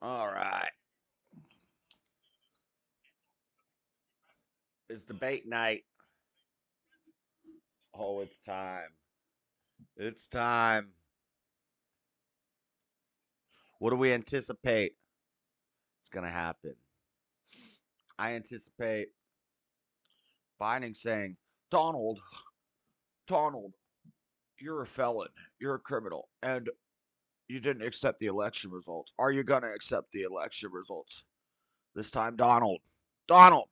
All right. It's debate night. Oh, it's time. It's time. What do we anticipate is going to happen? I anticipate Biden saying, Donald, Donald, you're a felon. You're a criminal. And you didn't accept the election results. Are you going to accept the election results this time, Donald? Donald.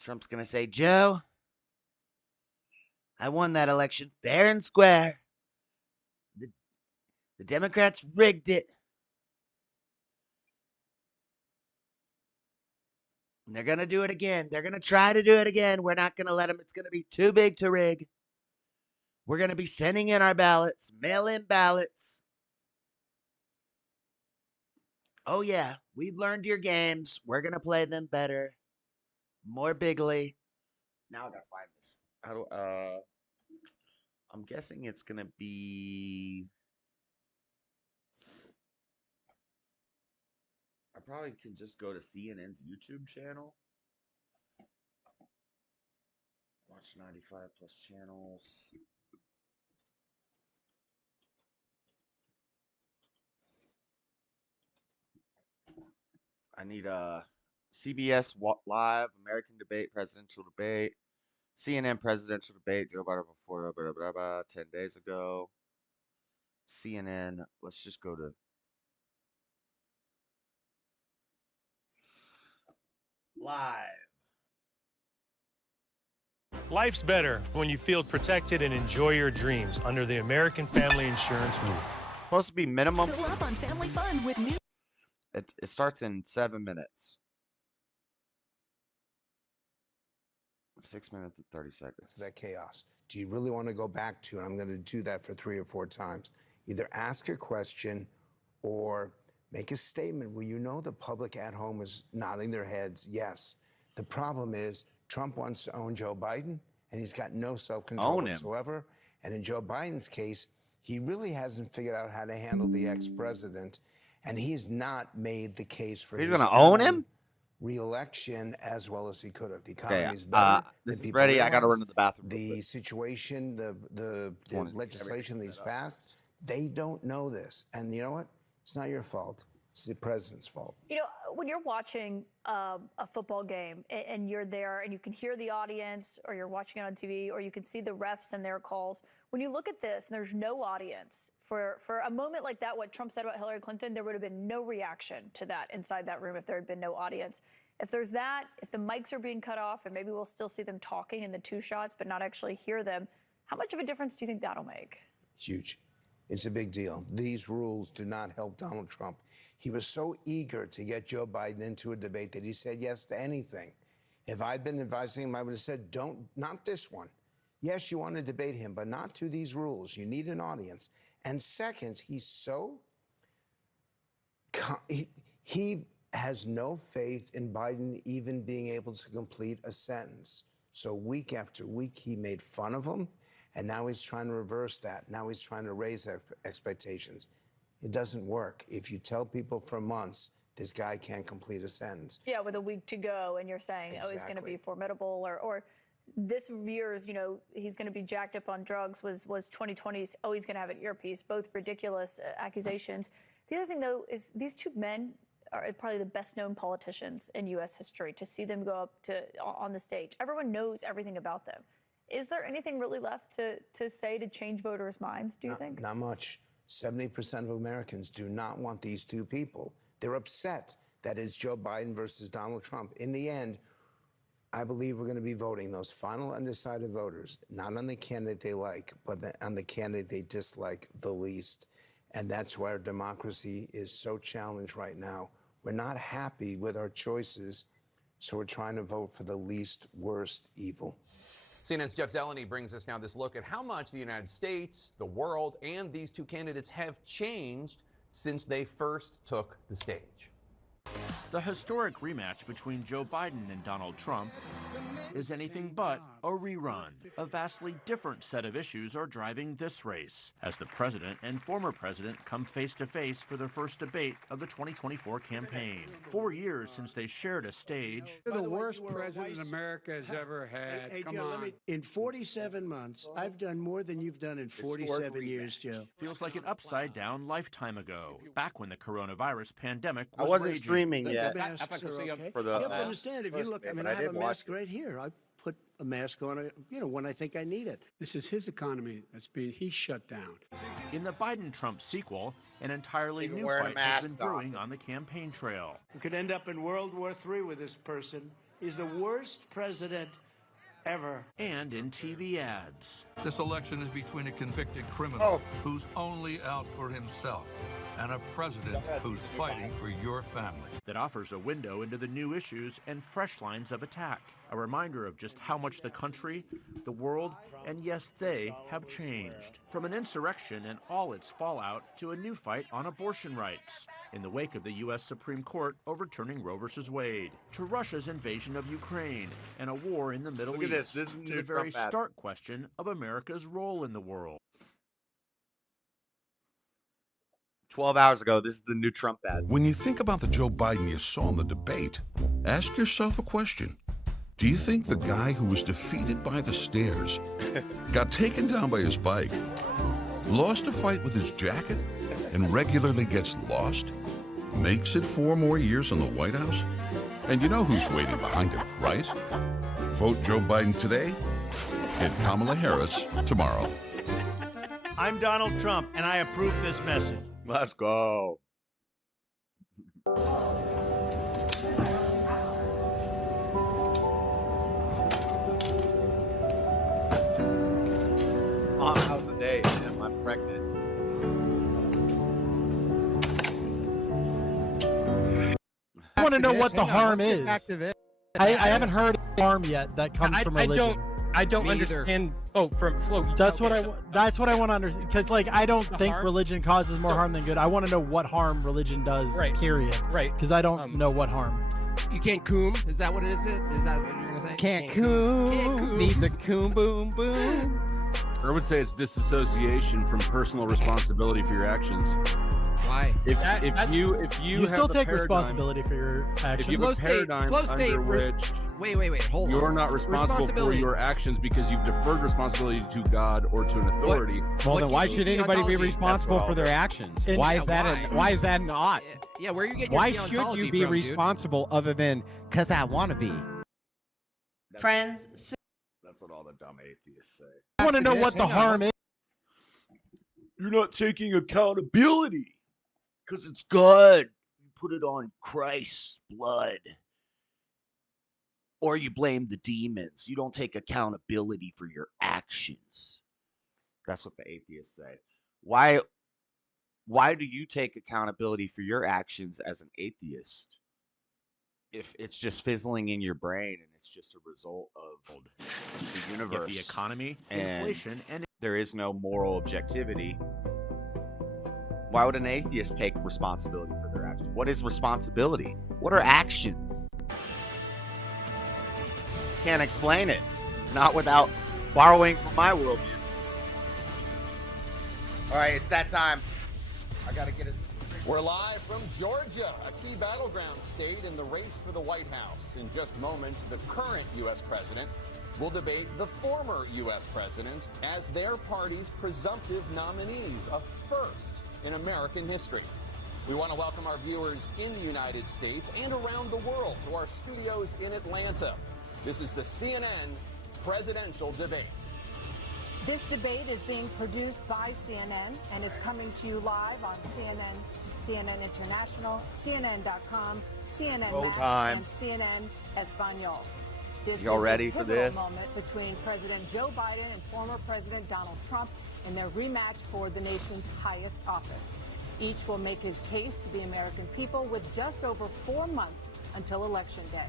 Trump's going to say, Joe, I won that election fair and square. The, the Democrats rigged it. And they're going to do it again. They're going to try to do it again. We're not going to let them. It's going to be too big to rig. We're going to be sending in our ballots, mail in ballots. Oh, yeah, we learned your games. We're going to play them better, more bigly. Now I got to find this. How do, I'm guessing it's going to be. I probably can just go to CNN's YouTube channel. Watch 95 plus channels. I need a CBS Live, American Debate, Presidential Debate, CNN Presidential Debate, Joe Biden before 10 days ago. CNN, let's just go to live. Life's better when you feel protected and enjoy your dreams under the American Family Insurance roof. Supposed to be minimum. Fill up on family fun with new. It starts in 7 minutes. 6 minutes and 30 seconds. To that chaos. Do you really want to go back to, and I'm going to do that for 3 or 4 times, either ask a question or make a statement where you know the public at home is nodding their heads, yes. The problem is Trump wants to own Joe Biden, and he's got no self-control whatsoever. And in Joe Biden's case, he really hasn't figured out how to handle the ex-president, and he's not made the case for He's his going to own him? re-election as well as he could have. The economy is better. Okay, this is ready. I got to run to the bathroom. The situation, the legislation that he's passed, they don't know this. And you know what? It's not your fault. It's the president's fault. You know, when you're watching a football game and you're there and you can hear the audience, or you're watching it on TV, or you can see the refs and their calls, when you look at this and there's no audience, for a moment like that, what Trump said about Hillary Clinton, there would have been no reaction to that inside that room if there had been no audience. If there's that, if the mics are being cut off, and maybe we'll still see them talking in the 2 shots but not actually hear them, how much of a difference do you think that'll make? Huge. It's a big deal. These rules do not help Donald Trump. He was so eager to get Joe Biden into a debate that he said yes to anything. If I'd been advising him, I would have said, not this one. Yes, you want to debate him, but not through these rules. You need an audience. And second, he's so, he has no faith in Biden even being able to complete a sentence. So week after week, he made fun of him. And now he's trying to reverse that. Now he's trying to raise expectations. It doesn't work. If you tell people for months, this guy can't complete a sentence. Yeah, with a week to go, and you're saying, oh, he's going to be formidable, or this year's, you know, he's going to be jacked up on drugs was 2020's, oh, he's going to have an earpiece, both ridiculous accusations. The other thing, though, is these 2 men are probably the best known politicians in U.S. history. To see them go up on the stage, everyone knows everything about them. Is there anything really left to say to change voters' minds, do you think? Not much. 70% of Americans do not want these 2 people. They're upset that it's Joe Biden versus Donald Trump. In the end, I believe we're going to be voting, those final undecided voters, not on the candidate they like, but on the candidate they dislike the least. And that's why our democracy is so challenged right now. We're not happy with our choices, so we're trying to vote for the least worst evil. CNN's Jeff Zeleny brings us now this look at how much the United States, the world, and these 2 candidates have changed since they first took the stage. The historic rematch between Joe Biden and Donald Trump is anything but a rerun. A vastly different set of issues are driving this race, as the president and former president come face to face for their first debate of the 2024 campaign. 4 years since they shared a stage. You're the worst president America has ever had. Hey, Come Joe, on. in 47 months, I've done more than you've done in 47 years, Joe. Feels like an upside-down lifetime ago, back when the coronavirus pandemic I was wasn't raging. streaming The yet. masks are okay. For the, you have to understand, if you first look, I debate, mean, but I I have did a watch mask it. right here. I put a mask on, when I think I need it. This is his economy he's shut down. In the Biden-Trump sequel, an entirely Even new wearing a fight has been mask on. brewing on the campaign trail. We could end up in World War III with this person. He's the worst president ever. And in TV ads. This election is between a convicted criminal who's only out for himself and a president who's fighting for your family. That offers a window into the new issues and fresh lines of attack. A reminder of just how much the country, the world, and yes, they have changed. From an insurrection and all its fallout to a new fight on abortion rights. In the wake of the U.S. Supreme Court overturning Roe v. Wade. To Russia's invasion of Ukraine and a war in the Middle Look at East. this. This is to new the very Trump ad. stark question of America's role in the world. 12 hours ago, this is the new Trump ad. When you think about the Joe Biden you saw in the debate, ask yourself a question. Do you think the guy who was defeated by the stairs, got taken down by his bike, lost a fight with his jacket, and regularly gets lost, makes it 4 more years in the White House? And you know who's waiting behind him, right? Vote Joe Biden today and Kamala Harris tomorrow. I'm Donald Trump, and I approve this message. Let's go. Mom, how's the day? I'm pregnant. I want to know what the harm Let's is. get back to this. I haven't heard harm yet that comes from religion. I don't understand. Oh, from Flo. That's what I want to understand. Because I don't think religion causes more harm than good. I want to know what harm religion does. Right. Period. Right. Because I don't know what harm. You can't coom. Is that what it is? Is that what you're gonna say? Can't coom. Need the coom boom boom. I would say it's disassociation from personal responsibility for your actions. Why? If you You still take responsibility for your actions. If you have a paradigm under which wait, hold on. you're not responsible for your actions because you've deferred responsibility to God or to an authority. Well, then why should anybody be responsible for their actions? Why is that an ought? Yeah, where are you getting Why your should you deontology be from, responsible other than because I want to be? Friends. That's what all the dumb atheists say. I want to know what the harm is. You're not taking accountability because it's God. You put it on Christ's blood. Or you blame the demons. You don't take accountability for your actions. That's what the atheists say. Why do you take accountability for your actions as an atheist if it's just fizzling in your brain and it's just a result of the universe, the economy, and inflation, and there is no moral objectivity? Why would an atheist take responsibility for their actions? What is responsibility? What are actions? Can't explain it. Not without borrowing from my worldview. All right, it's that time. I gotta get it. We're live from Georgia, a key battleground state in the race for the White House. In just moments, the current U.S. president will debate the former U.S. president as their party's presumptive nominees, a first in American history. We want to welcome our viewers in the United States and around the world to our studios in Atlanta. This is the CNN presidential debate. This debate is being produced by CNN and is coming to you live on CNN, CNN International, CNN.com, CNN Max, and CNN Espanol. This Y'all ready is a for pivotal this? moment between President Joe Biden and former President Donald Trump in their rematch for the nation's highest office. Each will make his case to the American people with just over 4 months until Election Day.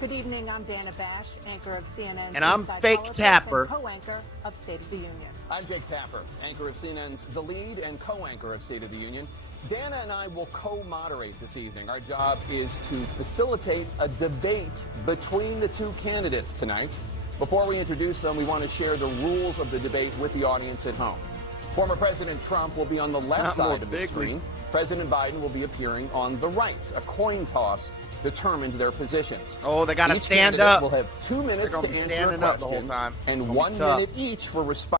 Good evening, I'm Dana Bash, anchor of CNN's And I'm Inside Fake Politics Tapper. and co-anchor of State of the Union. I'm Jake Tapper, anchor of CNN's The Lead and co-anchor of State of the Union. Dana and I will co-moderate this evening. Our job is to facilitate a debate between the two candidates tonight. Before we introduce them, we want to share the rules of the debate with the audience at home. Former President Trump will be on the left side of the screen. President Biden will be appearing on the right. A coin toss determined their positions. Oh, they got to Each stand candidate up. will have 2 minutes to answer a up the whole question time. and 1 minute each for responses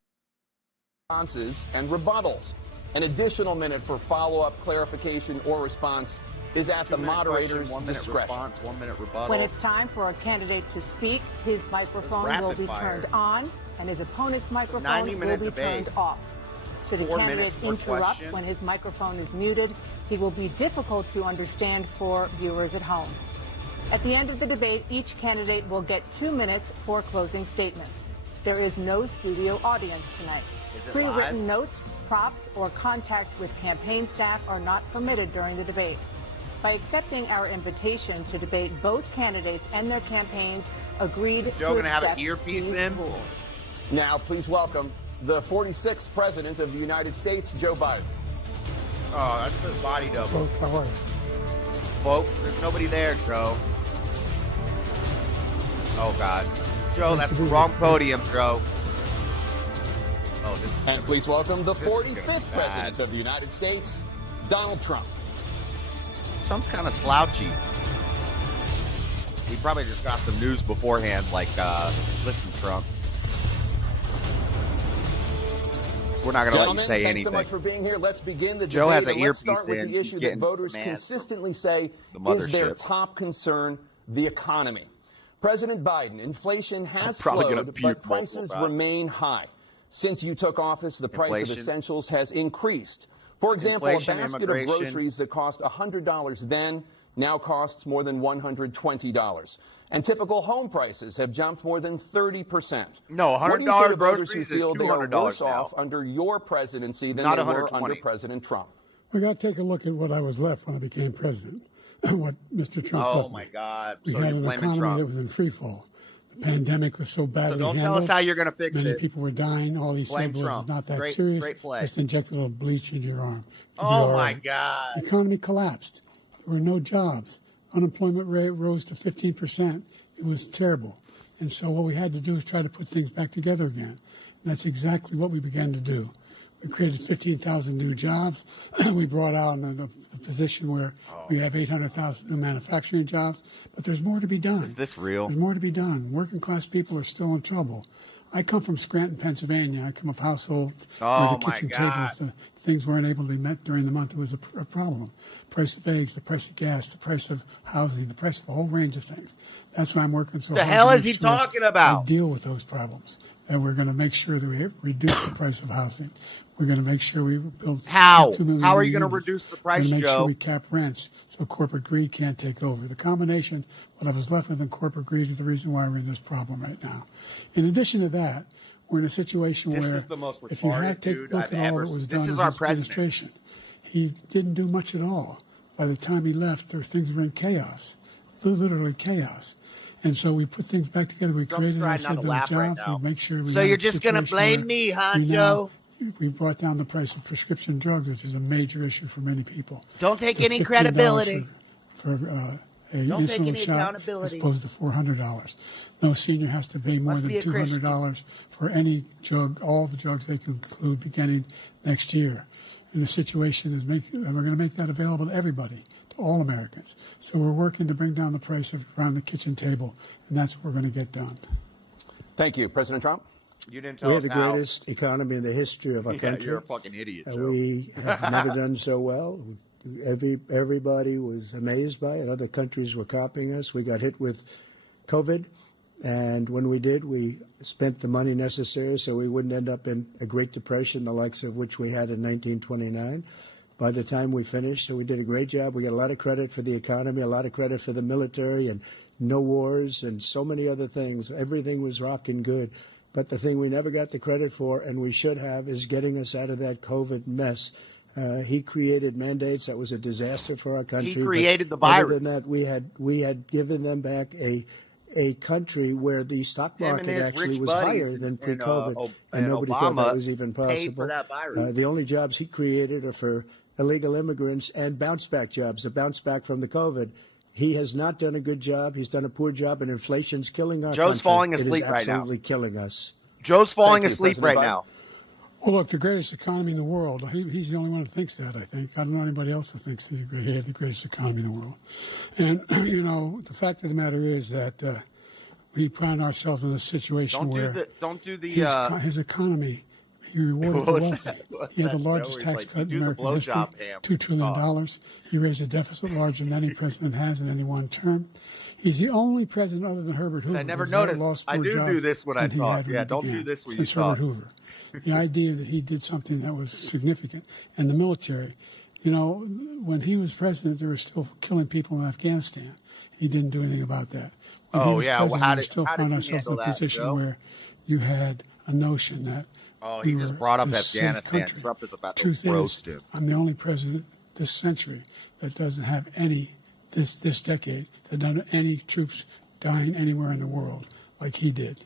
and rebuttals. An additional minute for follow-up, clarification, or response is at the moderator's discretion. 1 minute rebuttal. When it's time for a candidate to speak, his microphone will be turned on and his opponent's microphone will be turned off. Should a candidate interrupt when his microphone is muted, he will be difficult to understand for viewers at home. At the end of the debate, each candidate will get 2 minutes for closing statements. There is no studio audience tonight. Pre-written notes, props, or contact with campaign staff are not permitted during the debate. By accepting our invitation to debate, both candidates and their campaigns agreed to accept these rules. Now, please welcome the 46th President of the United States, Joe Biden. Oh, that's the body double. Folks, how are you? Folks, there's nobody there, Joe. Oh, God. Joe, that's the wrong podium, Joe. Oh, this is and please welcome the 45th President of the United States, Donald Trump. Trump's kind of slouchy. He probably just got some news beforehand, like, listen, Trump. We're not going to let you say anything. Thanks so much for being here. Let's begin the Joe debate. has an earpiece Let's start with the issue that voters consistently say is their top concern, the economy. President Biden, inflation has slowed, but prices remain high. Since you took office, the price of essentials has increased. For example, a basket of groceries that cost $100 then now costs more than $120. And typical home prices have jumped more than 30%. No, $100 groceries is $200 off under your presidency than not they were under President Trump. We got to take a look at what I was left when I became president. What Mr. Trump Oh, left my me. God. We So had you're an blaming economy Trump. that was in free fall. The pandemic was so badly don't handled. tell us how you're going to fix Many it. people were dying. All he Blame said was Trump. it's not that Great- serious. great play. Just inject a little bleach into your arm. You'll be Oh, all my right. God. The economy collapsed. There were no jobs. Unemployment rate rose to 15%. It was terrible. And so what we had to do is try to put things back together again. And that's exactly what we began to do. We created 15,000 new jobs. We brought out the position where we have 800,000 new manufacturing jobs. But there's more to be done. Is this real? There's more to be done. Working class people are still in trouble. I come from Scranton, Pennsylvania. I come of household where the kitchen tables, the things weren't able to be met during the month. It was a problem. Price of eggs, the price of gas, the price of housing, the price of a whole range of things. That's why I'm working so hard. The hell to is make he sure talking about? we deal with those problems. And we're going to make sure that we reduce the price of housing. We're going to make sure we build How? 2 million How are you new going to units. reduce the We're price, gonna make Joe? sure we cap rents so corporate greed can't take over. The combination, what I was left with in corporate greed is the reason why we're in this problem right now. In addition to that, we're in a situation This where is the most if you retarded take a dude look I've at all ever that was seen. done This in is our his president. administration, he didn't do much at all. By the time he left, things were in chaos, literally chaos. And so we put things back together. We created, I said, those jobs. We make sure we So had you're a just going to situation blame me, where huh, we now- Joe? We brought down the price of prescription drugs, which is a major issue for many people. Don't take to any $15 credibility. For a Don't take insulin any shot accountability. as opposed to $400. No senior has to pay more Must than be a Christian. $200 for any drug, all the drugs they can include beginning next year. And the situation is and we're going to make that available to everybody, to all Americans. So we're working to bring down the price around the kitchen table, and that's what we're going to get done. Thank you, President Trump. You didn't tell We us had the how. greatest economy in the history of our Yeah, country. you're a fucking idiot, Joe. We have never done so well. Everybody was amazed by it. Other countries were copying us. We got hit with COVID, and when we did, we spent the money necessary so we wouldn't end up in a Great Depression, the likes of which we had in 1929. By the time we finished, so we did a great job. We got a lot of credit for the economy, a lot of credit for the military, and no wars, and so many other things. Everything was rocking good. But the thing we never got the credit for, and we should have, is getting us out of that COVID mess. He created mandates that was a disaster for our country. He created the Other virus. than that, we had given them back a country where the stock Him and market his actually rich was buddies higher than and, pre-COVID, and and nobody thought Obama that was even possible. paid for that virus. The only jobs he created are for illegal immigrants and bounce back jobs, a bounce back from the COVID. He has not done a good job. He's done a poor job, and inflation's killing our country. Joe's falling asleep right now. It is absolutely killing us. Joe's falling asleep right now. Well, look, the greatest economy in the world, he's the only one who thinks that, I think. I don't know anybody else who thinks he had the greatest economy in the world. And, you know, the fact of the matter is that we find ourselves in a situation where his economy, he rewarded the wealthy. He had the largest tax cut in American history, $2 trillion. He raised a deficit larger than any president has in any one term. He's the only president other than Herbert Hoover. I never noticed. I do this when I talk. Yeah, don't do this when you talk. Herbert Hoover. The idea that he did something that was significant. And the military, you know, when he was president, they were still killing people in Afghanistan. He didn't do anything about that. When we still found ourselves in a position where you had a notion that he just brought up Afghanistan. Trump is about to roast him. I'm the only president this century that doesn't have this decade, that doesn't have any troops dying anywhere in the world like he did.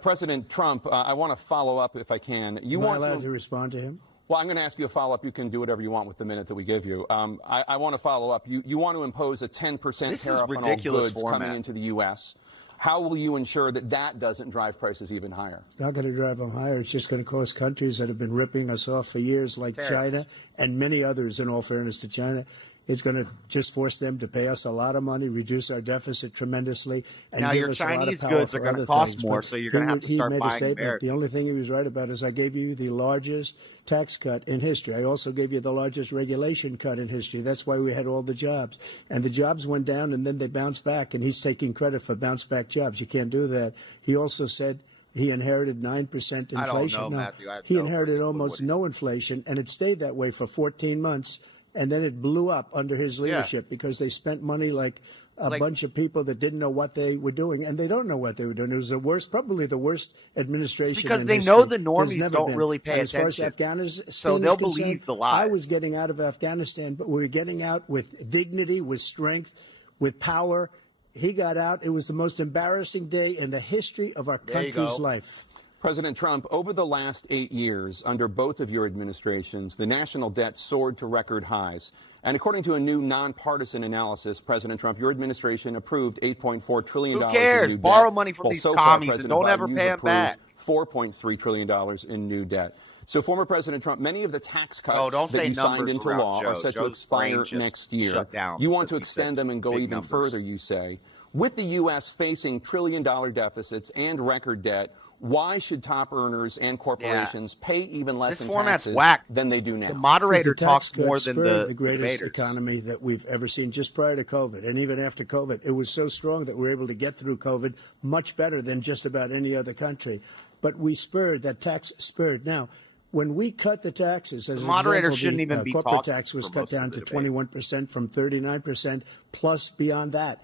President Trump, I want to follow up if I can. Am I allowed to respond to him? Well, I'm going to ask you a follow-up. You can do whatever you want with the minute that we give you. I want to follow up. You want to impose a 10% tariff on all goods coming into the U.S. How will you ensure that that doesn't drive prices even higher? It's not going to drive them higher. It's just going to cost countries that have been ripping us off for years, like China and many others, in all fairness to China. It's going to just force them to pay us a lot of money, reduce our deficit tremendously, and now give your us a lot of Chinese power goods for are going to other cost things. more, But so you're going to have to start he made buying a statement. American. The only thing he was right about is I gave you the largest tax cut in history. I also gave you the largest regulation cut in history. That's why we had all the jobs. And the jobs went down, and then they bounced back, and he's taking credit for bounce-back jobs. You can't do that. He also said he inherited 9% inflation. I don't know, Matthew. He inherited almost no inflation, and it stayed that way for 14 months. And then it blew up under his leadership because they spent money like a bunch of people that didn't know what they were doing, and they don't know what they were doing. It was the worst, probably the worst administration. It's because in they history. know the normies don't been. really pay and as far attention. as Afghanistan So they'll is concerned, believe the lies. I was getting out of Afghanistan, but we were getting out with dignity, with strength, with power. He got out. It was the most embarrassing day in the history of our country's life. President Trump, over the last 8 years, under both of your administrations, the national debt soared to record highs. And according to a new nonpartisan analysis, President Trump, your administration approved $8.4 trillion Who cares? in new Borrow debt. money from these so commies far, and don't ever pay them back. $4.3 trillion in new debt. So, former President Trump, many of the tax cuts don't that say you signed numbers into around law Joe. are set to Joe's brain expire just next year. shut down You want to because he extend said them and go big even numbers. further, you say. With the U.S. facing trillion-dollar deficits and record debt, why should top earners and corporations pay even less in taxes than they do now? The moderator The tax talks cuts more than spurred the greatest debaters. economy that we've ever seen just prior to COVID. And even after COVID, it was so strong that we were able to get through COVID much better than just about any other country. But we spurred, that tax spurred. Now, when we cut the taxes, as The an moderator example, shouldn't the even be corporate talking tax was for cut most of down the to debate. 21% from 39%, plus beyond that.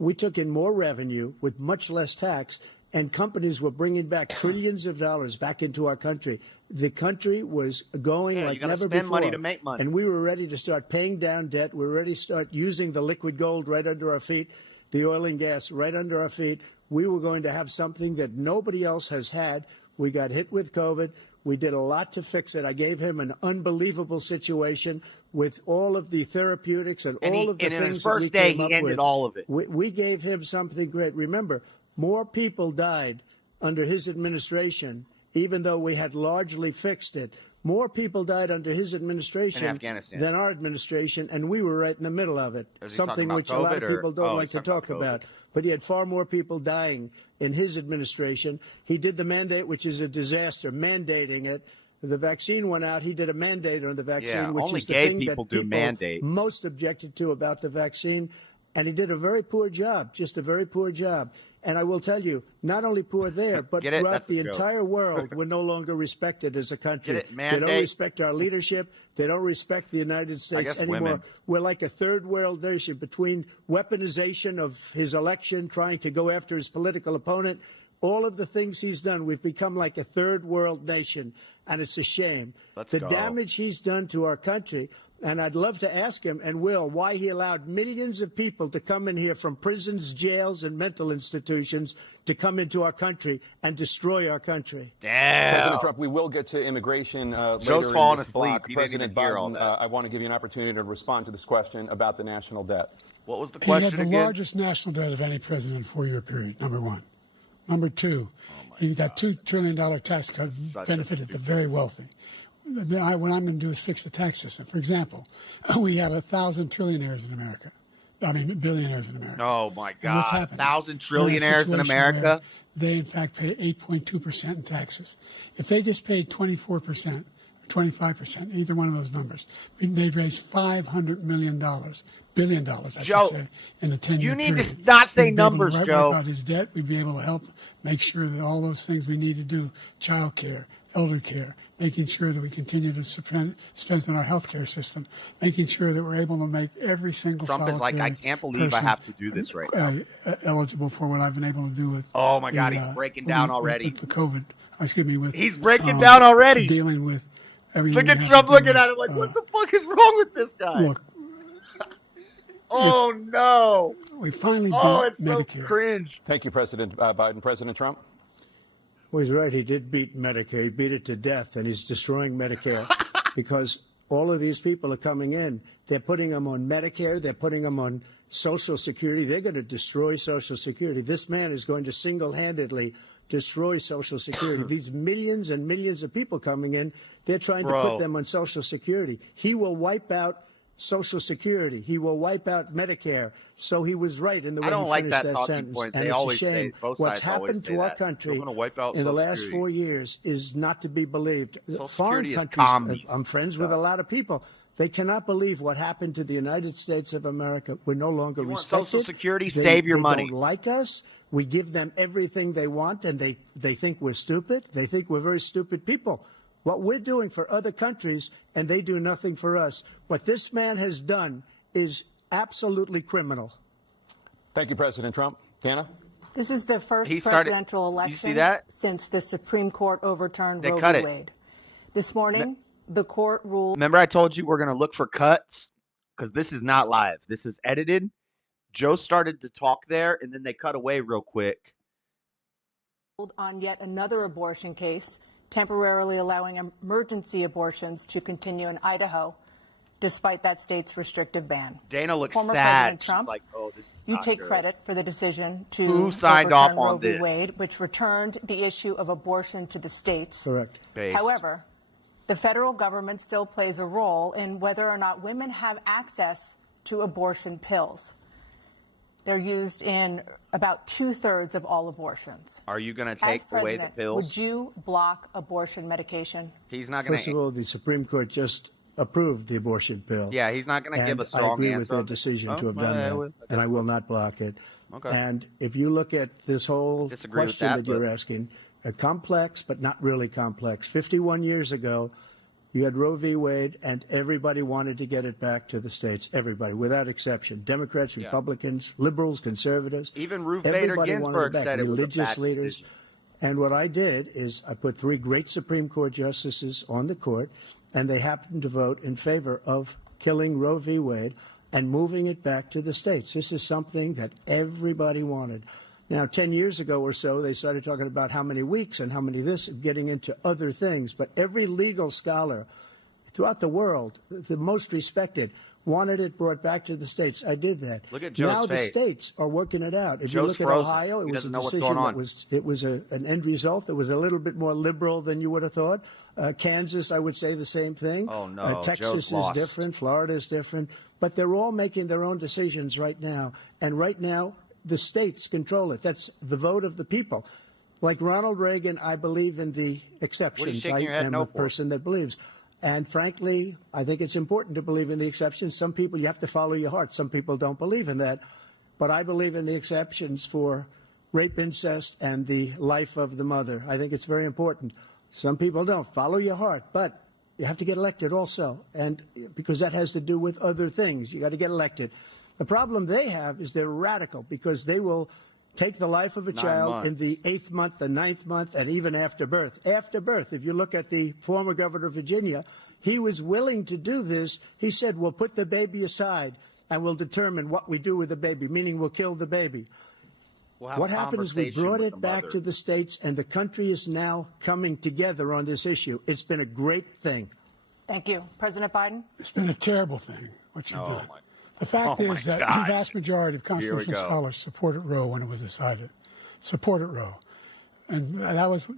We took in more revenue with much less tax, and companies were bringing back trillions of dollars back into our country. The country was going like you gotta never spend before. money to make money. And we were ready to start paying down debt. We were ready to start using the liquid gold right under our feet, the oil and gas right under our feet. We were going to have something that nobody else has had. We got hit with COVID. We did a lot to fix it. I gave him an unbelievable situation with all of the therapeutics and all of the and in things his that we first day, came he up ended with. all of it. We gave him something great. Remember, more people died under his administration, even though we had largely fixed it. More people died under his administration In Afghanistan. than our administration, and we were right in the middle of it. Is he Something talking about which a lot of COVID or- people don't Oh, like he's to talking talk about about. But he had far more people dying in his administration. He did the mandate, which is a disaster, mandating it. The vaccine went out. He did a mandate on the vaccine, Yeah, which only is the gay thing people that do people mandates. most objected to about the vaccine. And he did a very poor job, just a very poor job. And I will tell you, not only poor there, but Get it? throughout That's a the joke. entire world, we're no longer respected as a country. Get it? They don't Mandate? respect our leadership. They don't respect the United States guess anymore. women. We're like a third world nation between weaponization of his election, trying to go after his political opponent, all of the things he's done. We've become like a third world nation, and it's a shame. Let's the go. damage he's done to our country And I'd love to ask him, and will, why he allowed millions of people to come in here from prisons, jails, and mental institutions to come into our country and destroy our country. Damn. President Trump, we will get to immigration Joe's later falling in this asleep. block. He didn't President even hear all Biden, that. I want to give you an opportunity to respond to this question about the national debt. What was the He question had the again? largest national debt of any president in a 4-year period, number one. Number two, that $2 trillion tax cut benefited the very wealthy. What I'm going to do is fix the tax system. For example, we have 1,000 trillionaires in America. I mean, billionaires in America. Oh, my And what's God. happening? 1,000 We're in a trillionaires in situation America? where They, in fact, pay 8.2% in taxes. If they just paid 24%, 25%, either one of those numbers, they'd raise $500 million, billion dollars, I Joe, should say, in a 10-year you need period. to not say We'd be able to numbers, wipe Joe. out his debt. We'd be able to help make sure that all those things we need to do, child care, elder care, making sure that we continue to strengthen our healthcare system, making sure that we're able to make every single Trump is like, I solitary can't believe I person, have to do this right now. eligible for what I've been able to do with. Oh, my God, he's breaking down already. With the COVID, excuse me, with. He's breaking down already. Dealing with everything. Look we at have to Trump do looking with, at him like, what the fuck is wrong with this guy? Look, oh, no. we finally Oh, beat it's so Medicare. Cringe. Thank you, President Biden. President Trump? Well, he's right. He did beat Medicare. He beat it to death, and he's destroying Medicare because all of these people are coming in. They're putting them on Medicare. They're putting them on Social Security. They're going to destroy Social Security. This man is going to single-handedly destroy Social Security. These millions and millions of people coming in, they're trying to put them on Social Security. He will wipe out Social Security. He will wipe out Medicare. So he was right in the way I don't he like finished that that talking sentence. point. And They it's always a shame. say, both What's sides happened always say to our that. country We're gonna wipe out in the Social last Security. 4 years is not to be believed. Social Foreign Security is countries, commies I'm friends with a lot of people. They cannot believe what happened to the United States of America. We're no longer You want respected. Social Security? They- Save your they money. don't like us. We give them everything they want, and they think we're stupid. They think we're very stupid people. What we're doing for other countries, and they do nothing for us. What this man has done is absolutely criminal. Thank you, President Trump. Dana? This is the first He started- presidential you election see that? since the Supreme Court overturned They Roe cut v. it. Wade. This morning, the court ruled Remember I told you we're going to look for cuts? Because this is not live. This is edited. Joe started to talk there, and then they cut away real quick. on yet another abortion case, temporarily allowing emergency abortions to continue in Idaho, despite that state's restrictive ban. Dana looks Former sad. President She's Trump, like, oh, this is you not take good. credit for the decision to Who signed off overturn on Roe v. this? Wade, which returned the issue of abortion to the states. Correct. Based. However, the federal government still plays a role in whether or not women have access to abortion pills. They're used in about 2/3 of all abortions. Are you going to As take away the president, pills? would you block abortion medication? He's not going First of all, the Supreme Court just approved the abortion bill. Yeah, he's not going to give a And strong I agree answer with their on this. decision Oh, to have well, done I that, would- I and guess I will not block it. Okay. And if you look at this whole Disagree with question that, that you're but- asking, complex but not really complex. 51 years ago, you had Roe v. Wade, and everybody wanted to get it back to the states. Everybody, without exception. Democrats, Yeah. Republicans, liberals, conservatives. Even Ruth Bader everybody wanted Ginsburg back. said it was a Religious bad leaders. decision. And what I did is I put 3 great Supreme Court justices on the court, and they happened to vote in favor of killing Roe v. Wade and moving it back to the states. This is something that everybody wanted. Now, 10 years ago or so, they started talking about how many weeks and how many this, getting into other things. But every legal scholar throughout the world, the most respected, wanted it brought back to the states. I did that. Look at Joe's now face. the states are working it out. If Joe's you look frozen. at Ohio, it He was doesn't a know what's decision going on. it was an end result that was a little bit more liberal than you would have thought. Kansas, I would say the same thing. Oh, no, Texas Joe's is lost. different. Florida is different. But they're all making their own decisions right now. And right now, the states control it. That's the vote of the people. Like Ronald Reagan, I believe in the exceptions. shaking I your head am no a for? person that believes. And frankly, I think it's important to believe in the exceptions. Some people, you have to follow your heart. Some people don't believe in that. But I believe in the exceptions for rape, incest, and the life of the mother. I think it's very important. Some people don't. Follow your heart. But you have to get elected also. And because that has to do with other things. You got to get elected. The problem they have is they're radical because they will take the life of a 9 child in months. the 8th month, the 9th month, and even after birth. After birth, if you look at the former governor of Virginia, He was willing to do this. He said, we'll put the baby aside and we'll determine what we do with the baby, meaning we'll kill the baby. What happened is we brought it back to the states, and the country is now coming together on this issue. It's been a great thing. Thank you. President Biden? It's been a terrible thing, what you've done. The fact is that the vast majority of constitutional scholars supported Roe when it was decided. Supported Roe. And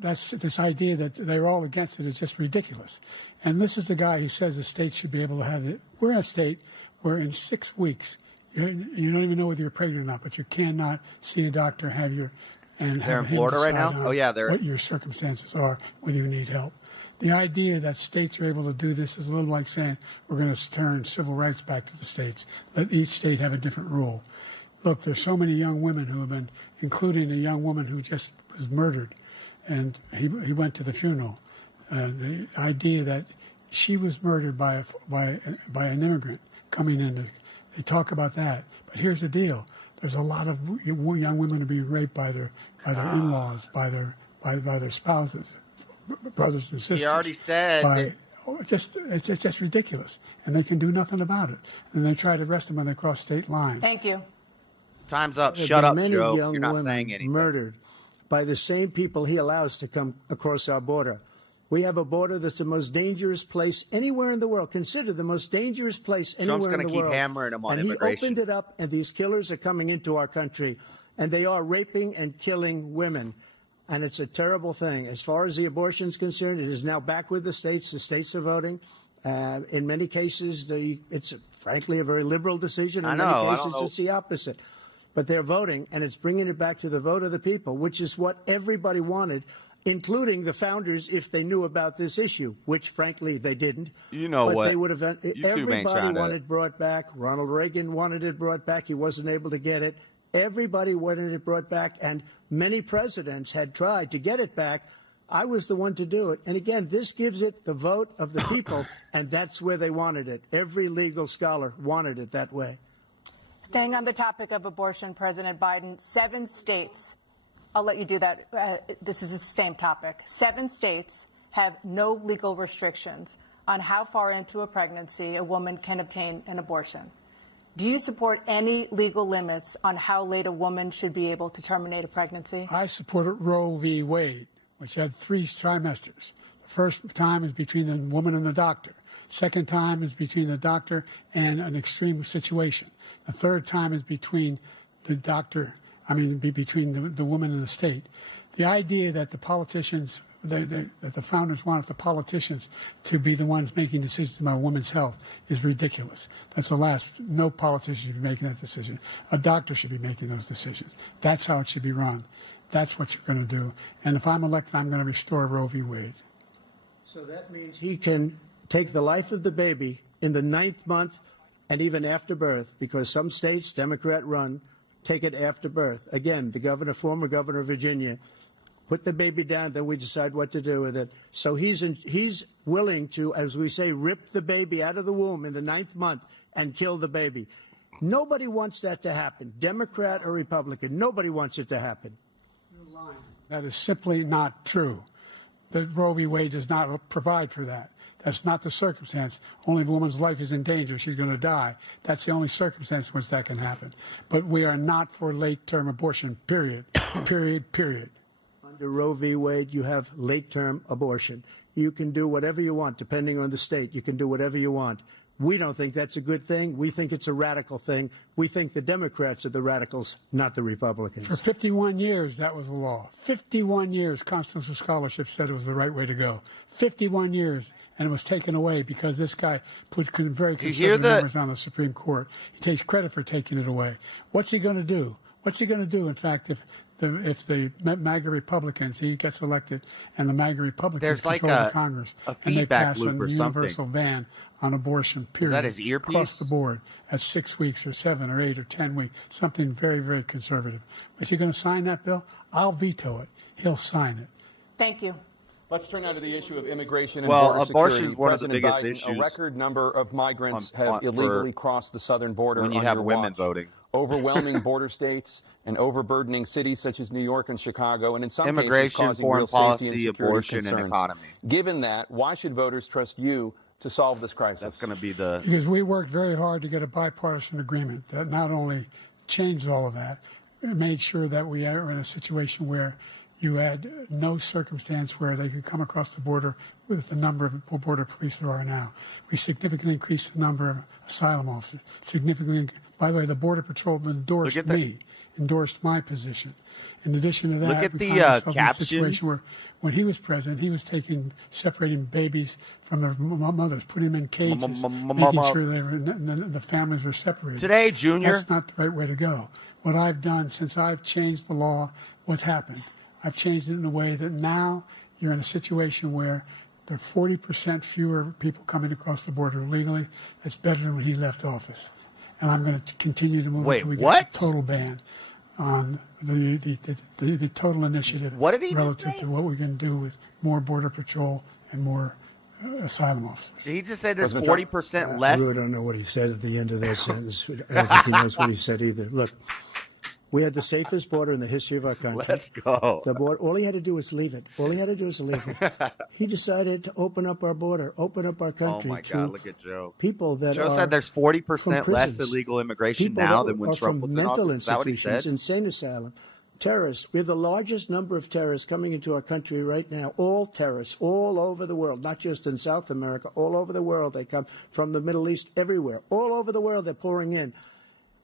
that's this idea that they're all against it is just ridiculous. And this is the guy who says the state should be able to have it. We're in a state where in 6 weeks, you don't even know whether you're pregnant or not, but you cannot see a doctor, have your and they're have in Florida right now. on what your circumstances are, whether you need help. The idea that states are able to do this is a little like saying we're going to turn civil rights back to the states. Let each state have a different rule. Look, there's so many young women who have been, including a young woman who just was murdered, and he went to the funeral. The idea that she was murdered by an immigrant coming in. They talk about that, but here's the deal: there's a lot of young women who are being raped by their in-laws, by their spouses, brothers and sisters. He already said. It's just ridiculous, and they can do nothing about it. And they try to arrest them when they cross state lines. Thank you. Time's up. There have Shut been up, many Joe. young You're not women saying anything. murdered by the same people he allows to come across our border. We have a border that's the most dangerous place anywhere in the world. Consider the most dangerous place anywhere in the world. Trump's going to keep hammering him on immigration. And he opened it up, and these killers are coming into our country, and they are raping and killing women. And it's a terrible thing. As far as the abortion is concerned, it is now back with the states. The states are voting. In many cases, it's frankly a very liberal decision. In many cases, it's the opposite. But they're voting, and it's bringing it back to the vote of the people, which is what everybody wanted, including the founders, if they knew about this issue, which, frankly, they didn't. You know but what? They would have. Everybody wanted it brought back. Ronald Reagan wanted it brought back. He wasn't able to get it. Everybody wanted it brought back, and many presidents had tried to get it back. I was the one to do it. And again, this gives it the vote of the people, and that's where they wanted it. Every legal scholar wanted it that way. Staying on the topic of abortion, President Biden, 7 states, I'll let you do that. This is the same topic. 7 states have no legal restrictions on how far into a pregnancy a woman can obtain an abortion. Do you support any legal limits on how late a woman should be able to terminate a pregnancy? I supported Roe v. Wade, which had 3 trimesters. The first time is between the woman and the doctor. Second time is between the doctor and an extreme situation. The third time is between the doctor, between the woman and the state. The idea that the politicians, that the founders wanted the politicians to be the ones making decisions about women's health is ridiculous. That's the last. No politician should be making that decision. A doctor should be making those decisions. That's how it should be run. That's what you're going to do. And if I'm elected, I'm going to restore Roe v. Wade. So that means he can take the life of the baby in the 9th month and even after birth, because some states, Democrat run, take it after birth. Again, the former governor of Virginia, put the baby down, then we decide what to do with it. So he's willing to, as we say, rip the baby out of the womb in the 9th month and kill the baby. Nobody wants that to happen, Democrat or Republican. Nobody wants it to happen. That is simply not true. The Roe v. Wade does not provide for that. That's not the circumstance. Only if a woman's life is in danger, she's going to die. That's the only circumstance in which that can happen. But we are not for late-term abortion, period. Period. Under Roe v. Wade, you have late-term abortion. You can do whatever you want, depending on the state. You can do whatever you want. We don't think that's a good thing. We think it's a radical thing. We think the Democrats are the radicals, not the Republicans. For 51 years, that was the law. 51 years, constitutional scholarship said it was the right way to go. 51 years, and it was taken away because this guy put very conservative members on the Supreme Court. He takes credit for taking it away. What's he going to do? What's he going to do, in fact, if the MAGA Republicans, he gets elected, and the MAGA Republicans control Congress, and they pass a universal ban on abortion, period. Is that his earpiece? Across the board at 6 weeks or 7 or 8 or 10 weeks, something very, very conservative. Is he going to sign that bill? I'll veto it. He'll sign it. Thank you. Let's turn now to the issue of immigration and border abortion is one President of the biggest Biden, issues. A record number of migrants have illegally crossed the southern border when you have women voting. Overwhelming border states and overburdening cities such as New York and Chicago, and in some immigration, cases causing foreign real policy, safety and security abortion, concerns. and economy. Given that, why should voters trust you to solve this crisis? That's going to be the... Because we worked very hard to get a bipartisan agreement that not only changed all of that, it made sure that we are in a situation where you had no circumstance where they could come across the border with the number of border police there are now. We significantly increased the number of asylum officers. Significantly, by the way, the Border Patrol endorsed my position. In addition to that, look at we the found ourselves in a captions. situation where when he was president, he was separating babies from their mothers, putting them in cages, making sure the families were separated. Today, Junior. That's not the right way to go. What I've done since I've changed the law, what's happened? I've changed it in a way that now you're in a situation where there are 40% fewer people coming across the border illegally. That's better than when he left office. And I'm going to continue to move until we get the total ban on the total initiative relative to what we can do with more Border Patrol and more asylum officers. Did he just say there's 40% less? I really don't know what he said at the end of that sentence. I don't think he knows what he said either. Look, we had the safest border in the history of our country. Let's go. The border, all he had to do was leave it. All he had to do was leave it. He decided to open up our border, open up our country. Oh, my God, look at Joe. People that Joe are said there's 40% less illegal immigration people now that than when are Trump from was in mental office. Is that what he institutions, said? insane asylum, terrorists. We have the largest number of terrorists coming into our country right now. All terrorists, all over the world, not just in South America, all over the world. They come from the Middle East, everywhere. All over the world, they're pouring in.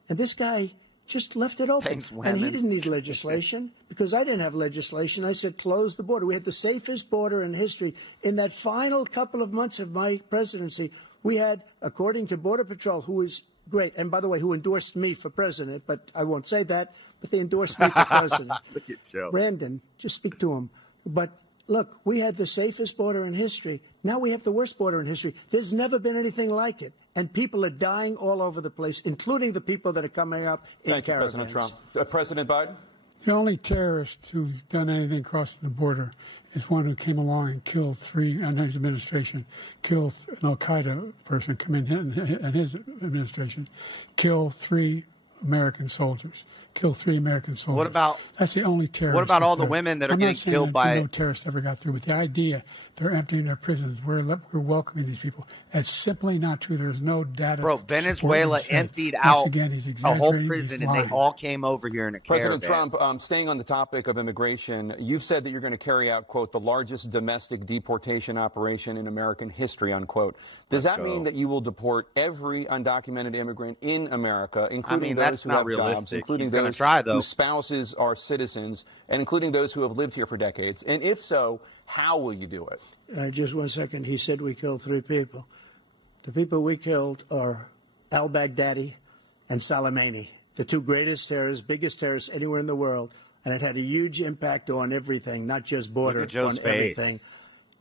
And this guy just left it open. And he didn't need legislation because I didn't have legislation. I said, close the border. We had the safest border in history. In that final couple of months of my presidency, we had, according to Border Patrol, who is great, and by the way, who endorsed me for president, but I won't say that, but they endorsed me for president. Look at Joe. Brandon, just speak to him. But look, we had the safest border in history. Now we have the worst border in history. There's never been anything like it. And people are dying all over the place, including the people that are coming up in Thank you, caravans. President Trump. President Biden? The only terrorist who's done anything crossing the border is one who came along and killed three, under his administration, killed an al-Qaeda person come in his administration, killed 3 American soldiers. Killed 3 American soldiers. What about... That's the only terrorist. What about all the women that are getting killed by... No terrorists ever got through, but the idea they're emptying their prisons, we're welcoming these people. That's simply not true. There's no data. Bro, Venezuela emptied out a whole prison and they all came over here in a caravan. President Trump, staying on the topic of immigration, you've said that you're going to carry out, quote, the largest domestic deportation operation in American history, unquote. Does that mean that you will deport every undocumented immigrant in America, including those who have jobs, including those whose spouses are citizens, and including those who have lived here for decades? And if so, how will you do it? Just 1 second. He said we killed 3 people. The people we killed are al-Baghdadi and Soleimani, the 2 greatest terrorists, biggest terrorists anywhere in the world. And it had a huge impact on everything, not just border, on everything.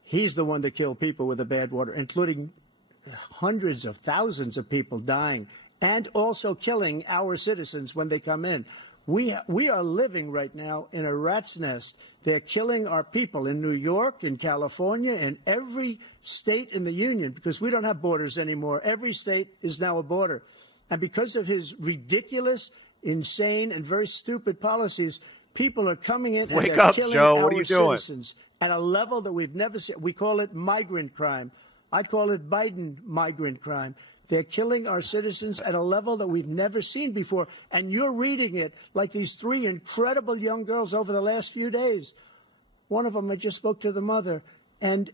He's the one that killed people with the bad water, including hundreds of thousands of people dying and also killing our citizens when they come in. We are living right now in a rat's nest. They're killing our people in New York, in California, in every state in the union because we don't have borders anymore. Every state is now a border. And because of his ridiculous, insane, and very stupid policies, people are coming in and they're killing Joe. What are our you doing? citizens at a level that we've never seen. We call it migrant crime. I call it Biden migrant crime. They're killing our citizens at a level that we've never seen before. And you're reading it like these 3 incredible young girls over the last few days. One of them, I just spoke to the mother, and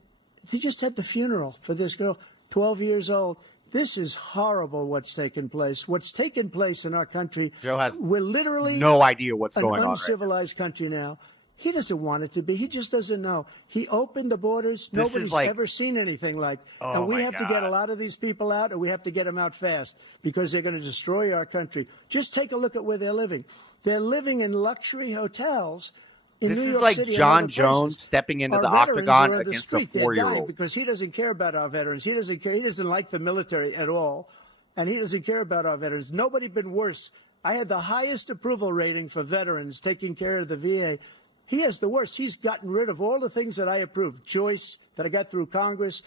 they just had the funeral for this girl, 12 years old. This is horrible what's taken place. What's taken place in our country. Joe has we're literally no idea what's going an on. Uncivilized country now. He doesn't want it to be. He just doesn't know. He opened the borders. Nobody's ever seen anything like. And we have to get a lot of these people out, and we have to get them out fast because they're going to destroy our country. Just take a look at where they're living. They're living in luxury hotels. This is like John Jones stepping into the octagon against a 4-year-old. Because he doesn't care about our veterans. He doesn't care. He doesn't like the military at all, and he doesn't care about our veterans. Nobody been worse. I had the highest approval rating for veterans taking care of the VA. He has the worst. He's gotten rid of all the things that I approved, choice that I got through Congress,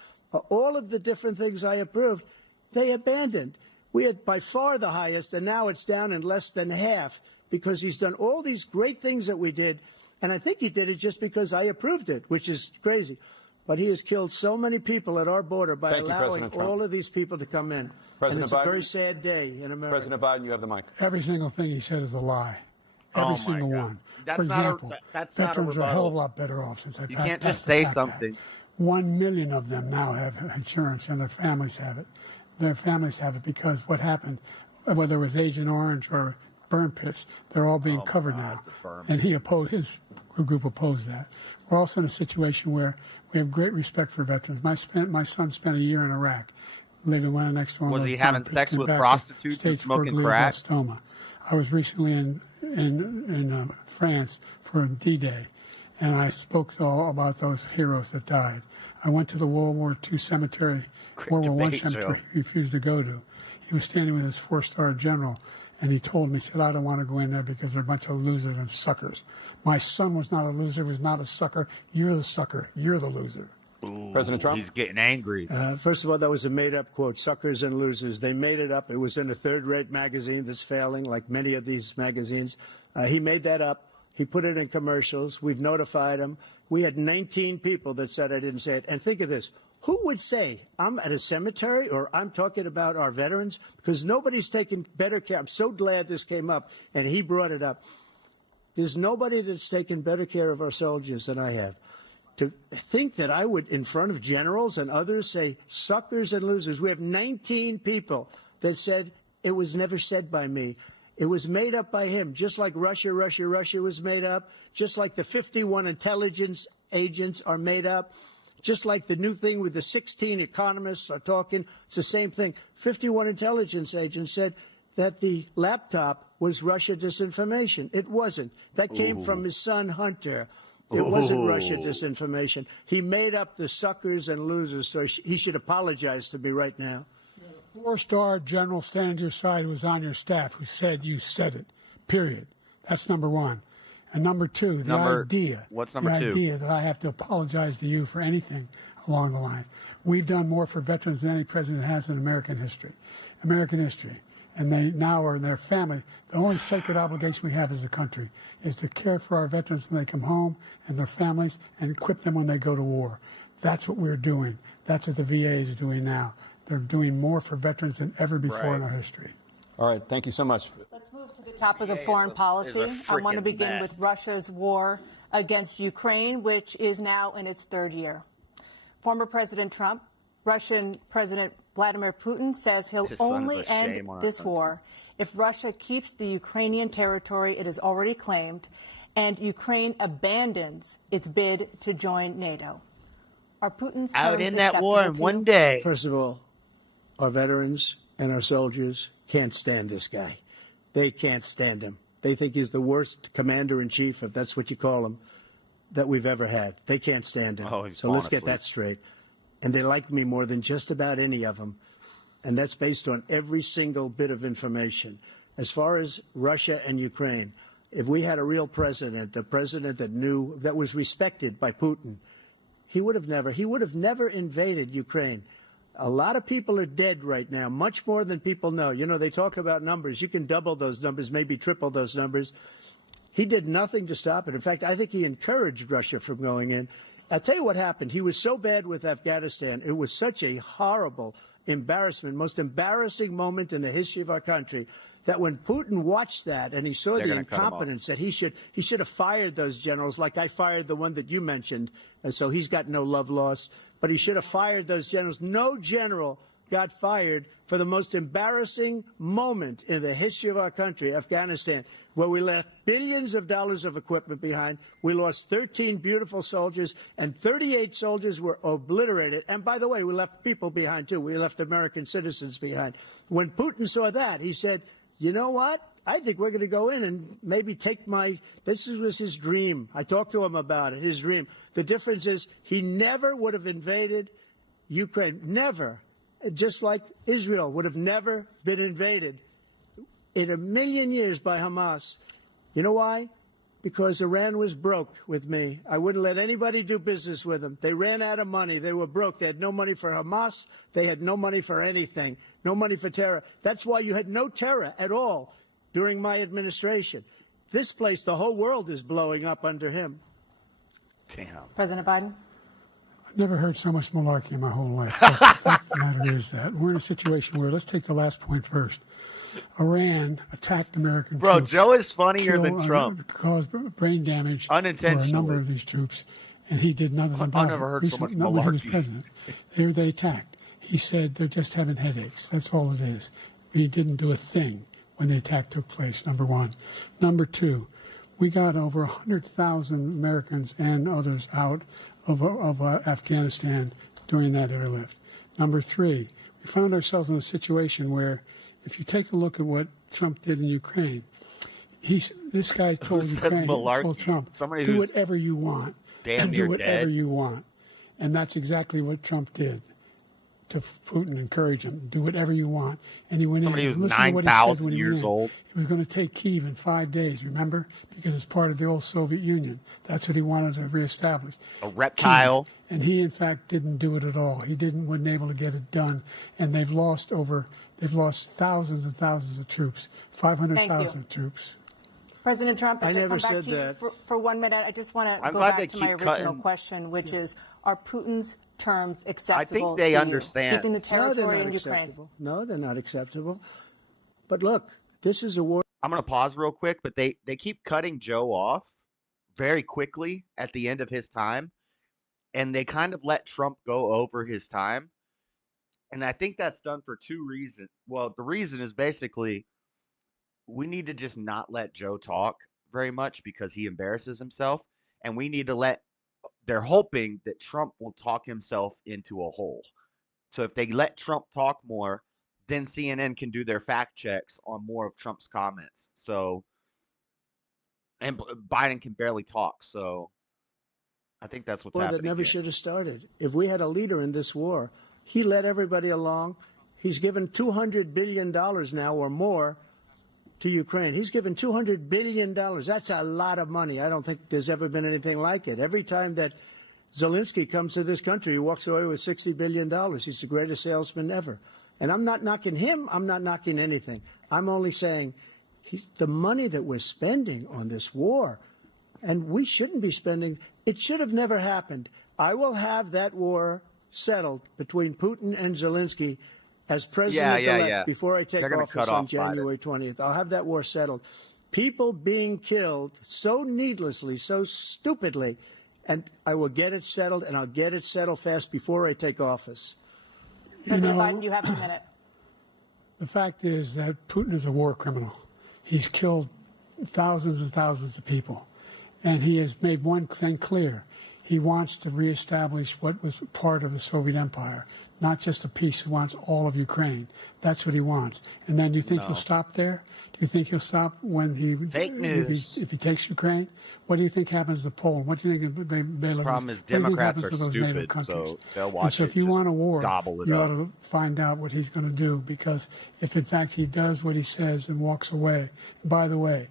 all of the different things I approved, they abandoned. We had by far the highest, and now it's down in less than half because he's done all these great things that we did, and I think he did it just because I approved it, which is crazy. But he has killed so many people at our border by Thank you, allowing President Trump. all of these people to come in. President and it's Biden, a very sad day in America. President Biden, you have the mic. Every single thing he said is a lie. Every single one. That's For example, that's not a veterans are a hell of a rebuttal. lot better off since I You can't just say something. 1 million of them now have insurance, and their families have it. Their families have it because what happened, whether it was Agent Orange or burn pits, they're all being covered now. And his group opposed that. We're also in a situation where we have great respect for veterans. My son spent a year in Iraq, living one next door. Was he having sex with prostitutes and smoking crack? I was recently in France for D-Day, and I spoke all about those heroes that died. I went to the World War II cemetery, World War I cemetery he refused to go to. He was standing with his 4-star general, and he told me, he said, I don't want to go in there because they're a bunch of losers and suckers. My son was not a loser, was not a sucker. You're the sucker. You're the loser. Ooh, President Trump? He's getting angry. First of all, that was a made-up quote, suckers and losers. They made it up. It was in a third-rate magazine that's failing, like many of these magazines. He made that up. He put it in commercials. We've notified him. We had 19 people that said I didn't say it. And think of this. Who would say I'm at a cemetery or I'm talking about our veterans? Because nobody's taken better care. I'm so glad this came up, and he brought it up. There's nobody that's taken better care of our soldiers than I have. To think that I would, in front of generals and others, say suckers and losers. We have 19 people that said it was never said by me. It was made up by him, just like Russia was made up, just like the 51 intelligence agents are made up, just like the new thing with the 16 economists are talking. It's the same thing. 51 intelligence agents said that the laptop was Russia disinformation. It wasn't. That came from his son, Hunter. It wasn't Russia disinformation. He made up the suckers and losers story. He should apologize to me right now. 4-star general standing to your side who was on your staff who said you said it, period. That's number one. And number two, the idea. What's number two? The idea that I have to apologize to you for anything along the line. We've done more for veterans than any president has in American history. American history. And they now are in their family. The only sacred obligation we have as a country is to care for our veterans when they come home and their families and equip them when they go to war. That's what we're doing. That's what the VA is doing now. They're doing more for veterans than ever before in our history. All right. Thank you so much. Let's move to the topic of foreign policy. I want to begin with Russia's war against Ukraine, which is now in its third year. Former President Trump, Russian President Vladimir Putin says he'll only end this war if Russia keeps the Ukrainian territory it has already claimed and Ukraine abandons its bid to join NATO. Are Putin's out terms in that war in acceptable one to you? day? First of all, our veterans and our soldiers can't stand this guy. They can't stand him. They think he's the worst commander-in-chief, if that's what you call him, that we've ever had. They can't stand him. So let's get that straight. And they like me more than just about any of them. And that's based on every single bit of information. As far as Russia and Ukraine, if we had a real president, the president that knew, that was respected by Putin, he would have never invaded Ukraine. A lot of people are dead right now, much more than people know. You know, they talk about numbers. You can double those numbers, maybe triple those numbers. He did nothing to stop it. In fact, I think he encouraged Russia from going in. I'll tell you what happened. He was so bad with Afghanistan. It was such a horrible embarrassment, most embarrassing moment in the history of our country, that when Putin watched that and he saw the incompetence, that he should have fired those generals, like I fired the one that you mentioned, and so he's got no love lost. But he should have fired those generals. No general got fired for the most embarrassing moment in the history of our country, Afghanistan, where we left billions of dollars of equipment behind. We lost 13 beautiful soldiers, and 38 soldiers were obliterated. And by the way, we left people behind, too. We left American citizens behind. When Putin saw that, he said, you know what? I think we're going to go in and maybe take this was his dream. I talked to him about it, his dream. The difference is he never would have invaded Ukraine. Never. Just like Israel would have never been invaded in a million years by Hamas. You know why? Because Iran was broke with me. I wouldn't let anybody do business with them. They ran out of money. They were broke. They had no money for Hamas. They had no money for anything. No money for terror. That's why you had no terror at all during my administration. This place, the whole world is blowing up under him. Damn. President Biden? I've never heard so much malarkey in my whole life. But the fact of the matter is that we're in a situation where, let's take the last point first. Iran attacked American Bro, troops. Joe is funnier than Trump. Caused brain damage unintentionally for a number of these troops, and he did nothing about it. I've never heard so much not when he was malarkey. president. They attacked. He said they're just having headaches. That's all it is. He didn't do a thing when the attack took place, number one. Number two, we got over 100,000 Americans and others out of Afghanistan during that airlift. Number three, we found ourselves in a situation where, if you take a look at what Trump did in Ukraine, this guy told Ukraine, told Trump, do whatever you want, and do whatever you want. And that's exactly what Trump did to Putin, encourage him, do whatever you want. And he went Somebody in. who's 9,000 years old. He was going to take Kyiv in 5 days, remember? Because it's part of the old Soviet Union. That's what he wanted to reestablish. A reptile. Kyiv. And he, in fact, didn't do it at all. He wasn't able to get it done. And they've lost thousands and thousands of troops, 500,000 troops. President Trump, I if never come back said to you that. for 1 minute, I just want to go glad back they to my keep original cutting. question, which is, are Putin's terms acceptable I think they to understand. you? Keeping the No, they're territory not in Ukraine. acceptable. No, they're not acceptable. But look, this is a war. I'm going to pause real quick, but they keep cutting Joe off very quickly at the end of his time, and they kind of let Trump go over his time. And I think that's done for two reasons. Well, the reason is basically we need to just not let Joe talk very much because he embarrasses himself, and we need to they're hoping that Trump will talk himself into a hole. So if they let Trump talk more, then CNN can do their fact checks on more of Trump's comments. So, and Biden can barely talk. So I think that's what's happening. That never should have started. If we had a leader in this war, he led everybody along. He's given $200 billion now or more to Ukraine. He's given $200 billion. That's a lot of money. I don't think there's ever been anything like it. Every time that Zelensky comes to this country, he walks away with $60 billion. He's the greatest salesman ever. And I'm not knocking him. I'm not knocking anything. I'm only saying the money that we're spending on this war, and we shouldn't be spending, it should have never happened. I will have that war settled between Putin and Zelensky as president-elect before I take office on January 20th. I'll have that war settled. People being killed so needlessly, so stupidly, and I will get it settled, and I'll get it settled fast before I take office. President Biden, you have a minute. The fact is that Putin is a war criminal. He's killed thousands and thousands of people. And he has made one thing clear. He wants to reestablish what was part of the Soviet Empire, not just a piece. He wants all of Ukraine. That's what he wants. And then you think he'll stop there? Do you think he'll stop when he fake news if he takes Ukraine? What do you think happens to Poland? What do you think of Belarus? The problem is Democrats are stupid, so they'll watch and so it. if you want a war, gobble it you up. ought to find out what he's going to do, because if in fact he does what he says and walks away, by the way,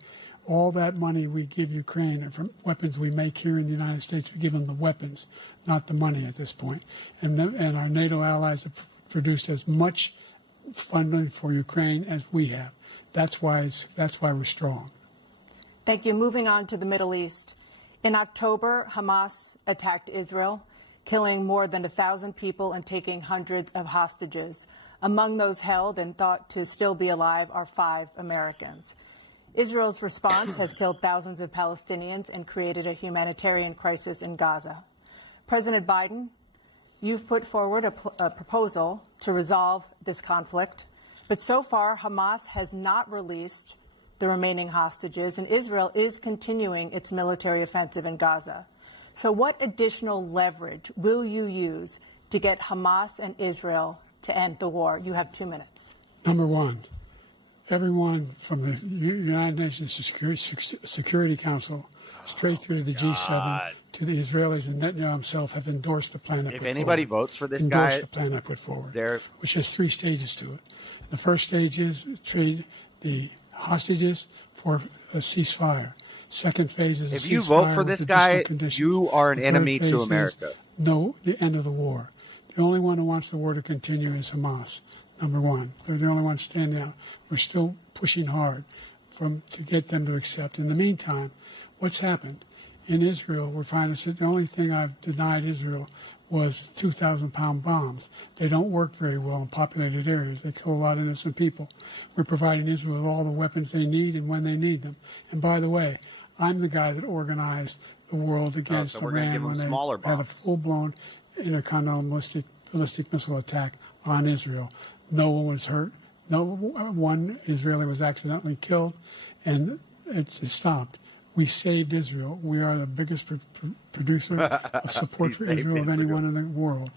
all that money we give Ukraine and from weapons we make here in the United States, we give them the weapons, not the money at this point. And our NATO allies have produced as much funding for Ukraine as we have. That's why we're strong. Thank you. Moving on to the Middle East. In October, Hamas attacked Israel, killing more than 1,000 people and taking hundreds of hostages. Among those held and thought to still be alive are 5 Americans. Israel's response has killed thousands of Palestinians and created a humanitarian crisis in Gaza. President Biden, you've put forward a proposal to resolve this conflict, but so far Hamas has not released the remaining hostages, and Israel is continuing its military offensive in Gaza. So what additional leverage will you use to get Hamas and Israel to end the war? You have 2 minutes. Number one, everyone from the United Nations Security Council straight through to the G7 to the Israelis and Netanyahu himself have endorsed the plan I put forward. If anybody votes for this endorsed guy, the plan I put forward, they're which has 3 stages to it. The first stage is trade the hostages for a ceasefire. Second phase is if you vote for this guy, you are an enemy to America. No, the end of the war. The only one who wants the war to continue is Hamas. Number one, they're the only ones standing out. We're still pushing hard to get them to accept. In the meantime, what's happened in Israel? We're finding that the only thing I've denied Israel was 2,000-pound bombs. They don't work very well in populated areas. They kill a lot of innocent people. We're providing Israel with all the weapons they need and when they need them. And by the way, I'm the guy that organized the world against Iran when they had a full-blown intercontinental ballistic missile attack on Israel. No one was hurt. No one Israeli was accidentally killed, and it just stopped. We saved Israel. We are the biggest producer of support for Israel of anyone in the world.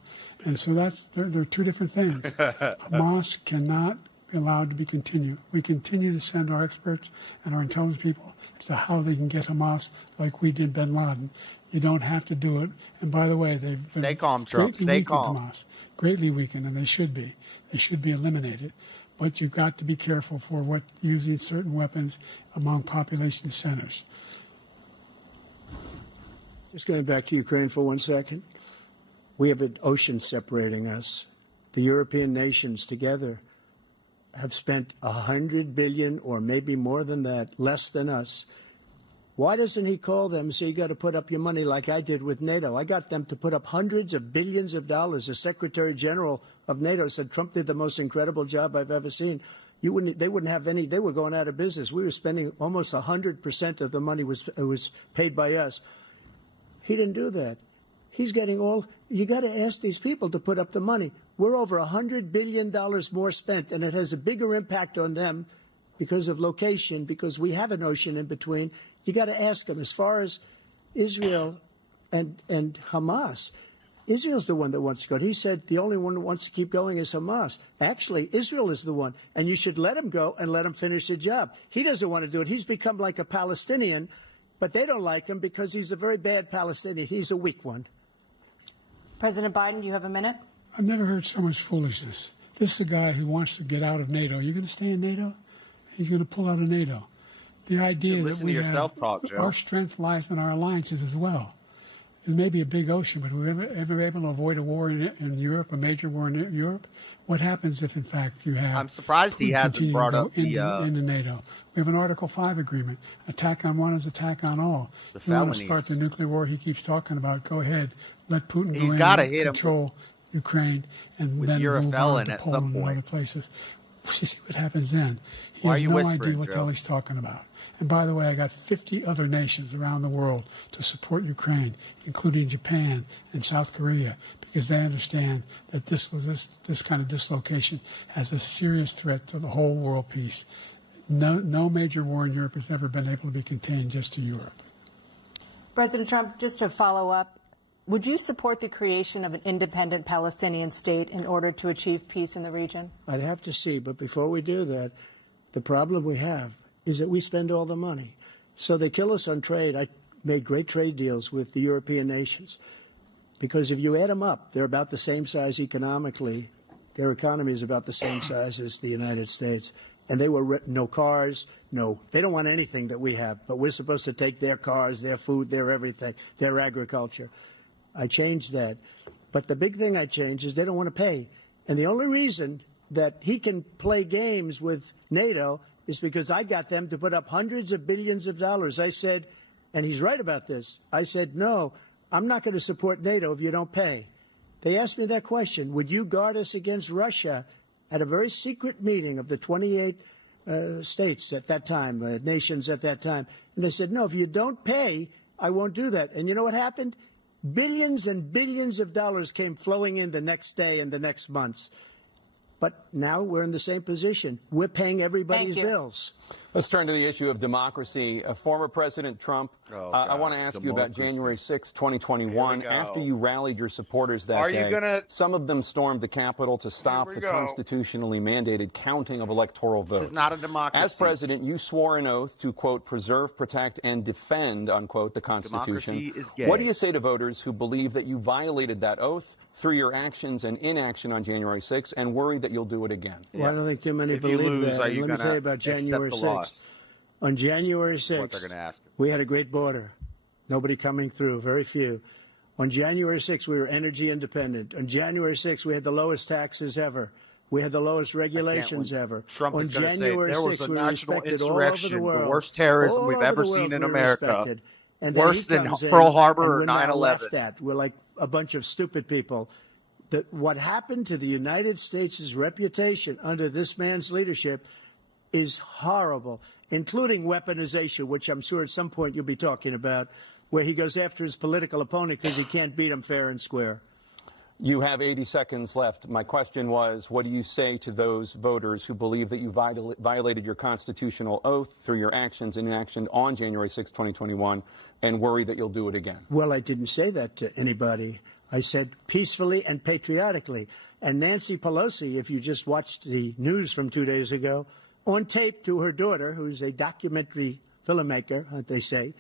And so they're two different things. Hamas cannot be allowed to be continued. We continue to send our experts and our intelligence people as to how they can get Hamas like we did bin Laden. You don't have to do it. And by the way, they've been stay calm, Trump. Stay calm. Hamas, greatly weakened, and they should be. They should be eliminated. But you've got to be careful for using certain weapons among population centers. Just going back to Ukraine for 1 second. We have an ocean separating us. The European nations together have spent $100 billion, or maybe more than that, less than us. Why doesn't he call them and say, you got to put up your money like I did with NATO? I got them to put up hundreds of billions of dollars. The Secretary General of NATO said Trump did the most incredible job I've ever seen. They wouldn't have any. They were going out of business. We were spending almost 100% of the money was paid by us. He didn't do that. He's getting all. You got to ask these people to put up the money. We're over $100 billion more spent, and it has a bigger impact on them because of location, because we have an ocean in between. You got to ask them. As far as Israel and Hamas, Israel's the one that wants to go. He said the only one who wants to keep going is Hamas. Actually, Israel is the one, and you should let him go and let him finish the job. He doesn't want to do it. He's become like a Palestinian, but they don't like him because he's a very bad Palestinian. He's a weak one. President Biden, do you have a minute? I've never heard so much foolishness. This is a guy who wants to get out of NATO. You're going to stay in NATO? He's going to pull out of NATO. The idea that we have, our strength lies in our alliances as well. It may be a big ocean, but we're ever able to avoid a war in Europe, a major war in Europe? What happens if, in fact, you have... I'm surprised he hasn't brought up into NATO. We have an Article 5 agreement. Attack on one is attack on all. The you want to start the nuclear war he keeps talking about, go ahead. Let Putin He's go gotta in hit control Ukraine and with then you're move a on felon to at Poland some point. and other places. See what happens then. He Why has are you no whispering, idea what the Joe? hell he's talking about. And by the way, I got 50 other nations around the world to support Ukraine, including Japan and South Korea, because they understand that this kind of dislocation has a serious threat to the whole world peace. No major war in Europe has ever been able to be contained just to Europe. President Trump, just to follow up, would you support the creation of an independent Palestinian state in order to achieve peace in the region? I'd have to see, but before we do that, the problem we have is that we spend all the money. So they kill us on trade. I made great trade deals with the European nations because if you add them up, they're about the same size economically. Their economy is about the same size as the United States. And they were no cars, they don't want anything that we have, but we're supposed to take their cars, their food, their everything, their agriculture. I changed that. But the big thing I changed is they don't want to pay. And the only reason that he can play games with NATO is because I got them to put up hundreds of billions of dollars. I said, and he's right about this, I said, no, I'm not going to support NATO if you don't pay. They asked me that question, would you guard us against Russia at a very secret meeting of the 28 states at that time, nations at that time. And they said, no, if you don't pay, I won't do that. And you know what happened? Billions and billions of dollars came flowing in the next day and the next months. But now we're in the same position. We're paying everybody's bills. Let's turn to the issue of democracy. Former President Trump, I want to ask you about January 6, 2021. After you rallied your supporters that day, some of them stormed the Capitol to stop the constitutionally mandated counting of electoral votes. This is not a democracy. As president, you swore an oath to, quote, preserve, protect, and defend, unquote, the Constitution. Democracy is gay. What do you say to voters who believe that you violated that oath through your actions and inaction on January 6th and worry that you'll do it again? Well, I don't think too many believe that. Let me tell you about January 6th. On January 6th, we had a great border. Nobody coming through, very few. On January 6th, we were energy independent. On January 6th, we had the lowest taxes ever. We had the lowest regulations ever. Trump on is going to say January there was 6th, a we national respected all over insurrection, the world. the worst terrorism All we've over ever the seen world in we were America. respected. And then Worse he than comes in, Pearl Harbor and or we're now 9/11. laughed at. We're like a bunch of stupid people. That what happened to the United States' reputation under this man's leadership is horrible, including weaponization, which I'm sure at some point you'll be talking about, where he goes after his political opponent because he can't beat him fair and square. You have 80 seconds left. My question was, what do you say to those voters who believe that you violated your constitutional oath through your actions and inaction on January 6, 2021, and worry that you'll do it again? Well, I didn't say that to anybody. I said peacefully and patriotically. And Nancy Pelosi, if you just watched the news from 2 days ago, on tape to her daughter, who's a documentary filmmaker, they say,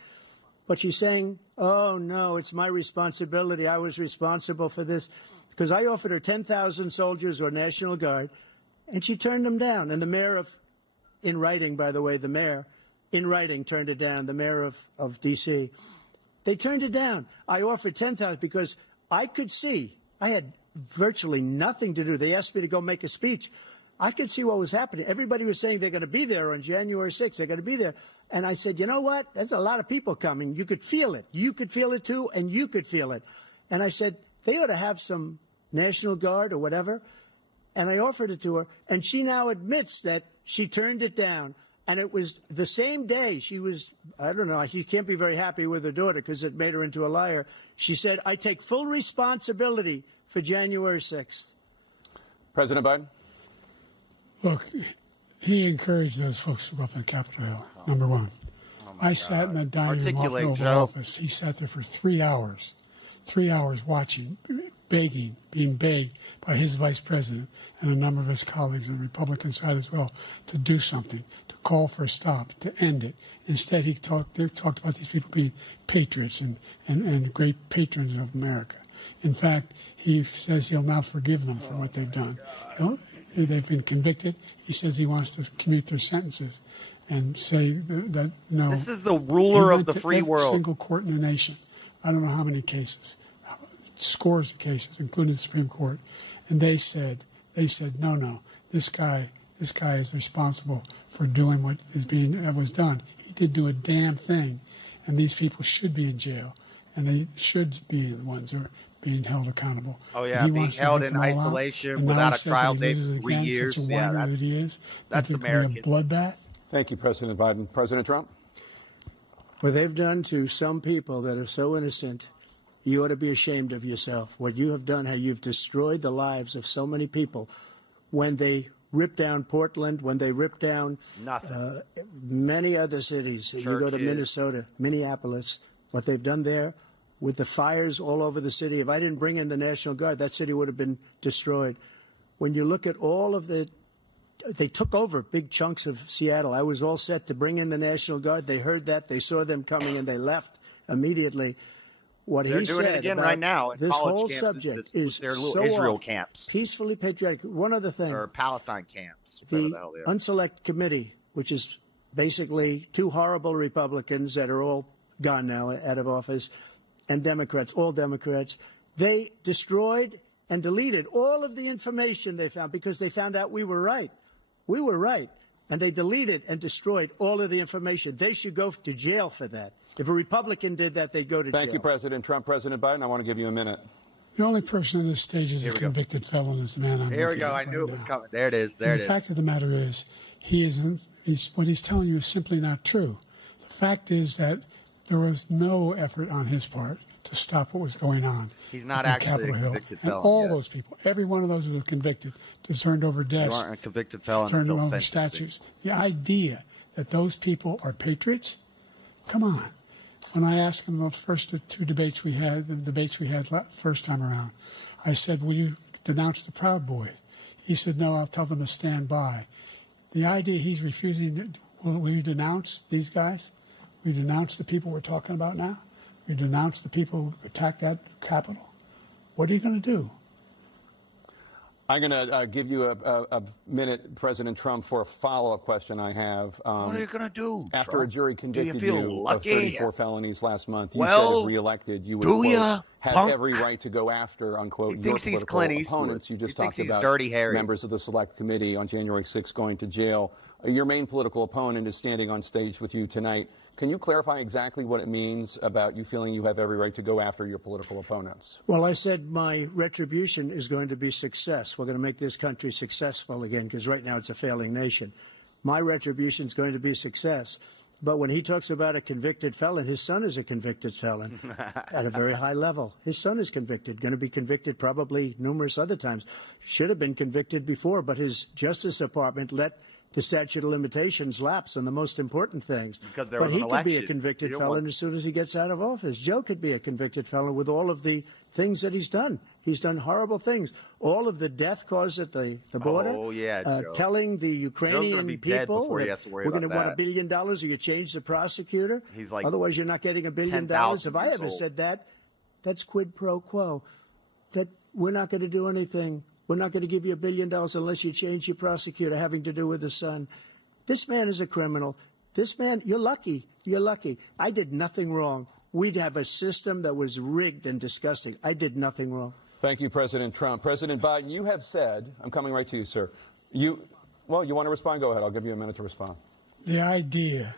but she's saying, oh, no, it's my responsibility. I was responsible for this. Because I offered her 10,000 soldiers or National Guard, and she turned them down. And the mayor in writing, by the way, the mayor, in writing, turned it down, the mayor of D.C. They turned it down. I offered 10,000 because I could see, I had virtually nothing to do. They asked me to go make a speech. I could see what was happening. Everybody was saying they're going to be there on January 6th. They're going to be there. And I said, you know what? There's a lot of people coming. You could feel it. You could feel it, too, and you could feel it. And I said, they ought to have some National Guard or whatever. And I offered it to her. And she now admits that she turned it down. And it was the same day she was, I don't know, she can't be very happy with her daughter because it made her into a liar. She said, I take full responsibility for January 6th. President Biden? Look, he encouraged those folks to go up on Capitol Hill, number one. I sat in the dining room off the Oval Office. He sat there for 3 hours watching, begging, being begged by his vice president and a number of his colleagues on the Republican side as well to do something, to call for a stop, to end it. Instead, they talked about these people being patriots and great patrons of America. In fact, he says he'll now forgive them for what they've done. They've been convicted. He says he wants to commute their sentences and say that no. This is the ruler of the free world. Every single court in the nation. I don't know how many cases, scores of cases, including the Supreme Court, and they said no, this guy is responsible for doing what was done. He did do a damn thing, and these people should be in jail, and they should be the ones who are being held accountable. Oh yeah, being held in isolation without a trial date for 3 years. Yeah, that's American. A bloodbath. Thank you, President Biden. President Trump? What they've done to some people that are so innocent, you ought to be ashamed of yourself. What you have done, how you've destroyed the lives of so many people when they ripped down Portland, when they ripped down many other cities. Churches. You go to Minnesota, Minneapolis, what they've done there with the fires all over the city. If I didn't bring in the National Guard, that city would have been destroyed. When you look at all of they took over big chunks of Seattle. I was all set to bring in the National Guard. They heard that. They saw them coming, and they left immediately. What They're he doing said it again about right now in this college whole camps. subject is They're little so Israel off. camps. Peacefully patriotic. One other thing. Or Palestine camps. The hell they are. Unselect Committee, which is basically two horrible Republicans that are all gone now, out of office, and Democrats, all Democrats, they destroyed and deleted all of the information they found because they found out we were right. We were right. And they deleted and destroyed all of the information. They should go to jail for that. If a Republican did that, they'd go to jail. Thank you, President Trump. President Biden, I want to give you a minute. The only person on this stage is a convicted felon is the man I'm Here we looking go. at I right knew it now. was coming. There it is. There it The is. fact of the matter is, what he's telling you is simply not true. The fact is that there was no effort on his part to stop what was going on. He's not at actually a Capitol Hill. convicted And felon all yet. those people, every one of those who were convicted, turned over You desks, aren't a convicted felon turned until over sentencing. statues. The idea that those people are patriots, come on. When I asked him the first two debates we had, the debates we had first time around, I said, will you denounce the Proud Boys? He said, no, I'll tell them to stand by. The idea he's refusing, will you denounce these guys? Will you denounce the people we're talking about now? Will you denounce the people who attacked that Capitol? What are you going to do? I'm going to give you a minute, President Trump, for a follow-up question I have. What are you going to do, After Trump? a jury convicted you of lucky? 34 felonies last month, you said Well, if reelected, you would, do quote, ya, have punk? every right to go after, unquote, He your thinks he's political Clint Eastwood. opponents. You just He thinks talked he's about Dirty Harry. members of the Select Committee on January 6th going to jail. Your main political opponent is standing on stage with you tonight. Can you clarify exactly what it means about you feeling you have every right to go after your political opponents? Well, I said my retribution is going to be success. We're going to make this country successful again, because right now it's a failing nation. My retribution is going to be success. But when he talks about a convicted felon, his son is a convicted felon at a very high level. His son is convicted, going to be convicted probably numerous other times. Should have been convicted before, but his Justice Department let the statute of limitations lapse on the most important things. Because there was an But he election. could be a convicted felon as soon as he gets out of office. Joe could be a convicted felon with all of the things that he's done. He's done horrible things. All of the death caused at the border. Oh, yeah, Joe. Telling the Joe's gonna Ukrainian be people dead before he that has to worry we're going to about want $1 billion or you change the prosecutor. He's like Otherwise, you're not getting $1 billion. 10,000 If I years ever old. said that, that's quid pro quo. That we're not going to do anything. We're not going to give you $1 billion unless you change your prosecutor having to do with the son. This man is a criminal. This man, you're lucky. You're lucky. I did nothing wrong. We'd have a system that was rigged and disgusting. I did nothing wrong. Thank you, President Trump. President Biden, you have said, I'm coming right to you, sir. You want to respond? Go ahead. I'll give you a minute to respond. The idea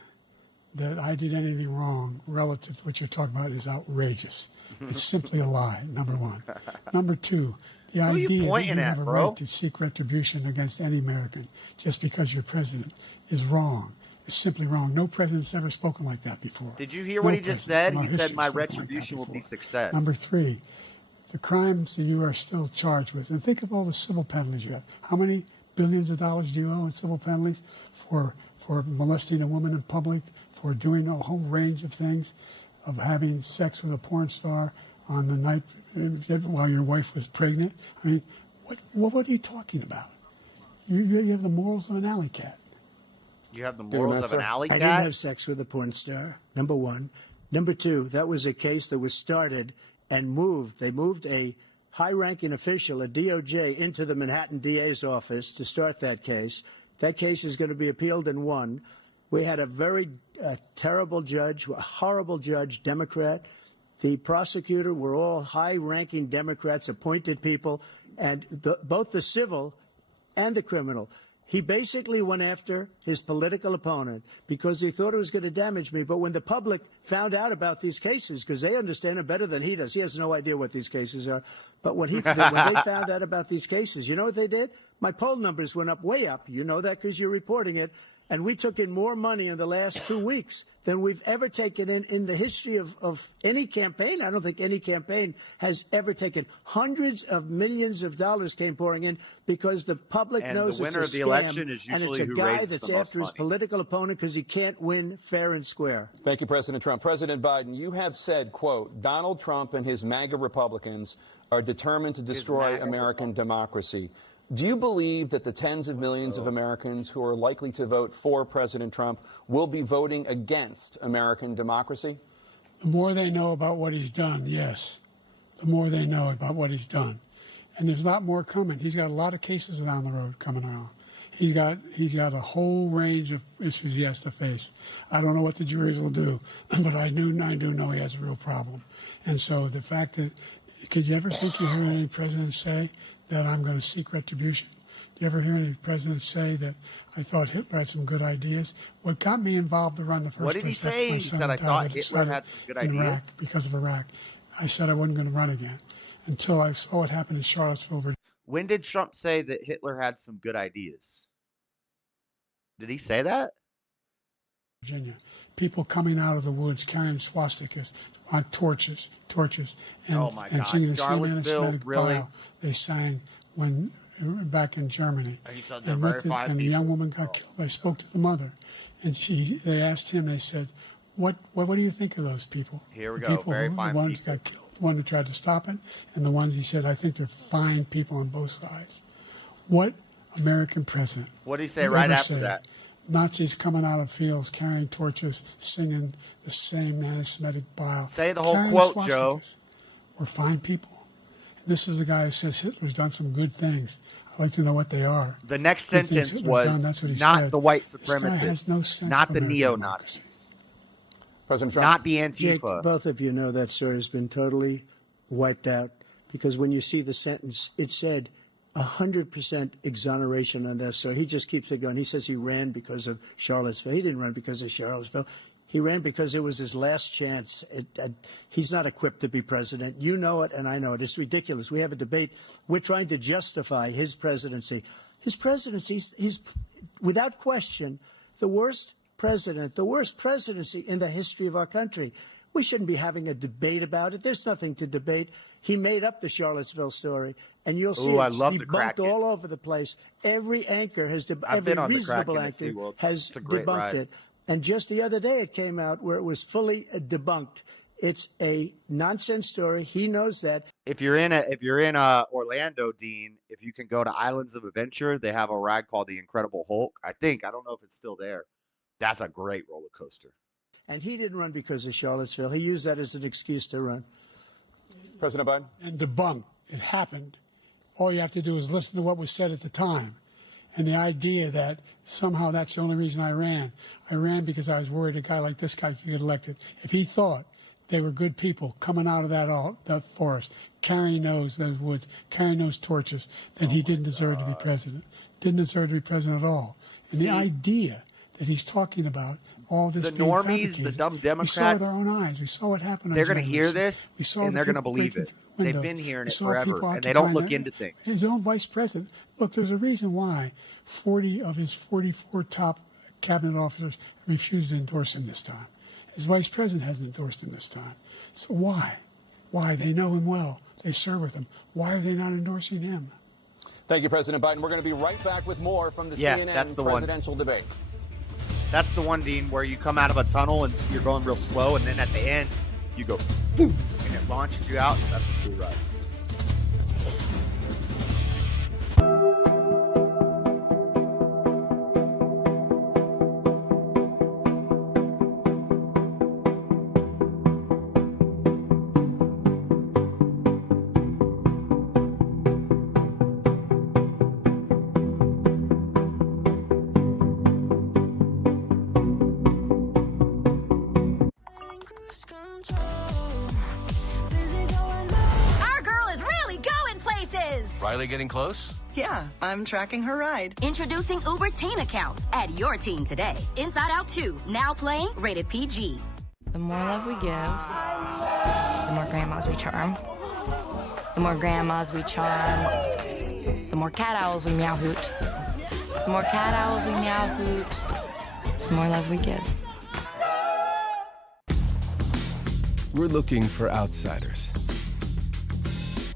that I did anything wrong relative to what you're talking about is outrageous. It's simply a lie, number one. Number two, the Who are you idea that pointing you at, have a bro? right to seek retribution against any American just because you're president is wrong. It's simply wrong. No president's ever spoken like that before. Did you hear what he just said? He said my history spoken like that retribution will be before. success. Number three, the crimes that you are still charged with. And think of all the civil penalties you have. How many billions of dollars do you owe in civil penalties for molesting a woman in public, for doing a whole range of things, of having sex with a porn star on the night while your wife was pregnant? I mean, what are you talking about? You have the morals of an alley cat. You have the morals of an alley I cat? didn't have sex with a porn star, number one. Number two, that was a case that was started and moved. They moved a high-ranking official, a DOJ, into the Manhattan DA's office to start that case. That case is going to be appealed and won. We had a very terrible judge, a horrible judge, Democrat. The prosecutor were all high-ranking Democrats, appointed people, and both the civil and the criminal. He basically went after his political opponent because he thought it was going to damage me. But when the public found out about these cases, because they understand it better than he does, he has no idea what these cases are. But when they found out about these cases, you know what they did? My poll numbers went up, way up. You know that because you're reporting it. And we took in more money in the last 2 weeks than we've ever taken in the history of any campaign. I don't think any campaign has ever taken. Hundreds of millions of dollars came pouring in because the public And knows the winner it's a of the scam, election is and usually it's a who guy raises that's the most after his money. political opponent because he can't win fair and square. Thank you, President Trump. President Biden, you have said, quote, Donald Trump and his MAGA Republicans are determined to destroy American democracy. Do you believe that the tens of millions of Americans who are likely to vote for President Trump will be voting against American democracy? The more they know about what he's done, yes. The more they know about what he's done. And there's a lot more coming. He's got a lot of cases down the road coming around. He's got a whole range of issues he has to face. I don't know what the juries will do, but I do know he has a real problem. And so the fact that, could you ever think you heard any president say that I'm going to seek retribution? Do you ever hear any president say that I thought Hitler had some good ideas? What got me involved to run the first What did he place after say? my He son said, I died, thought I Hitler decided had some good in Iraq ideas? because of Iraq. I said I wasn't going to run again until I saw what happened in Charlottesville, Virginia. When did Trump say that Hitler had some good ideas? Did he say that? People coming out of the woods carrying swastikas on torches, and, Oh my and God, singing the same Charlottesville, anti-Semitic really? bile they sang when back in Germany. And you said And they're looked very at- fine and the people. young woman got killed. I spoke to the mother, and they asked him. They said, "What do you think of those people?" Here we The go, people very who, fine the ones people. got killed, the one who tried to stop it, and the ones he said, "I think they're fine people on both sides." What American president? What did he say would right ever after say, that? Nazis coming out of fields carrying torches, singing the same anti-Semitic bile. Say the whole carrying quote, Joe. swastikas. We're fine people. And this is the guy who says Hitler's done some good things. I'd like to know what they are. The next He thinks sentence Hitler's was done, that's what he not said. the white This guy has supremacists, no sense not of the American neo-Nazis, President Trump. not the Jake, Antifa. both of you know that story has been totally wiped out because when you see the sentence, it said 100% exoneration on this. So he just keeps it going. He says he ran because of Charlottesville. He didn't run because of Charlottesville. He ran because it was his last chance. He's not equipped to be president. You know it, and I know it. It's ridiculous. We have a debate. We're trying to justify his presidency. His presidency, he's without question, the worst president, the worst presidency in the history of our country. We shouldn't be having a debate about it. There's nothing to debate. He made up the Charlottesville story, and you'll see it's debunked all over the place. Every anchor has, every reasonable anchor has debunked it. And just the other day, it came out where it was fully debunked. It's a nonsense story. He knows that. If you're in Orlando, Dean, if you can go to Islands of Adventure, they have a ride called the Incredible Hulk. I don't know if it's still there. That's a great roller coaster. And he didn't run because of Charlottesville. He used that as an excuse to run. President Biden? And debunk. It happened. All you have to do is listen to what was said at the time. And the idea that somehow that's the only reason I ran. I ran because I was worried a guy like this guy could get elected. If he thought they were good people coming out of that forest, carrying those woods, carrying those torches, then he didn't deserve to be president. Didn't deserve to be president at all. And the idea that he's talking about all this, the normies, the dumb Democrats, we saw it with our own eyes. We saw what happened. They're going to hear this, and they're going to believe it. They've been hearing it forever, and they don't look into things. His own vice president. Look, there's a reason why 40 of his 44 top cabinet officers refused to endorse him this time. His vice president hasn't endorsed him this time. So why? Why? They know him well. They serve with him. Why are they not endorsing him? Thank you, President Biden. We're going to be right back with more from the CNN presidential debate. That's the one, Dean, where you come out of a tunnel and you're going real slow, and then at the end, you go, boom, and it launches you out. That's a cool ride. Riley getting close? Yeah, I'm tracking her ride. Introducing Uber Teen Accounts. Add your teen today. Inside Out 2, now playing, rated PG. The more love we give, the more grandmas we charm. The more grandmas we charm, the more cat owls we meow hoot. The more cat owls we meow hoot, the more love we give. We're looking for outsiders.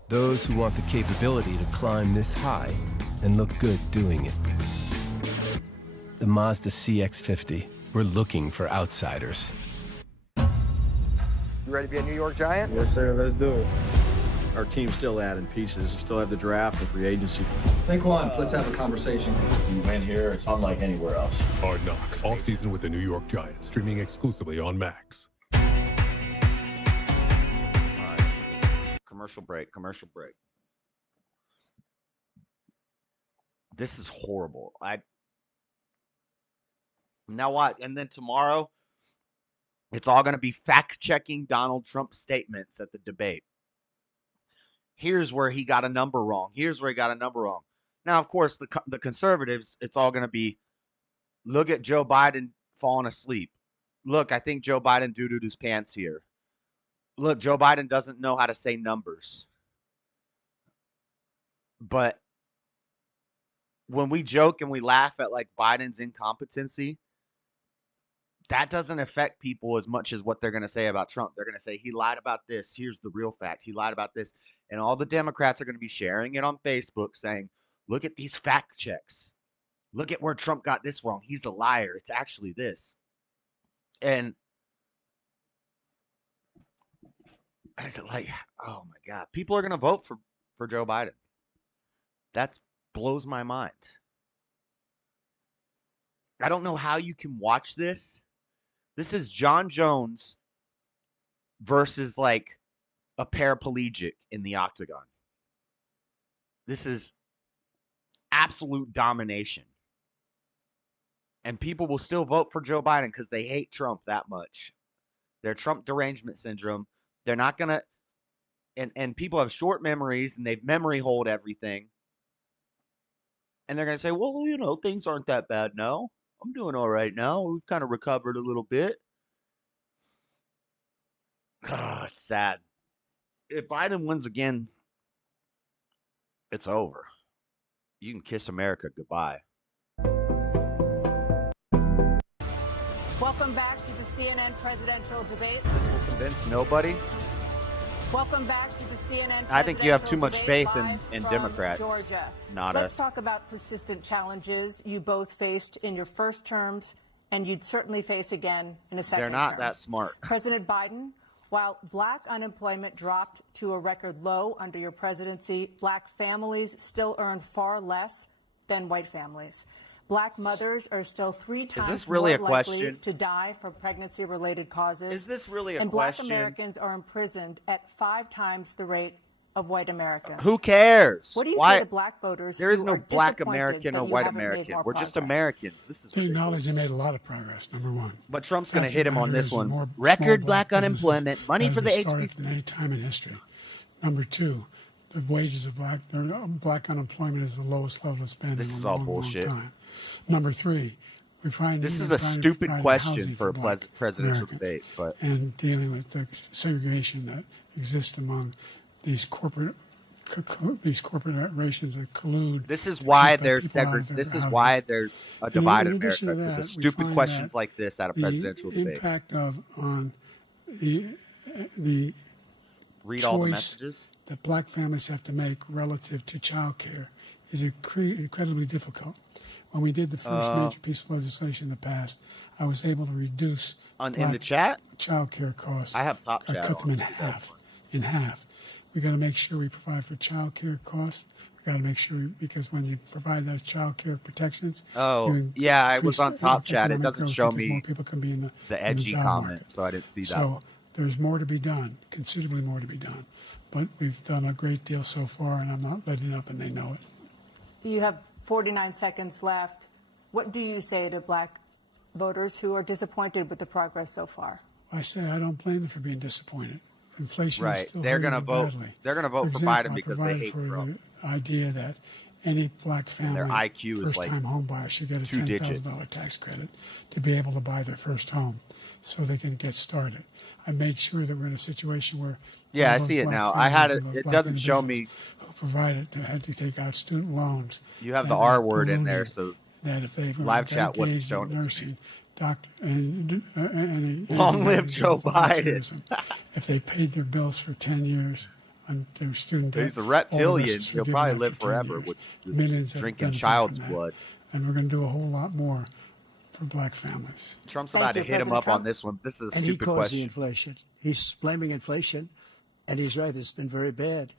Those who want the capability to climb this high and look good doing it. The Mazda CX-50. We're looking for outsiders. You ready to be a New York Giant? Yes, sir. Let's do it. Our team's still adding pieces. We still have the draft and free agency. Saquon, let's have a conversation. You win here, it's unlike anywhere else. Hard Knocks, all season with the New York Giants, streaming exclusively on Max. Commercial break. This is horrible. Now what? And then tomorrow, it's all going to be fact-checking Donald Trump's statements at the debate. Here's where he got a number wrong. Here's where he got a number wrong. Now, of course, the conservatives, it's all going to be, look at Joe Biden falling asleep. Look, I think Joe Biden doo-dooed his pants here. Look, Joe Biden doesn't know how to say numbers. But when we joke and we laugh at like Biden's incompetency, that doesn't affect people as much as what they're going to say about Trump. They're going to say, he lied about this. Here's the real fact. He lied about this. And all the Democrats are going to be sharing it on Facebook saying, look at these fact checks. Look at where Trump got this wrong. He's a liar. It's actually this. And like, oh my God, people are going to vote for Joe Biden. That blows my mind. I don't know how you can watch this. This is John Jones versus like a paraplegic in the octagon. This is absolute domination. And people will still vote for Joe Biden because they hate Trump that much. Their Trump derangement syndrome. They're not going to, and people have short memories and they've memory holed everything. And they're going to say, well, you know, things aren't that bad now. I'm doing all right now. We've kind of recovered a little bit. It's sad. If Biden wins again, it's over. You can kiss America goodbye. Welcome back to the CNN presidential debate. This will convince nobody. Welcome back to the CNN. I think you have too much faith in from Democrats. Georgia. Nada. Let's talk about persistent challenges you both faced in your first terms, and you'd certainly face again in a second They're not term. that smart. President Biden, while black unemployment dropped to a record low under your presidency, black families still earn far less than white families. Black mothers are still 3 times this really more a likely question? to die from pregnancy-related causes. Is this really a and question? Black Americans are imprisoned at 5 times the rate of white Americans. Who cares? What do you Why? say to black voters? There is who no are black disappointed American that or you white haven't made American. more We're just progress? Americans. This is They ridiculous. acknowledge they made a lot of progress, number one. But Trump's going to Fact hit of him on the matter this is one. more Record small black businesses unemployment, money have for the been started HBCUs. than any time in history. Number two, the wages of black unemployment is the lowest level of spending This in is a all long, bullshit. long time. Number three, we find This even is a trying to stupid provide question housing for a black presidential Americans debate, but and dealing with the segregation that exists among these corporations that collude. this is why to keep there's people out of their This is houses. why there's a And divide in in addition America to because of that, we stupid find questions that like this at a the presidential debate. impact on the Read all the choice messages. that black families have to make relative to child care is incredibly difficult. When we did the first major piece of legislation in the past, I was able to reduce In the chat, child care costs. I have top I chat cut them on. in half. In half. We got to make sure we provide for child care costs. We got to make sure because when you provide those child care protections. Oh, you yeah, I increase was on top chat. It economic doesn't growth show because me more people can be in the in edgy job comment, market. so I didn't see that So one. there's more to be done, considerably more to be done. But we've done a great deal so far, and I'm not letting up, and they know it. You have 49 seconds left. What do you say to black voters who are disappointed with the progress so far? I say I don't blame them for being disappointed. Inflation Right. is still They're going to vote. They're going to vote for example, Biden I because they provided hate for Trump. the idea that any black family, their IQ is like first-time home buyer should get a two-digit. $10,000 tax credit to be able to buy their first home, so they can get started. I made sure that we're in a situation where Yeah, all I those see it black now. I had families it. and those It black doesn't show individuals me. who provided had to take out student loans. You have that the had R word in there, ballooned so that if they were live chat wasn't engaged in showing it to me. nursing, doctor, and Long live Joe Biden. If they paid their bills for 10 years on their student debt, He's a all the rest reptilian. is He'll forgiven probably after live 10 forever years. with Millions have drinking benefited child's from that. blood. And we're going to do a whole lot more for black families. Trump's Thank about you, to hit him President up on Trump. this one. This is a And he stupid caused question. the inflation. He's blaming inflation, and he's right. It's been very bad.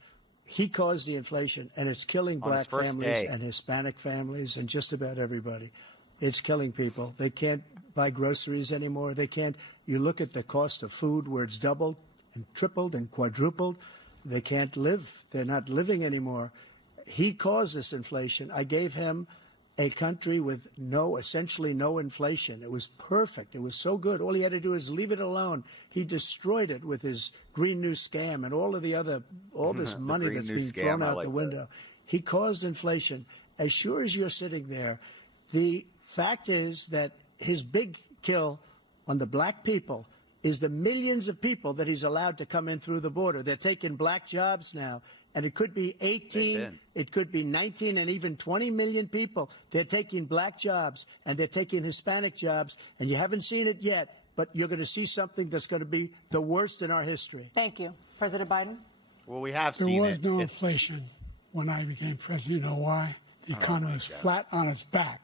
He caused the inflation, and it's killing On his black first families day. and Hispanic families and just about everybody. It's killing people. They can't buy groceries anymore. They can't. You look at the cost of food where it's doubled and tripled and quadrupled. They can't live. They're not living anymore. He caused this inflation. I gave him a country with essentially no inflation. It was perfect. It was so good. All he had to do is leave it alone. He destroyed it with his Green New Scam and all this money Green that's New being Scam, thrown I out like the that. window. He caused inflation. As sure as you're sitting there, the fact is that his big kill on the black people is the millions of people that he's allowed to come in through the border. They're taking black jobs now, and it could be 18, it could be 19, and even 20 million people. They're taking black jobs, and they're taking Hispanic jobs, and you haven't seen it yet, but you're going to see something that's going to be the worst in our history. Thank you. President Biden? Well, we have There seen was it. no inflation when I became president. You know why? The economy was flat on its back.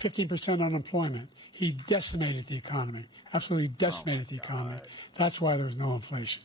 15% unemployment. He decimated the economy, absolutely decimated the economy. That's why there was no inflation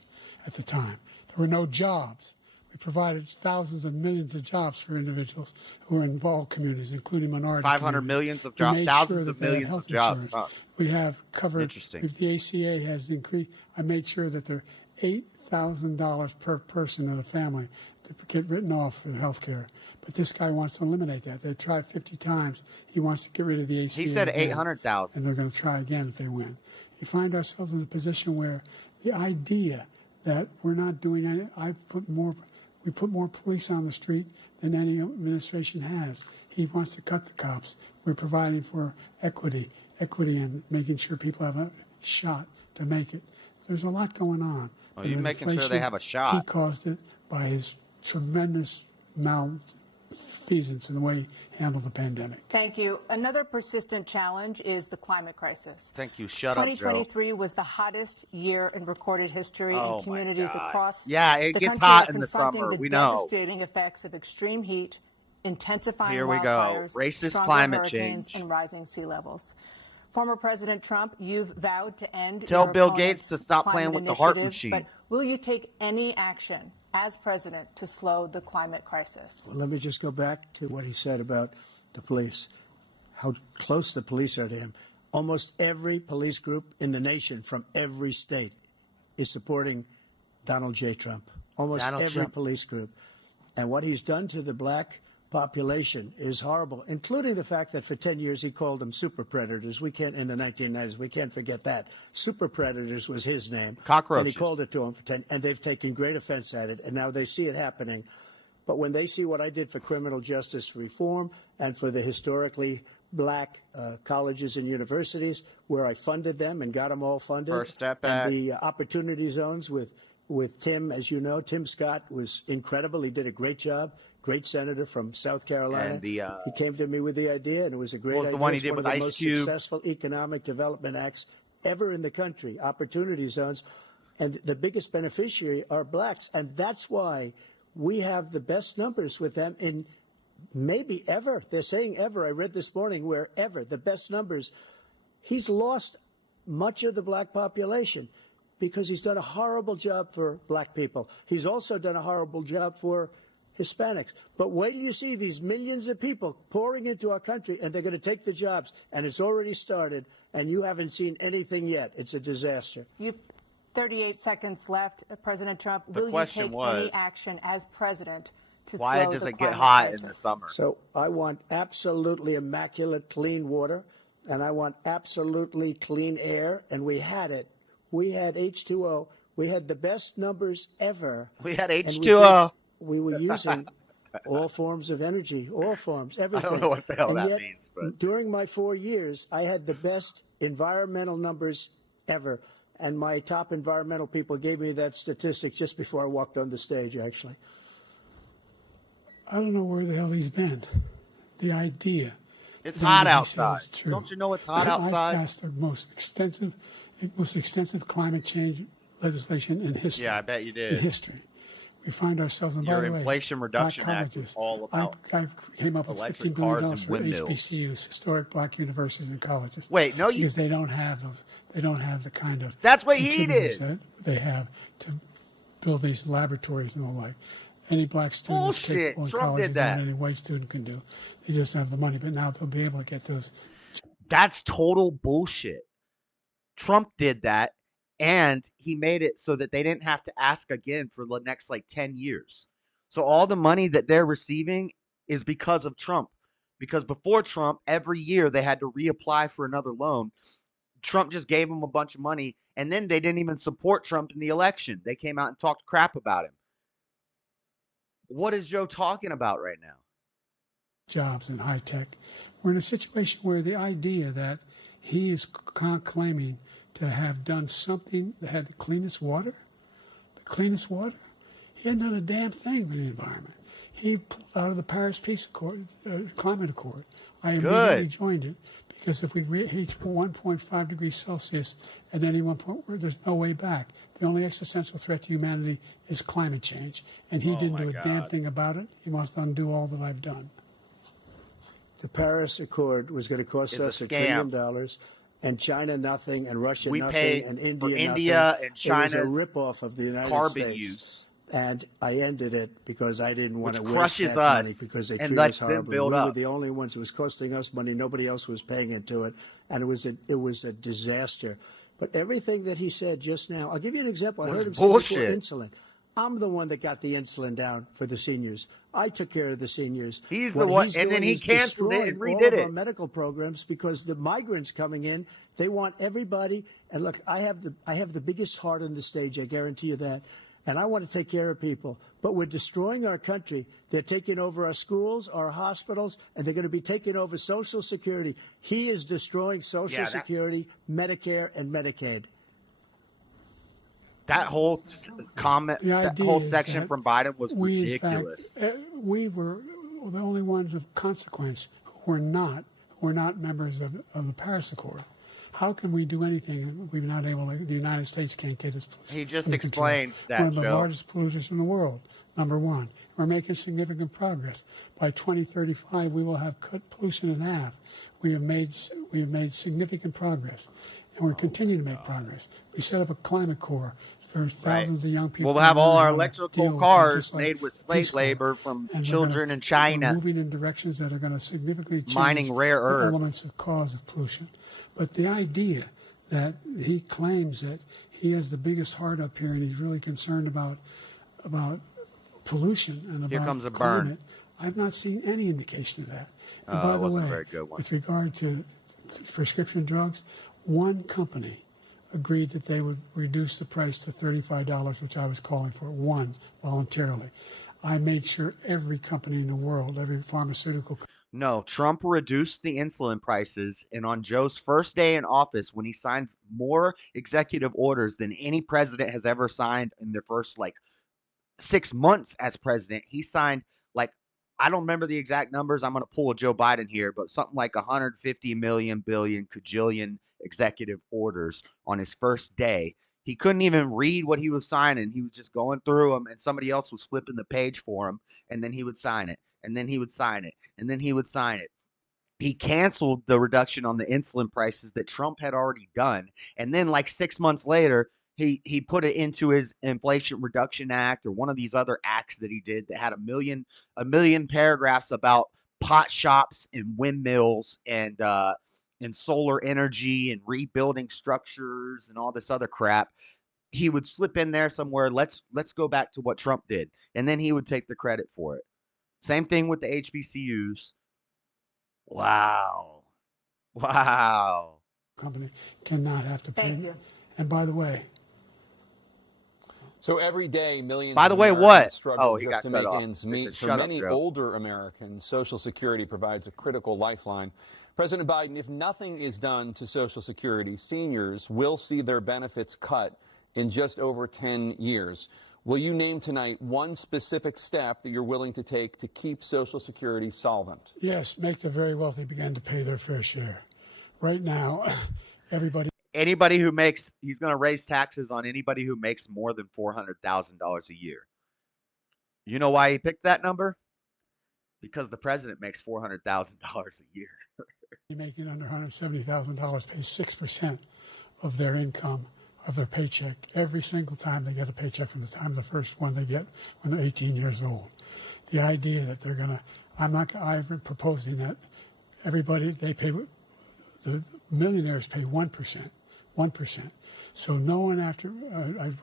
at the time. There were no jobs. We provided thousands of millions of jobs for individuals who were in all communities, including minority 500 communities. millions of We jobs, made thousands sure of that they had millions health of jobs. insurance. Huh? We have covered. Interesting. If the ACA has increased, I made sure that there are $8,000 per person in a family to get written off for health care. But this guy wants to eliminate that. They tried 50 times. He wants to get rid of the ACA. He said again, 800,000. and they're going to try again if they win. You find ourselves in a position where the idea that we're not doing any, I put more We put more police on the street than any administration has. He wants to cut the cops. We're providing for equity and making sure people have a shot to make it. There's a lot going on. Well, you're making sure they have a shot. He caused it by his tremendous malfeasance in the way he handled the pandemic. Thank you. Another persistent challenge is the climate crisis. Thank you. Shut up, Joe. 2023 was the hottest year in recorded history in communities across it the gets country hot are in the confronting summer. the We know. devastating effects of extreme heat, intensifying Here we go. wildfires, Racist stronger climate hurricanes, change. and rising sea levels. Former President Trump, you've vowed to end Tell your Bill opponent's Gates to stop playing climate with the heart initiatives, machine. But will you take any action as president to slow the climate crisis? Well, let me just go back to what he said about the police, how close the police are to him. Almost every police group in the nation from every state is supporting Donald J. Trump. Almost every police group. And what he's done to the black population is horrible, including the fact that for 10 years he called them super predators. We can't, in the 1990s, we can't forget that. Super predators was his name. Cockroaches. And he called it to them for 10, and they've taken great offense at it, and now they see it happening. But when they see what I did for criminal justice reform and for the historically black colleges and universities, where I funded them and got them all funded. First step back. And the opportunity zones with Tim, as you know, Tim Scott was incredible. He did a great job. Great senator from South Carolina. And he came to me with the idea, and it was a great idea. the one he It's did one with of the Ice most Cube. successful economic development acts ever in the country, opportunity zones. And the biggest beneficiary are blacks. And that's why we have the best numbers with them in maybe ever. They're saying ever. I read this morning where ever, the best numbers. He's lost much of the black population because he's done a horrible job for black people. He's also done a horrible job for Hispanics. But wait till you see these millions of people pouring into our country, and they're going to take the jobs, and it's already started, and you haven't seen anything yet. It's a disaster. You 38 seconds left, President Trump. The will you question take was, any action as president to why slow does the it get climate hot crisis? in the summer? So I want absolutely immaculate clean water, and I want absolutely clean air, and we had it. We had H2O. We had the best numbers ever. We had And H2O. we were using all forms of energy, all forms, everything. I don't know what the hell And that yet, means, but during my 4 years, I had the best environmental numbers ever. And my top environmental people gave me that statistic just before I walked on the stage, actually. I don't know where the hell he's been. The idea. It's that hot he outside. says is true. Don't you know it's hot outside? I passed the most extensive climate change legislation in history. Yeah, I bet you In did. history. We find ourselves in Your by the way, Inflation Reduction black Act was colleges. all about I came up with electric $15 billion cars and for windmills. HBCUs, historic black universities and colleges. Wait, no, you. Because they don't have those. They don't have the kind of. That's what he contributors did. that they have to build these laboratories and the like. Any black student is Bullshit. capable in Trump college did that. than any white student can do. They just don't have the money, but now they'll be able to get those. That's total bullshit. Trump did that, and he made it so that they didn't have to ask again for the next 10 years. So all the money that they're receiving is because of Trump. Because before Trump, every year they had to reapply for another loan. Trump just gave them a bunch of money, and then they didn't even support Trump in the election. They came out and talked crap about him. What is Joe talking about right now? Jobs in high tech. We're in a situation where the idea that he is claiming to have done something that had the cleanest water, he hadn't done a damn thing with the environment. He pulled out of the Paris Peace Accord, Climate Accord. I immediately joined it because if we reach 1.5 degrees Celsius at any one point, there's no way back. The only existential threat to humanity is climate change, and he didn't do a damn thing about it. He wants to undo all that I've done. The Paris Accord was going to cost us $1 trillion, and China nothing, and Russia We nothing, pay and India for nothing. India and China's It was a ripoff of the United carbon States. use. And I ended it because I didn't want to waste crushes that money us because they and treat lets us them horribly. build we were up. the only ones. It was costing us money. Nobody else was paying into it, and it was a disaster. But everything that he said just now, I'll give you an example. I heard him say before insulin. I'm the one that got the insulin down for the seniors. I took care of the seniors. He's What the one, he's and then doing he is canceled it and destroying redid all of our it. medical programs because the migrants coming in, they want everybody. And look, I have the biggest heart on the stage. I guarantee you that. And I want to take care of people. But we're destroying our country. They're taking over our schools, our hospitals, and they're going to be taking over Social Security. He is destroying Social Security, Medicare, and Medicaid. That whole comment, that whole section from Biden was ridiculous. In fact, we were the only ones of consequence who were not members of the Paris Accord. How can we do anything if we're not able to? The United States can't get its pollution. He just explained that, one of the largest polluters in the world, number one. We're making significant progress. By 2035, we will have cut pollution in half. We have made significant progress, and we're continuing to make progress. We set up a climate corps for thousands of young people. We'll have all our electrical cars made with slave labor from children in China. We're moving in directions that are going to significantly change mining rare earth elements of cause of pollution. But the idea that he claims that he has the biggest heart up here and he's really concerned about pollution and about Here comes a climate, burn. I've not seen any indication of that. And It by the wasn't way, a very good one. with regard to prescription drugs, one company agreed that they would reduce the price to $35, which I was calling for, one, voluntarily. I made sure every company in the world, every pharmaceutical company. No, Trump reduced the insulin prices, and on Joe's first day in office, when he signed more executive orders than any president has ever signed in their first 6 months as president, he signed I don't remember the exact numbers. I'm going to pull a Joe Biden here, but something like 150 million, billion, cajillion executive orders on his first day. He couldn't even read what he was signing. He was just going through them, and somebody else was flipping the page for him, and then he would sign it, and then he would sign it, and then he would sign it. He canceled the reduction on the insulin prices that Trump had already done, and then 6 months later, he put it into his Inflation Reduction Act or one of these other acts that he did that had a million paragraphs about pot shops and windmills and solar energy and rebuilding structures and all this other crap. He would slip in there somewhere. Let's go back to what Trump did, and then he would take the credit for it. Same thing with the HBCUs. Wow. Company cannot have to pay. Thank you. And by the way. So every day, millions By the of way, Americans what? struggle Oh, he just got to cut make off. ends They meet. said, For "Shut up, many Joe." older Americans, Social Security provides a critical lifeline. President Biden, if nothing is done to Social Security, seniors will see their benefits cut in just over 10 years. Will you name tonight one specific step that you're willing to take to keep Social Security solvent? Yes, make the very wealthy begin to pay their fair share. Right now, Anybody who makes, he's going to raise taxes on anybody who makes more than $400,000 a year. You know why he picked that number? Because the president makes $400,000 a year. making under $170,000 pay 6% of their income, of their paycheck, every single time they get a paycheck from the time the first one they get when they're 18 years old. The idea that they're going to, I've been proposing that everybody, they pay, the millionaires pay 1%. So no one I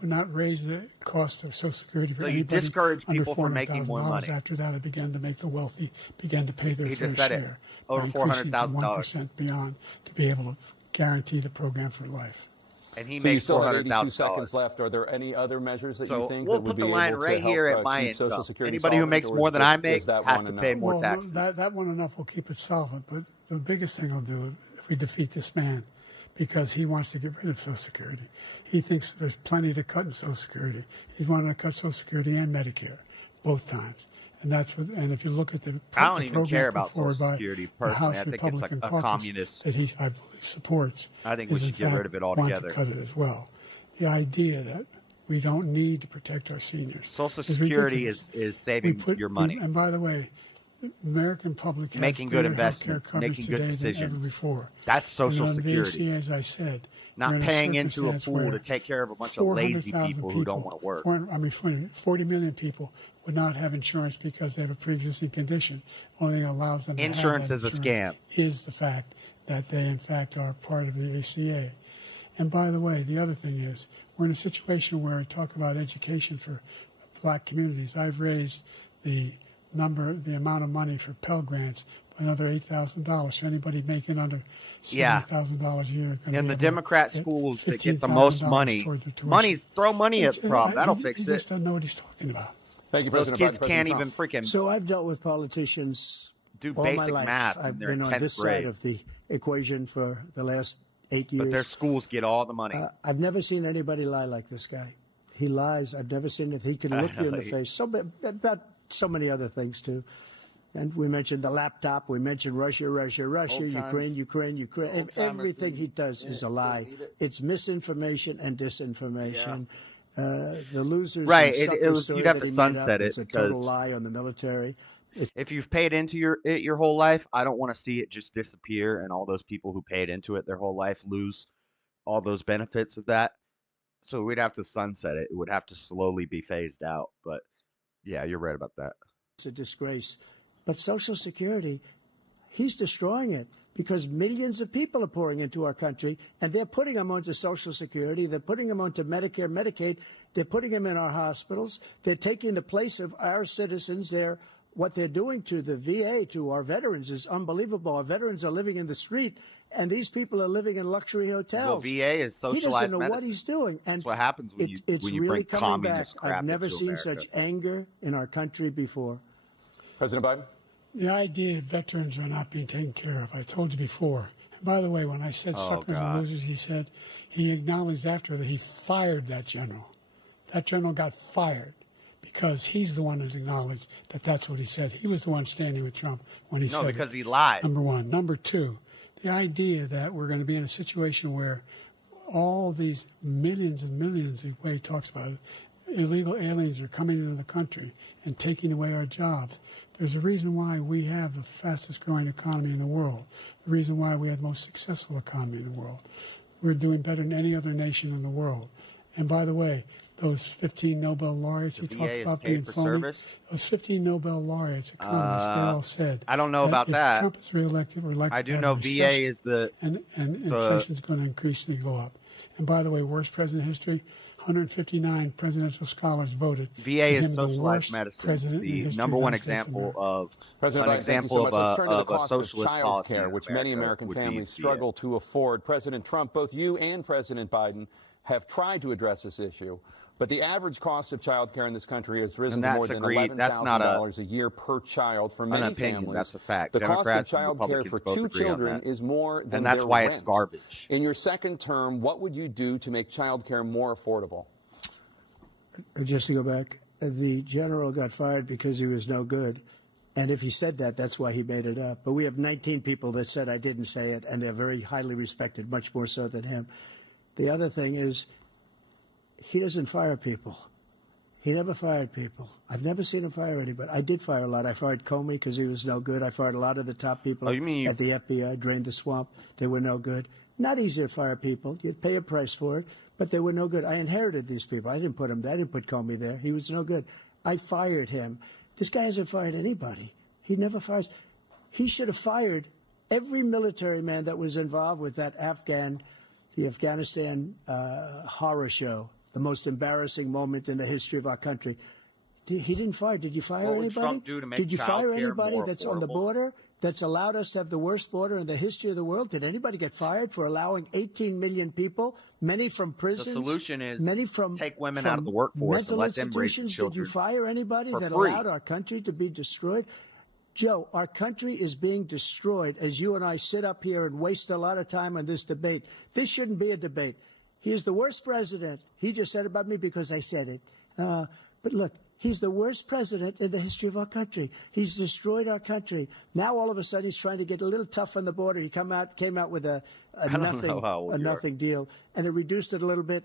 would not raise the cost of Social Security for anybody. So you discourage under people from making more $400,000. money. After that, I began to make the wealthy begin to pay their He fair just said it. share. Over $400,000. 1% beyond to be able to guarantee the program for life. And he So makes you still have 82 $400,000. seconds left. Are there any other measures that you think we'll that would put be the line able to right help, here at my keep Social income. Security Anybody who solvent, makes or more is than this- I is make that has one to pay enough? more Well, taxes. That one enough will keep it solvent, but the biggest thing will do if we defeat this man, because he wants to get rid of Social Security. He thinks there's plenty to cut in Social Security. He's wanting to cut Social Security and Medicare, both times. And that's what. And if you look at the, I don't the even program care put about forward Social by Security the personally. House I think it's Republican a caucus communist. that he, I believe, supports. I think we is in should get rid fact of it want altogether. to cut it as well. The idea that we don't need to protect our seniors. Social is Security ridiculous. is saving your money. And by the way, the American public has Making good greater healthcare investments, coverage making good today than decisions. ever before. That's Social And under the Security. ACA, as I said, we're Not in paying into a circumstance pool where to take care of a bunch of lazy 400,000 people who don't want to work. 40 million people would not have insurance because they have a pre-existing condition. Only thing that allows them to have Insurance that is a insurance scam. is the fact that they, in fact, are part of the ACA. And by the way, the other thing is, we're in a situation where I talk about education for black communities. I've raised the amount of money for Pell Grants another $8,000. So anybody making under Yeah. $70,000 a year. In the Democrat schools that get the most money, throw money at the problem. That'll fix He it. just doesn't know what he's talking about. Thank you, Those President kids Biden. can't President even freaking So I've dealt with politicians do all basic my life. math when I've they're in been on 10th this grade. side of the equation for the last 8 years. But their schools get all the money. I've never seen anybody lie like this guy. He lies. I've never seen it. He can look you in the face. About so many other things, too. And we mentioned the laptop. We mentioned Russia, Ukraine. Everything he does is a lie. It's misinformation and disinformation. The losers. Right. And You'd have to sunset it it's a because total lie on the military. if you've paid into it your whole life, I don't want to see it just disappear and all those people who paid into it their whole life lose all those benefits of that. So we'd have to sunset it. It would have to slowly be phased out. But yeah, you're right about that. It's a disgrace. But Social Security, he's destroying it because millions of people are pouring into our country, and they're putting them onto Social Security. They're putting them onto Medicare, Medicaid. They're putting them in our hospitals. They're taking the place of our citizens. What they're doing to the VA, to our veterans, is unbelievable. Our veterans are living in the street, and these people are living in luxury hotels. Well, VA is socialized medicine. He doesn't know what medicine. he's doing. And that's what happens when you really bring coming communist back. crap I've never into seen America. such anger in our country before. President Biden? The idea that veterans are not being taken care of, I told you before. And by the way, when I said suckers and losers, he acknowledged after that he fired that general. That general got fired because he's the one that acknowledged that that's what he said. He was the one standing with Trump when he said it. No, because he lied. Number one. Number two, the idea that we're going to be in a situation where all these millions and millions, the way he talks about it, illegal aliens are coming into the country and taking away our jobs. There's a reason why we have the fastest growing economy in the world, the reason why we have the most successful economy in the world. We're doing better than any other nation in the world. And by the way, those 15 Nobel laureates he talked about being phony, those 15 Nobel laureates, economists, they all said. I don't know about if that. Trump is reelected, we're likely I do to have know a VA recession, is the and inflation is going to increasingly go up. And by the way, worst president in history, 159 presidential scholars voted. VA is the socialized worst medicine. It's president in the history number of one the United States example America. of President an Biden, thank you so example much. Let's turn to the of a cost socialist of policy childcare, in which many America American would be families VA. struggle to afford. President Trump, both you and President Biden have tried to address this issue, but the average cost of childcare in this country has risen to more than $11,000 a year per child for many families. That's a fact. The Democrats cost and of childcare Republicans for both 2 agree on children that. is more than And that's their why rent. it's garbage. In your second term, what would you do to make childcare more affordable? Just to go back, the general got fired because he was no good. And if he said that, that's why he made it up. But we have 19 people that said I didn't say it, and they're very highly respected, much more so than him. The other thing is, he doesn't fire people. He never fired people. I've never seen him fire anybody. I did fire a lot. I fired Comey because he was no good. I fired a lot of the top people at the FBI, drained the swamp. They were no good. Not easy to fire people. You'd pay a price for it, but they were no good. I inherited these people. I didn't put him there. I didn't put Comey there. He was no good. I fired him. This guy hasn't fired anybody. He never fires. He should have fired every military man that was involved with that the Afghanistan horror show, the most embarrassing moment in the history of our country. He didn't fire. Did you fire What would anybody? Trump do to make Did you fire childcare anybody more that's on the affordable? border, that's allowed us to have the worst border in the history of the world? Did anybody get fired for allowing 18 million people, many from prisons? The solution is many from take women out of the workforce and let them raise the institutions? children. Did you fire anybody for that free. allowed our country to be destroyed? Joe, our country is being destroyed as you and I sit up here and waste a lot of time on this debate. This shouldn't be a debate. He is the worst president. He just said about me because I said it. But look, he's the worst president in the history of our country. He's destroyed our country. Now all of a sudden he's trying to get a little tough on the border. He came out with a nothing deal, and it reduced it a little bit,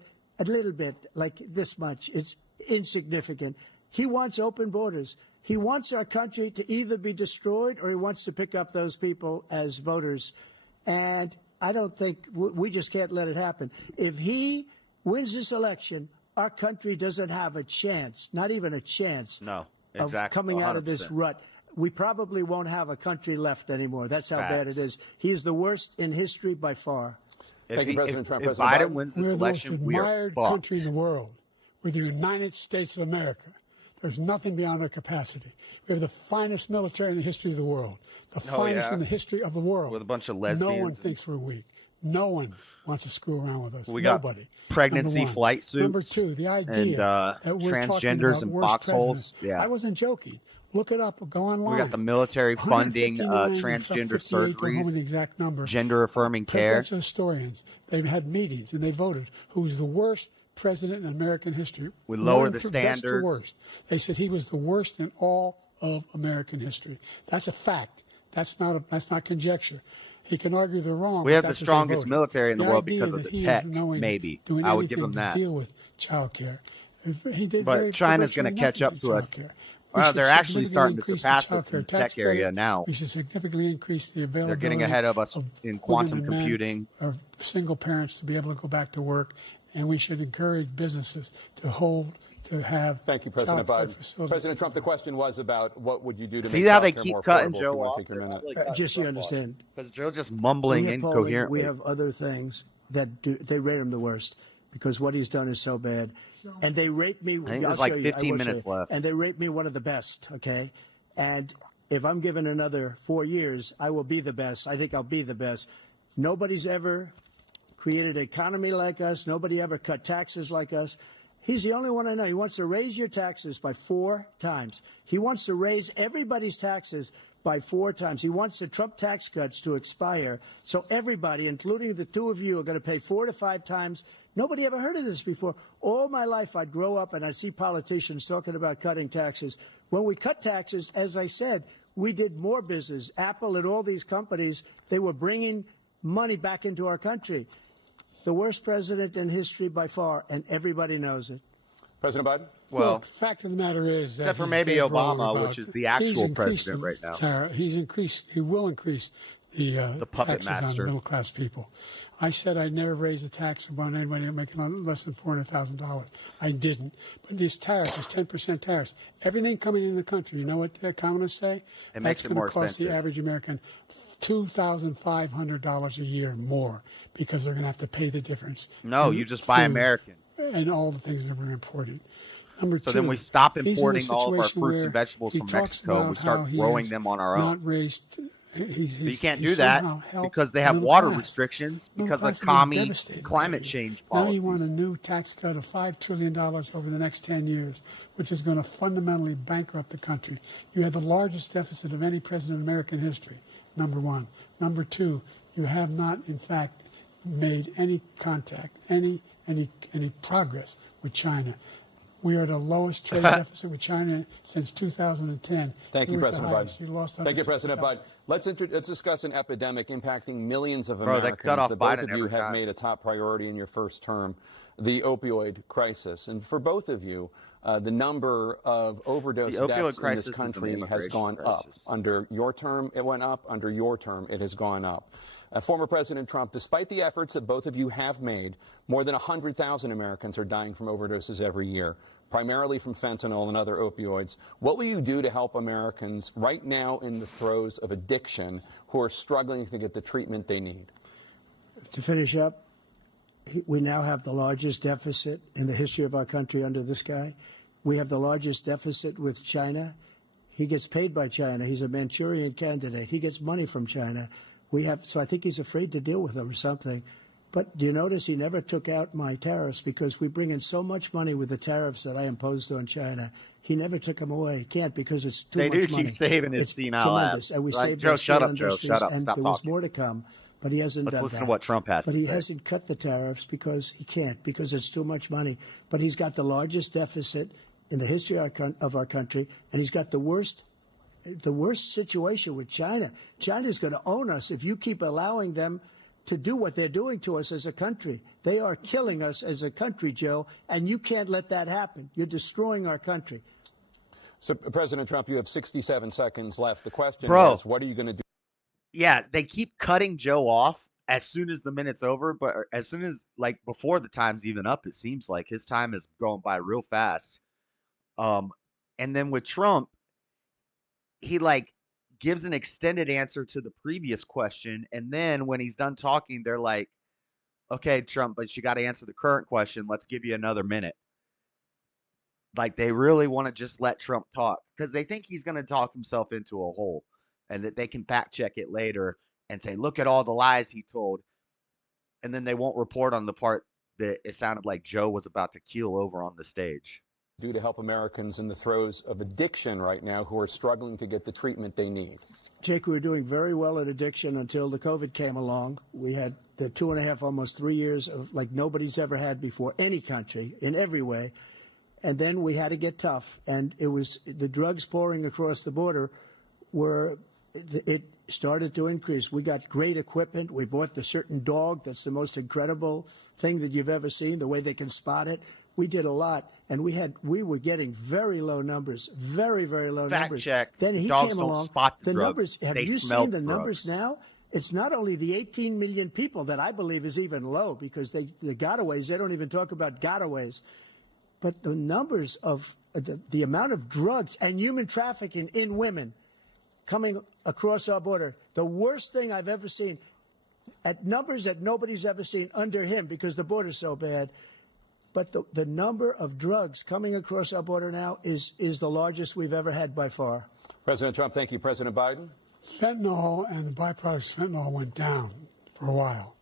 like this much. It's insignificant. He wants open borders. He wants our country to either be destroyed or he wants to pick up those people as voters. And I don't think we just can't let it happen. If he wins this election, our country doesn't have a chance, not even a chance, of coming out of this 100%. rut. We probably won't have a country left anymore. That's how bad it is. He is the worst in history by far. Thank you, President Trump. If President Biden wins this We're election, the most we are admired fucked. country in the world. We're the United States of America. There's nothing beyond our capacity. We have the finest military in the history of the world, the finest in the history of the world. With a bunch of lesbians. No one thinks we're weak. No one wants to screw around with us. We Nobody. got pregnancy flight suits. Number two, the idea and that we're transgenders and foxholes. Yeah, I wasn't joking. Look it up. Go online. We got the military funding transgender surgeries, the exact number. Gender-affirming care. Presidential historians, they've had meetings and they voted who's the worst president in American history. We lower the Best to standards. worst. They said he was the worst in all of American history. That's a fact. That's not conjecture. He can argue they're wrong. We have the strongest military in the world because of the tech. Maybe I would give him that. To deal with child care. He did but China's going to catch up to us. Well, they're actually starting to surpass us in the tech area now. We should significantly increase the availability. They're getting ahead of us in quantum computing. Or single parents to be able to go back to work, and we should encourage businesses to have. Thank you, President Biden. President Trump, the question was about what would you do to see make how they healthcare keep more cutting affordable. Joe If you want off. to take your minute. Just so you understand, because Joe's just mumbling incoherently. We have other things that they rate him the worst because what he's done is so bad, and they rate me. I think there's like 15 minutes left, and they rate me one of the best. Okay, and if I'm given another 4 years, I will be the best. I think I'll be the best. Nobody's ever created an economy like us. Nobody ever cut taxes like us. He's the only one I know. He wants to raise your taxes by 4 times. He wants to raise everybody's taxes by 4 times. He wants the Trump tax cuts to expire. So everybody, including the two of you, are going to pay 4 to 5 times. Nobody ever heard of this before. All my life, I'd grow up and I'd see politicians talking about cutting taxes. When we cut taxes, as I said, we did more business. Apple and all these companies, they were bringing money back into our country. The worst president in history by far, and everybody knows it. President Biden? Well, the fact of the matter is that except for maybe Obama, which is the actual president right now. He will increase the puppet taxes master on middle class people. I said I'd never raise a tax on anybody making less than $400,000. I didn't. But these tariffs, these 10% tariffs, everything coming into the country, you know what the economists say? It makes it more expensive. That's going to cost the average American $2,500 a year more because they're going to have to pay the difference. No, you just buy American. And all the things that we're importing. Number two, then we stop importing all of our fruits and vegetables from Mexico. We start growing them on our own. But you can't do that because they have water restrictions because of climate change policies. Now you want a new tax cut of $5 trillion over the next 10 years, which is going to fundamentally bankrupt the country. You have the largest deficit of any president in American history, number one. Number two, you have not, in fact, made any contact, any progress with China. We are the lowest trade deficit with China since 2010. Thank you, President Biden. You lost Thank you, President Biden. Let's discuss an epidemic impacting millions of Bro, Americans they cut off that both Biden of you every have time. made a top priority in your first term, the opioid crisis. And for both of you, the number of overdose deaths in this country has gone up. Under your term, it went up. Under your term, it has gone up. Former President Trump, despite the efforts that both of you have made, more than 100,000 Americans are dying from overdoses every year, primarily from fentanyl and other opioids. What will you do to help Americans right now in the throes of addiction who are struggling to get the treatment they need? To finish up, we now have the largest deficit in the history of our country under this guy. We have the largest deficit with China. He gets paid by China. He's a Manchurian candidate. He gets money from China. So I think he's afraid to deal with them or something. But do you notice he never took out my tariffs because we bring in so much money with the tariffs that I imposed on China. He never took them away. He can't because it's too much money. They do keep saving his senile ass. And we saved Joe, shut up, Joe. Shut up. And Stop there was more to come, but he hasn't done that. Let's listen to what Trump has to say. But he hasn't cut the tariffs because he can't, because it's too much money. But he's got the largest deficit in the history of our country, and he's got the worst situation with China. China's going to own us if you keep allowing them to do what they're doing to us as a country. They are killing us as a country, Joe, and you can't let that happen. You're destroying our country. So, President Trump, you have 67 seconds left. The question is, what are you going to do? Yeah, they keep cutting Joe off as soon as the minute's over, but as soon as, like, before the time's even up, it seems like his time is going by real fast. And then with Trump, he, like, gives an extended answer to the previous question, and then when he's done talking, they're like, okay, Trump, but you got to answer the current question. Let's give you another minute. Like, they really want to just let Trump talk because they think he's going to talk himself into a hole and that they can fact check it later and say, look at all the lies he told. And then they won't report on the part that it sounded like Joe was about to keel over on the stage. Do to help Americans in the throes of addiction right now who are struggling to get the treatment they need. Jake, we were doing very well at addiction until the COVID came along. We had the 2.5, almost 3 years of like nobody's ever had before, any country, in every way. And then we had to get tough. And it was the drugs pouring across the border it started to increase. We got great equipment. We bought the certain dog that's the most incredible thing that you've ever seen, the way they can spot it. We did a lot. And we were getting very low numbers, very, very low numbers. Fact check. Then he Dogs came don't along. spot the drugs. Numbers, have they you smell seen the drugs. numbers now? It's not only the 18 million people that I believe is even low because the gotaways, they don't even talk about gotaways. But the numbers of the amount of drugs and human trafficking in women coming across our border, the worst thing I've ever seen, at numbers that nobody's ever seen under him because the border's so bad. But the number of drugs coming across our border now is the largest we've ever had by far. President Trump, thank you. President Biden? Fentanyl and the byproducts of fentanyl went down for a while.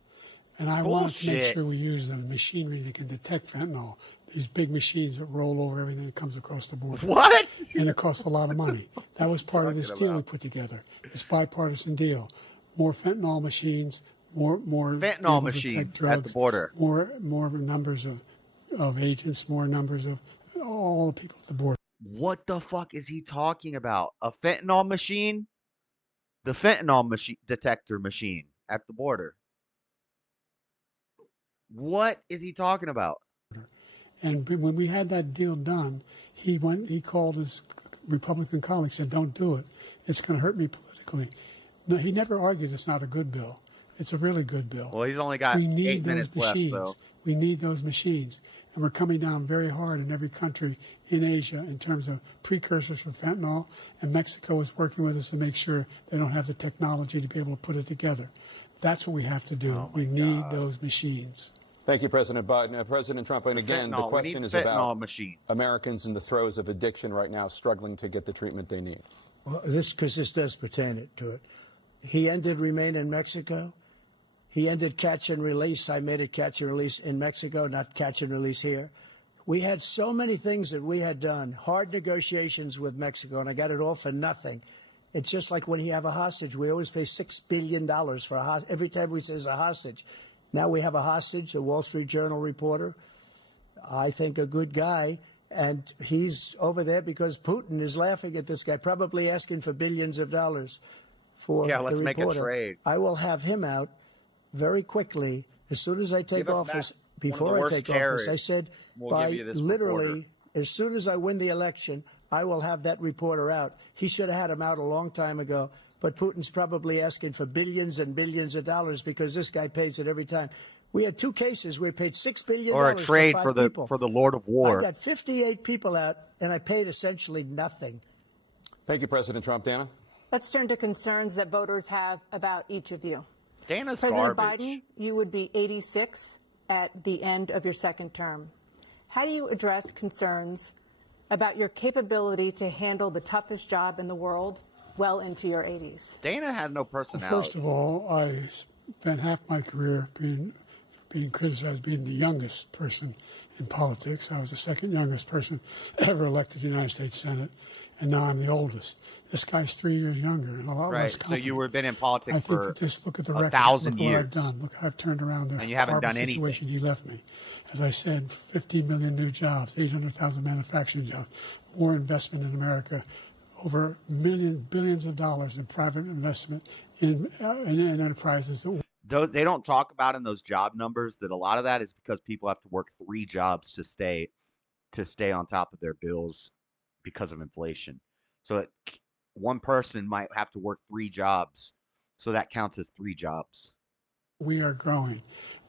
And I wanted to make sure we use the machinery that can detect fentanyl. These big machines that roll over everything that comes across the border. What? And it costs a lot of money. That was part of this deal we put together. This bipartisan deal. More fentanyl machines, more fentanyl machines drugs, at the border. More numbers of agents, more numbers of all the people at the border. What the fuck is he talking about? A fentanyl machine? The fentanyl machine detector machine at the border. What is he talking about? And when we had that deal done, he called his Republican colleagues, said, don't do it. It's going to hurt me politically. No, he never argued it's not a good bill. It's a really good bill. Well, he's only got 8 minutes left, so. We need those machines. And we're coming down very hard in every country in Asia in terms of precursors for fentanyl. And Mexico is working with us to make sure they don't have the technology to be able to put it together. That's what we have to do. We need those machines. Thank you, President Biden. President Trump, and again, the question is about Americans in the throes of addiction right now struggling to get the treatment they need. Well, this does pertain to it. He ended Remain in Mexico. He ended catch and release. I made it catch and release in Mexico, not catch and release here. We had so many things that we had done, hard negotiations with Mexico, and I got it all for nothing. It's just like when you have a hostage. We always pay $6 billion for a hostage. Every time we say it's a hostage. Now we have a hostage, a Wall Street Journal reporter, I think a good guy, and he's over there because Putin is laughing at this guy, probably asking for billions of dollars for the reporter. Make a trade. I will have him out very quickly as soon as I take office. Before I take office, I said literally as soon as I win the election, I will have that reporter out. He should have had him out a long time ago. But Putin's probably asking for billions and billions of dollars because this guy pays it every time. We had 2 cases where we paid $6 billion or a trade for the Lord of War. I got 58 people out, and I paid essentially nothing. Thank you, President Trump. Dana? Let's turn to concerns that voters have about each of you. Dana's President garbage. Biden, you would be 86 at the end of your second term. How do you address concerns about your capability to handle the toughest job in the world well into your 80s? Dana has no personality. First of all, I spent half my career being criticized as being the youngest person in politics. I was the second youngest person ever elected to the United States Senate, and now I'm the oldest. This guy's 3 years younger and a lot less Right, so you were been in politics for just look at the record. 1,000 look years. What I've done. Look, I've turned around the and you haven't done situation anything. he left me. As I said, 15 million new jobs, 800,000 manufacturing jobs, more investment in America, over billions of dollars in private investment in enterprises. They don't talk about in those job numbers that a lot of that is because people have to work 3 jobs to stay on top of their bills because of inflation. So one person might have to work 3 jobs, so that counts as 3 jobs. We are growing.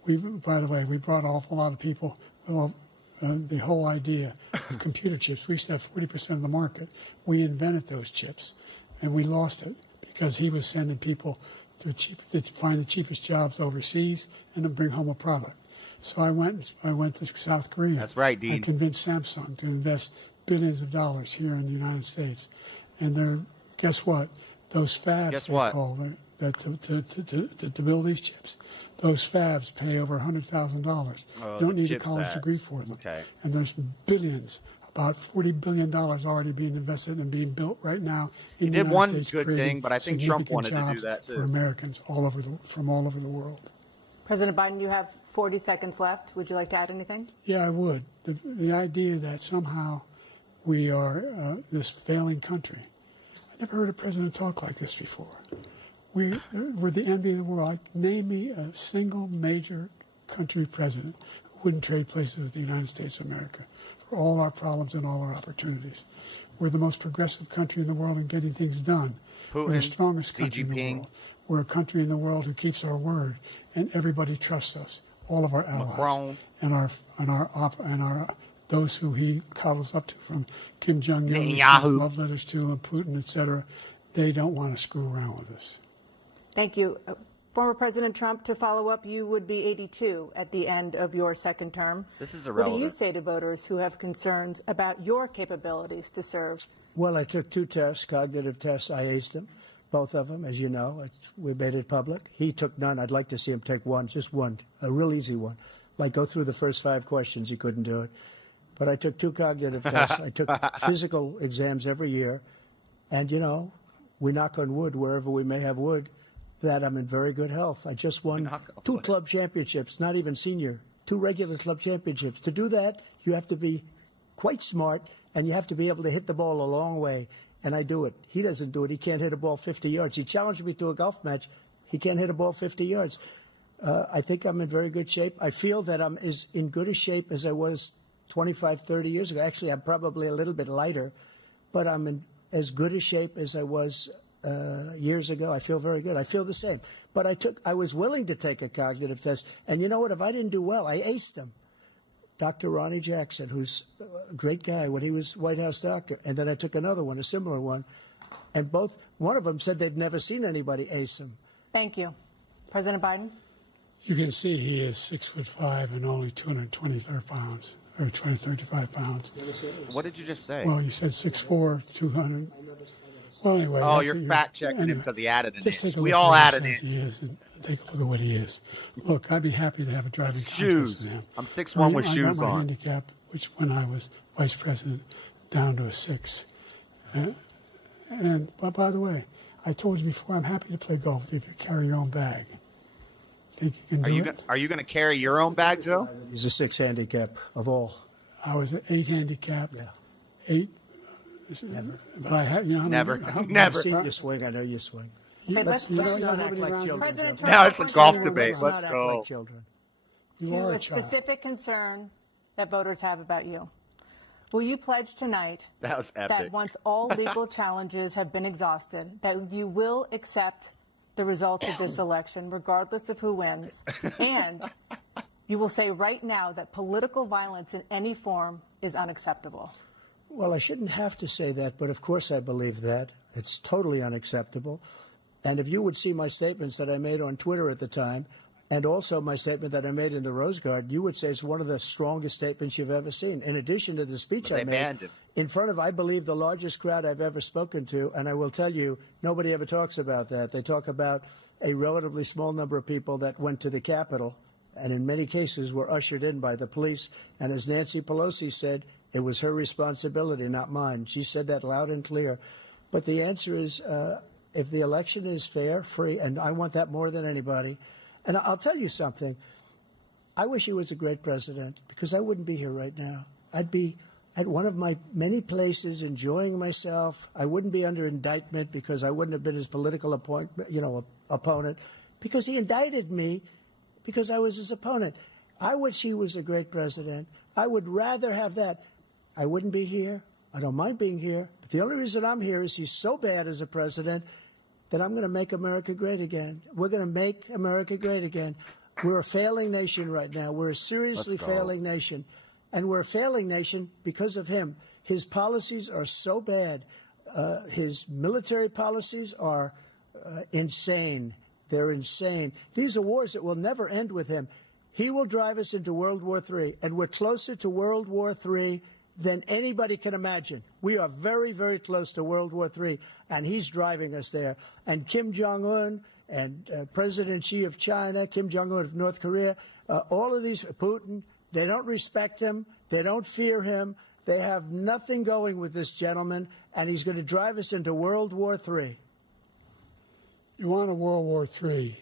By the way, we brought an awful lot of people. The whole idea of computer chips, we used to have 40% of the market. We invented those chips, and we lost it because he was sending people to find the cheapest jobs overseas and to bring home a product. So I went to South Korea. That's right, Dean. I convinced Samsung to invest billions of dollars here in the United States. And they're, guess what? Those fabs, Guess what? To build these chips, those fabs pay over $100,000. Oh, You don't the need a CHIPS college Act. degree for them. Okay. And there's billions, about $40 billion already being invested and being built right now in the did United one States, good creating thing, but I think Trump significant wanted to do jobs that too. for Americans from all over the world. President Biden, you have 40 seconds left. Would you like to add anything? Yeah, I would. The idea that somehow we are this failing country. I never heard a president talk like this before. We're the envy of the world. Name me a single major country president who wouldn't trade places with the United States of America for all our problems and all our opportunities. We're the most progressive country in the world in getting things done. We're the Putin, strongest Xi country in the Jinping. world. We're a country in the world who keeps our word, and everybody trusts us. All of our allies Macron. and those who he coddles up to, from Kim Jong Un, Netanyahu. love letters to, and Putin, etc. They don't want to screw around with us. Thank you. Former President Trump, to follow up, you would be 82 at the end of your second term. This is What irrelevant. do you say to voters who have concerns about your capabilities to serve? Well, I took 2 tests, cognitive tests. I aced them, both of them, as you know. We made it public. He took none. I'd like to see him take one, just one, a real easy one. Like go through the first 5 questions. He couldn't do it. But I took 2 cognitive tests. I took physical exams every year. And, you know, we knock on wood wherever we may have wood, that I'm in very good health. I just won 2 club championships, not even senior, 2 regular club championships. To do that, you have to be quite smart, and you have to be able to hit the ball a long way. And I do it. He doesn't do it. He can't hit a ball 50 yards. He challenged me to a golf match. He can't hit a ball 50 yards. I think I'm in very good shape. I feel that I'm as in good a shape as I was 25, 30 years ago. Actually, I'm probably a little bit lighter, but I'm in as good a shape as I was years ago. I feel very good. I feel the same. But I was willing to take a cognitive test. And you know what? If I didn't do well, I aced them. Dr. Ronnie Jackson, who's a great guy when he was White House doctor. And then I took another one, a similar one. And one of them said they'd never seen anybody ace him. Thank you. President Biden? You can see he is 6'5" and only 223 pounds, or 235 pounds. What did you just say? Well, you said 6'4", 200. Well, anyway. Oh, that's you're what fact checking him anyway, because he added an just inch. take a We look all at add what an he inch. says he is and take a look at what he is. Look, I'd be happy to have a driving contest Shoes. with him. I'm 6'1" with shoes I got my on. handicap, which when I was vice president, down to a 6. And by the way, I told you before, I'm happy to play golf if you carry your own bag. Think you can do it? Are you going to carry your own bag, Joe? He's a 6 handicap of all. I was at 8 handicap. Yeah. 8. Never. But I had, you know, Never. I've Never. seen you swing. I know you swing. Let's not not act like children. President Joe. Trump, Now it's a golf President debate. Trump, Let's Not act go. like children. You to are a a child. specific concern that voters have about you. Will you pledge tonight That was that epic. once all legal challenges have been exhausted, that you will accept the results of this election, regardless of who wins, and you will say right now that political violence in any form is unacceptable? Well, I shouldn't have to say that, but of course I believe that. It's totally unacceptable. And if you would see my statements that I made on Twitter at the time, and also my statement that I made in the Rose Garden, you would say it's one of the strongest statements you've ever seen. In addition to the speech I made in front of, I believe, the largest crowd I've ever spoken to, and I will tell you, nobody ever talks about that. They talk about a relatively small number of people that went to the Capitol, and in many cases were ushered in by the police. And as Nancy Pelosi said, it was her responsibility, not mine. She said that loud and clear. But the answer is, if the election is fair, free, and I want that more than anybody. And I'll tell you something. I wish he was a great president, because I wouldn't be here right now. I'd be at one of my many places enjoying myself. I wouldn't be under indictment because I wouldn't have been his political opponent, because he indicted me because I was his opponent. I wish he was a great president. I would rather have that. I wouldn't be here. I don't mind being here. But the only reason I'm here is he's so bad as a president that I'm going to make America great again. We're going to make America great again. We're a failing nation right now. We're a seriously failing nation. And we're a failing nation because of him. His policies are so bad. His military policies are insane. They're insane. These are wars that will never end with him. He will drive us into World War III, and we're closer to World War III than anybody can imagine. We are very, very close to World War III, and he's driving us there. And Kim Jong-un and President Xi of China, Kim Jong-un of North Korea, all of these, Putin, they don't respect him. They don't fear him. They have nothing going with this gentleman, and he's going to drive us into World War III. You want a World War III,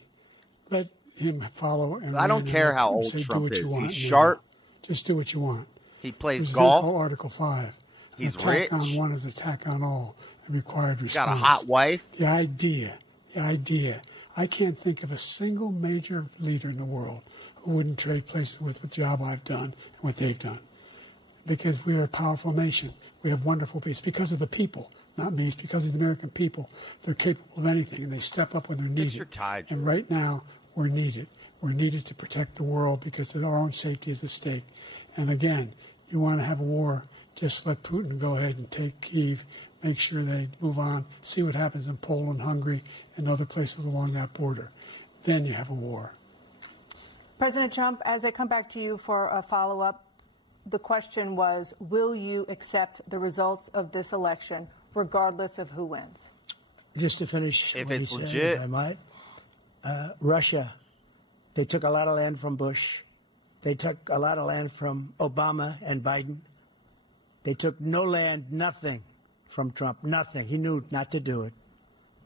let him follow. And I don't care how old Trump is. He's sharp. Just do what you want. He plays There's golf. Article 5. He's attack rich. on one is attack on all and required response. He's got a hot wife. The idea. I can't think of a single major leader in the world who wouldn't trade places with the job I've done and what they've done. Because we are a powerful nation. We have wonderful people. It's because of the people, not me. It's because of the American people. They're capable of anything, and they step up when they're needed. Get your tie, George. And right now, we're needed. We're needed to protect the world because our own safety is at stake. And again, you want to have a war, just let Putin go ahead and take Kyiv, make sure they move on, see what happens in Poland, Hungary, and other places along that border. Then you have a war. President Trump, as I come back to you for a follow-up, the question was, will you accept the results of this election, regardless of who wins? Just to finish, if what it's he said, legit, if I might. Russia, they took a lot of land from Bush. They took a lot of land from Obama and Biden. They took no land, nothing from Trump, nothing. He knew not to do it.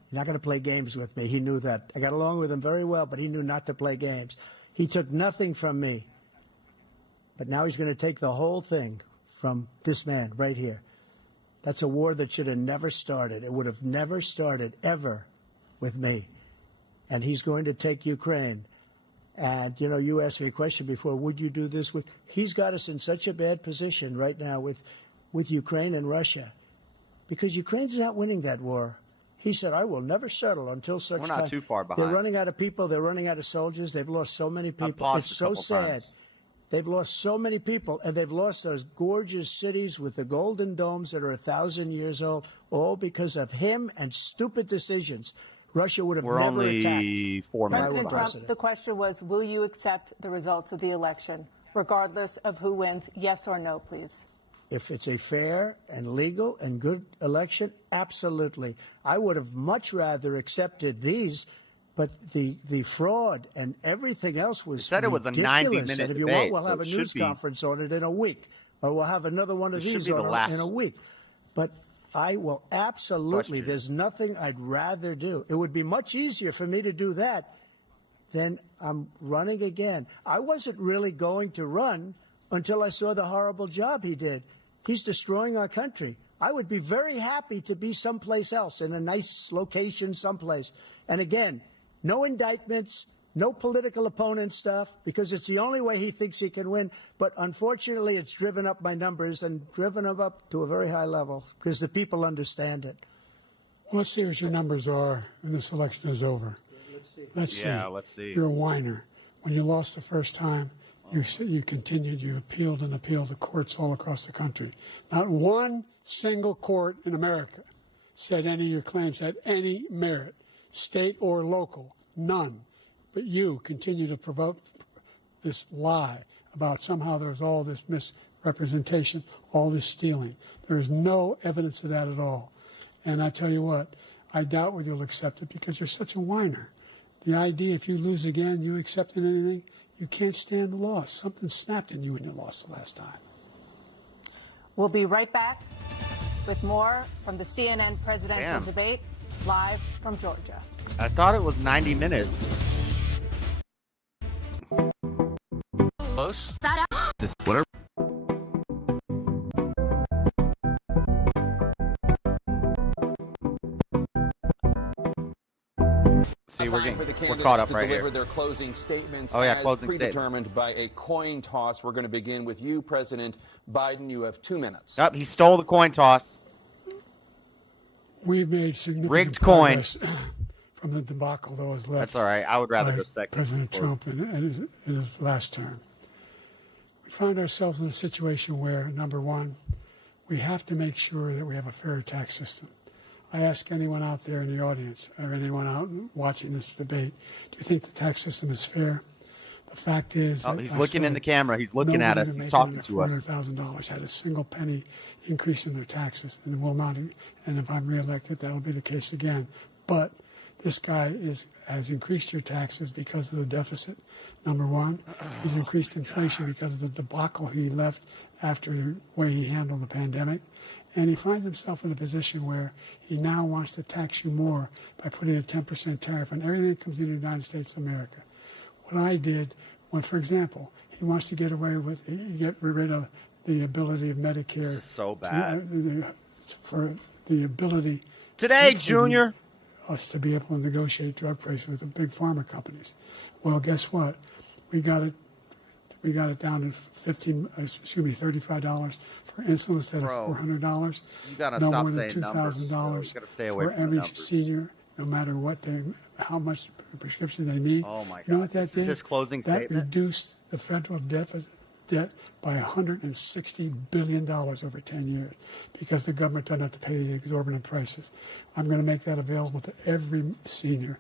He's not going to play games with me. He knew that. I got along with him very well, but he knew not to play games. He took nothing from me. But now he's going to take the whole thing from this man right here. That's a war that should have never started. It would have never started ever with me. And he's going to take Ukraine. And, you know, you asked me a question before, would you do this with? He's got us in such a bad position right now with Ukraine and Russia because Ukraine's not winning that war. He said, I will never settle until such time. We're not too far behind. They're running out of people. They're running out of soldiers. They've lost so many people. It's so sad. Times. They've lost so many people, and they've lost those gorgeous cities with the golden domes that are 1,000 years old, all because of him and stupid decisions. Russia would have never attacked. We're only 4 minutes President behind. Trump, the question was, will you accept the results of the election, regardless of who wins? Yes or no, please. If it's a fair and legal and good election, absolutely. I would have much rather accepted these, but the fraud and everything else was said it was a ridiculous. 90-minute And if you debate, want, we'll so have a it should news be- conference on it in a week, or we'll have another one of It should these be the on last in a week. But I will absolutely, question. there's nothing I'd rather do. It would be much easier for me to do that than I'm running again. I wasn't really going to run until I saw the horrible job he did. He's destroying our country. I would be very happy to be someplace else, in a nice location someplace. And again, no indictments, no political opponent stuff, because it's the only way he thinks he can win. But unfortunately, it's driven up my numbers and driven them up to a very high level because the people understand it. Well, let's see what your numbers are when this election is over. Let's see. Yeah, let's see. You're a whiner. When you lost the first time, you continued, you appealed and appealed to courts all across the country. Not one single court in America said any of your claims had any merit, state or local, none. But you continue to provoke this lie about somehow there's all this misrepresentation, all this stealing. There is no evidence of that at all. And I tell you what, I doubt whether you'll accept it because you're such a whiner. The idea, if you lose again, you accepting anything, you can't stand the loss. Something snapped in you when you lost the last time. We'll be right back with more from the CNN presidential debate, live from Georgia. I thought it was 90 minutes. Close? Whatever. See, we're caught up right here. Their closing statements closing predetermined by a coin toss. We're going to begin with you, President Biden. You have 2 minutes. Yep, he stole the coin toss. We've made significant Rigged coin. progress from the debacle that was left. That's all right. I would rather by go second. President Trump in his last term. We find ourselves in a situation where, number one, we have to make sure that we have a fair tax system. I ask anyone out there in the audience or anyone out watching this debate, do you think the tax system is fair? The The fact is, he's looking in the camera. He's looking at us. He's talking to us. $400,000 had a single penny increase in their taxes, and will not. And if I'm reelected, that will be the case again. But this guy has increased your taxes because of the deficit. Number one, he's increased inflation because of the debacle he left after the way he handled the pandemic. And he finds himself in a position where he now wants to tax you more by putting a 10% tariff on everything that comes into the United States of America. What I did, when, for example, he wants to get rid of the ability of Medicare. This is so bad. For the ability today, Junior, us to be able to negotiate drug prices with the big pharma companies. Well, guess what? We got it down to $35 for insulin instead of $400. You gotta no stop more than saying numbers. $2,000 You gotta stay away for from every the numbers. senior, no matter how much prescription they need. Oh my God! You know what that Is did? his closing that statement? Reduced the federal debt by $160 billion over 10 years because the government doesn't have to pay the exorbitant prices. I'm going to make that available to every senior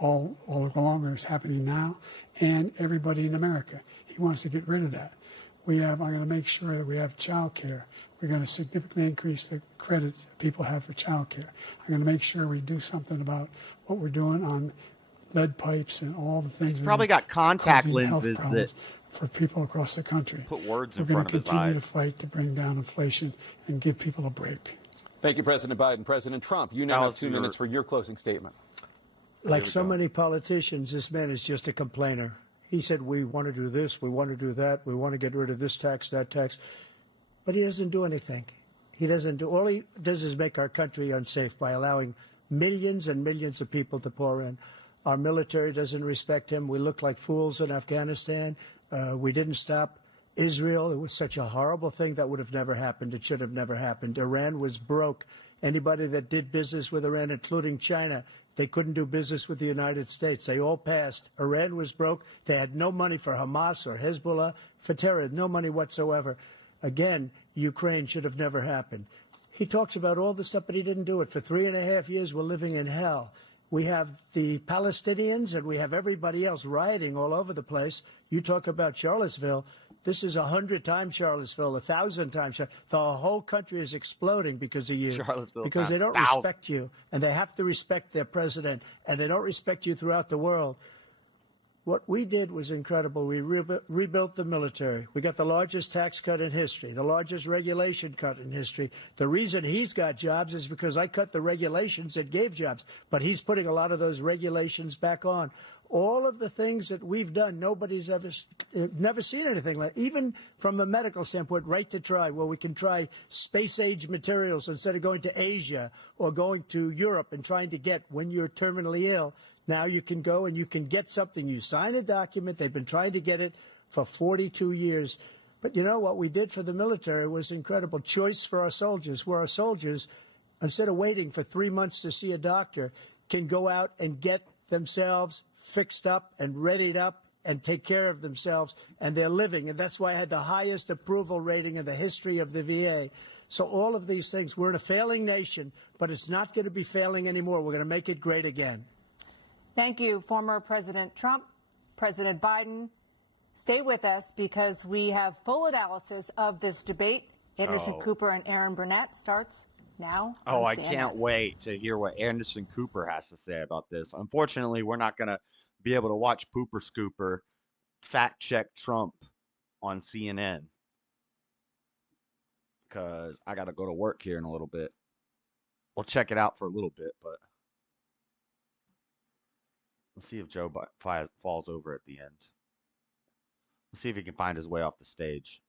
all along. It's happening now, and everybody in America. He wants to get rid of that. I'm going to make sure that we have child care. We're going to significantly increase the credits people have for child care. I'm going to make sure we do something about what we're doing on lead pipes and all the things. He's probably got contact lenses that for people across the country. Put words in We're front of going his to continue eyes. to fight to bring down inflation and give people a break. Thank you, President Biden. President Trump, you now have 2 minutes for your closing statement. Like so many politicians, this man is just a complainer. He said, we want to do this, we want to do that, we want to get rid of this tax, that tax. But he doesn't do anything. All he does is make our country unsafe by allowing millions and millions of people to pour in. Our military doesn't respect him. We look like fools in Afghanistan. We didn't stop Israel. It was such a horrible thing that would have never happened. It should have never happened. Iran was broke. Anybody that did business with Iran, including China, they couldn't do business with the United States. They all passed. Iran was broke. They had no money for Hamas or Hezbollah, for terror, no money whatsoever. Again, Ukraine should have never happened. He talks about all this stuff, but he didn't do it. For 3.5 years, we're living in hell. We have the Palestinians and we have everybody else rioting all over the place. You talk about Charlottesville. This is 100 times Charlottesville, 1,000 times. The whole country is exploding because of you. Charlottesville because they don't 1,000. respect you, and they have to respect their president, and they don't respect you throughout the world. What we did was incredible. We rebuilt the military. We got the largest tax cut in history, the largest regulation cut in history. The reason he's got jobs is because I cut the regulations that gave jobs, but he's putting a lot of those regulations back on. All of the things that we've done, nobody's never seen anything like. Even from a medical standpoint, right to try, where we can try space-age materials instead of going to Asia or going to Europe and trying to get when you're terminally ill. Now you can go and you can get something. You sign a document. They've been trying to get it for 42 years. But you know what we did for the military was incredible. Choice for our soldiers, where our soldiers, instead of waiting for 3 months to see a doctor, can go out and get themselves fixed up and readied up and take care of themselves, and they're living. And that's why I had the highest approval rating in the history of the VA. So all of these things, we're in a failing nation, but it's not going to be failing anymore. We're going to make it great again. Thank you, former President Trump, President Biden. Stay with us because we have full analysis of this debate. Anderson Cooper and Aaron Burnett starts now. Oh, on I CNN. can't wait to hear what Anderson Cooper has to say about this. Unfortunately, we're not going to be able to watch Pooper Scooper fact check Trump on CNN because I got to go to work here in a little bit. We'll check it out for a little bit, but let's see if Joe falls over at the end. Let's see if he can find his way off the stage.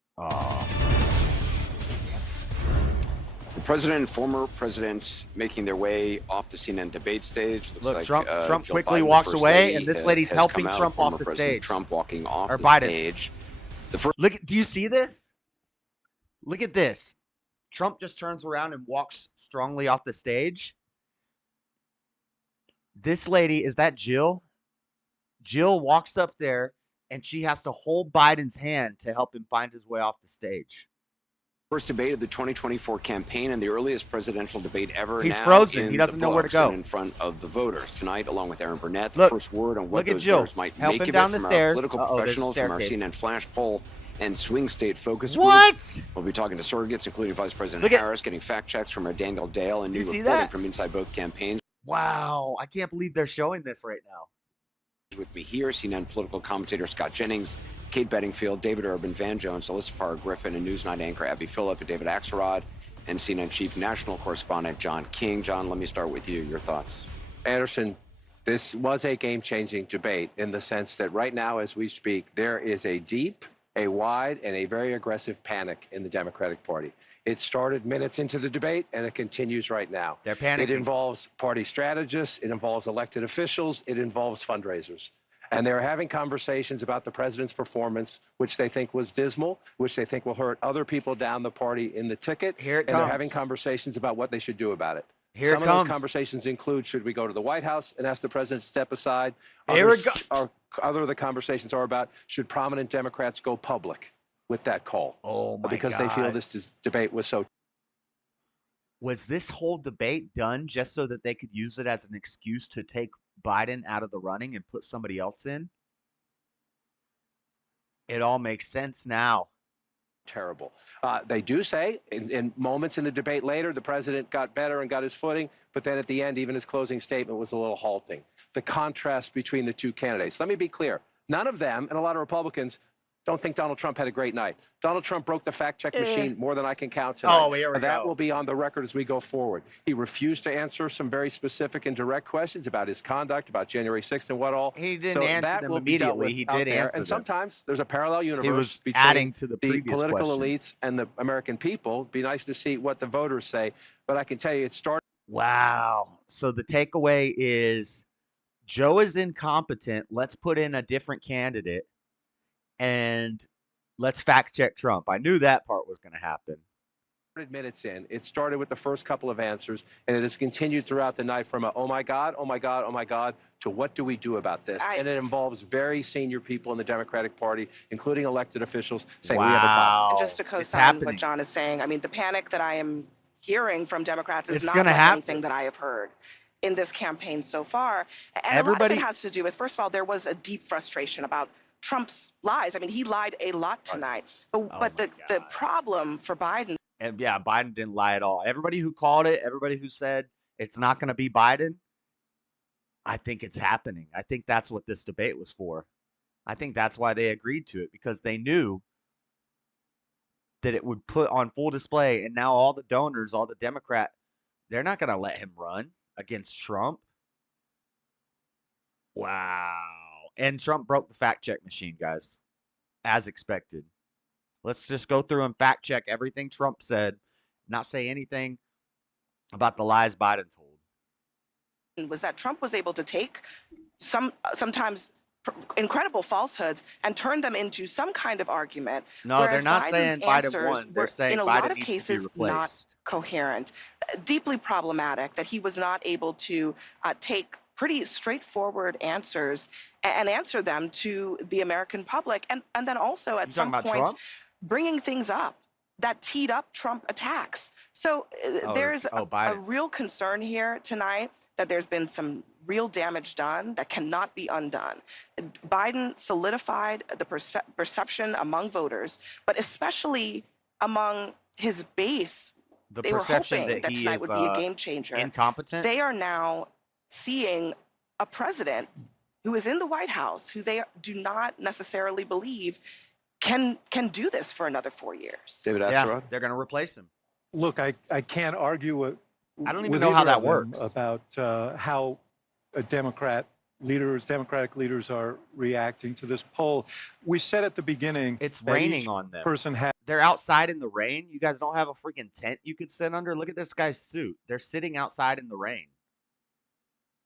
The president and former president making their way off the CNN debate stage. Looks Look, like, Trump Jill quickly Biden, walks the First away, Lady, and this lady's has helping come out. Trump Former off the President stage. Trump walking off Or the Biden. stage. Look, do you see this? Look at this. Trump just turns around and walks strongly off the stage. This lady, is that Jill? Jill walks up there, and she has to hold Biden's hand to help him find his way off the stage. First debate of the 2024 campaign and the earliest presidential debate ever. He's now frozen. in He doesn't the know where to books go. and in front of the voters tonight, along with Aaron Burnett. The Look, first word on what look at those Jill. voters might Help make him of down it the from stairs. our political Uh-oh, there's a professionals from our staircase. CNN Flash Poll and Swing State Focus What? Group. We'll be talking to surrogates, including Vice President Look at- Harris, getting fact checks from our Daniel Dale and Do new you see reporting that? from inside both campaigns. Wow, I can't believe they're showing this right now. With me here, CNN political commentator Scott Jennings, Kate Bedingfield, David Urban, Van Jones, Alyssa Farrar Griffin, and Newsnight anchor Abby Phillip, and David Axelrod, and CNN chief national correspondent John King. John, let me start with you. Your thoughts? Anderson, this was a game-changing debate in the sense that right now, as we speak, there is a deep, a wide, and a very aggressive panic in the Democratic Party. It started minutes into the debate, and it continues right now. They're panicking. It involves party strategists. It involves elected officials. It involves fundraisers. And they're having conversations about the president's performance, which they think was dismal, which they think will hurt other people down the party in the ticket. Here it and comes. they're having conversations about what they should do about it. Here Some it of comes. those conversations include, should we go to the White House and ask the president to step aside? Here it Other of the conversations are about, should prominent Democrats go public with that call? Oh, my because God. they feel this debate was so. Was this whole debate done just so that they could use it as an excuse to take Biden out of the running and put somebody else in? It all makes sense now. Terrible. They do say in moments in the debate later, the president got better and got his footing, but then at the end, even his closing statement was a little halting. The contrast between the two candidates. Let me be clear. None of them, and a lot of Republicans, don't think Donald Trump had a great night. Donald Trump broke the fact-check machine more than I can count tonight. Oh, here we That go. will be on the record as we go forward. He refused to answer some very specific and direct questions about his conduct, about January 6th and what all. He didn't So answer that them will be dealt immediately. with He out did there. answer And them. sometimes there's a parallel universe was between adding to the the previous political questions. elites and the American people. It'd be nice to see what the voters say, but I can tell you it started. Wow. So the takeaway is Joe is incompetent. Let's put in a different candidate and let's fact check Trump. I knew that part was going to happen. Minutes in. It started with the first couple of answers, and it has continued throughout the night from a, oh my God, oh my God, oh my God, to what do we do about this? And it involves very senior people in the Democratic Party, including elected officials, saying we have a problem. And just to co-sign what John is saying, I mean, the panic that I am hearing from Democrats is It's not gonna like happen. anything that I have heard in this campaign so far. And Everybody- a lot of it has to do with, first of all, there was a deep frustration about Trump's lies. I mean, he lied a lot tonight. But the problem for Biden. And yeah, Biden didn't lie at all. Everybody who called it, everybody who said it's not going to be Biden, I think it's happening. I think that's what this debate was for. I think that's why they agreed to it, because they knew that it would put on full display. And now all the donors, all the Democrat, they're not going to let him run against Trump. Wow. And Trump broke the fact check machine, guys, as expected. Let's just go through and fact check everything Trump said, not say anything about the lies Biden told. Was that Trump was able to take sometimes incredible falsehoods and turn them into some kind of argument. No, they're whereas not Biden's saying Biden answers won. They're were, saying in a Biden lot of needs to be cases, replaced. not coherent. Deeply problematic that he was not able to take pretty straightforward answers and answer them to the American public. And then also at some about points, Trump? bringing things up that teed up Trump attacks. So there's a real concern here tonight that there's been some real damage done that cannot be undone. Biden solidified the perception among voters, but especially among his base. The They were perception hoping that that he tonight is would be a game changer. incompetent. They are now seeing a president who is in the White House, who they do not necessarily believe can do this for another 4 years. David Yeah, Axelrod? they're going to replace him. Look, I can't argue I don't even with know how either that of them works. about how Democratic leaders are reacting to this poll. We said at the beginning It's that raining each on them. person had They're outside in the rain. You guys don't have a freaking tent you could sit under? Look at this guy's suit. They're sitting outside in the rain.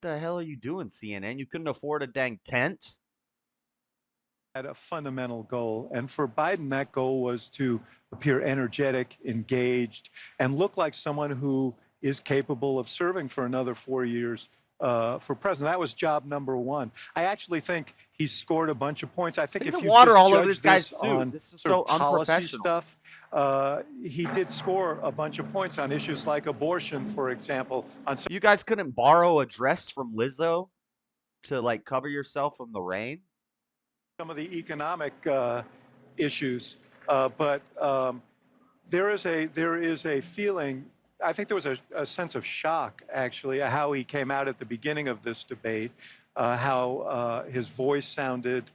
What the hell are you doing, CNN? You couldn't afford a dang tent? a fundamental goal. And for Biden, that goal was to appear energetic, engaged, and look like someone who is capable of serving for another 4 years for president. That was job number one. I actually think he scored a bunch of points. I think Look if at the you water just all over judge this guy's this suit. on This is sort so of policy unprofessional. stuff, he did score a bunch of points on issues like abortion, for example. You guys couldn't borrow a dress from Lizzo to like cover yourself from the rain? Some of the economic issues, but there is a feeling. I think there was a sense of shock, actually, at how he came out at the beginning of this debate, how his voice sounded.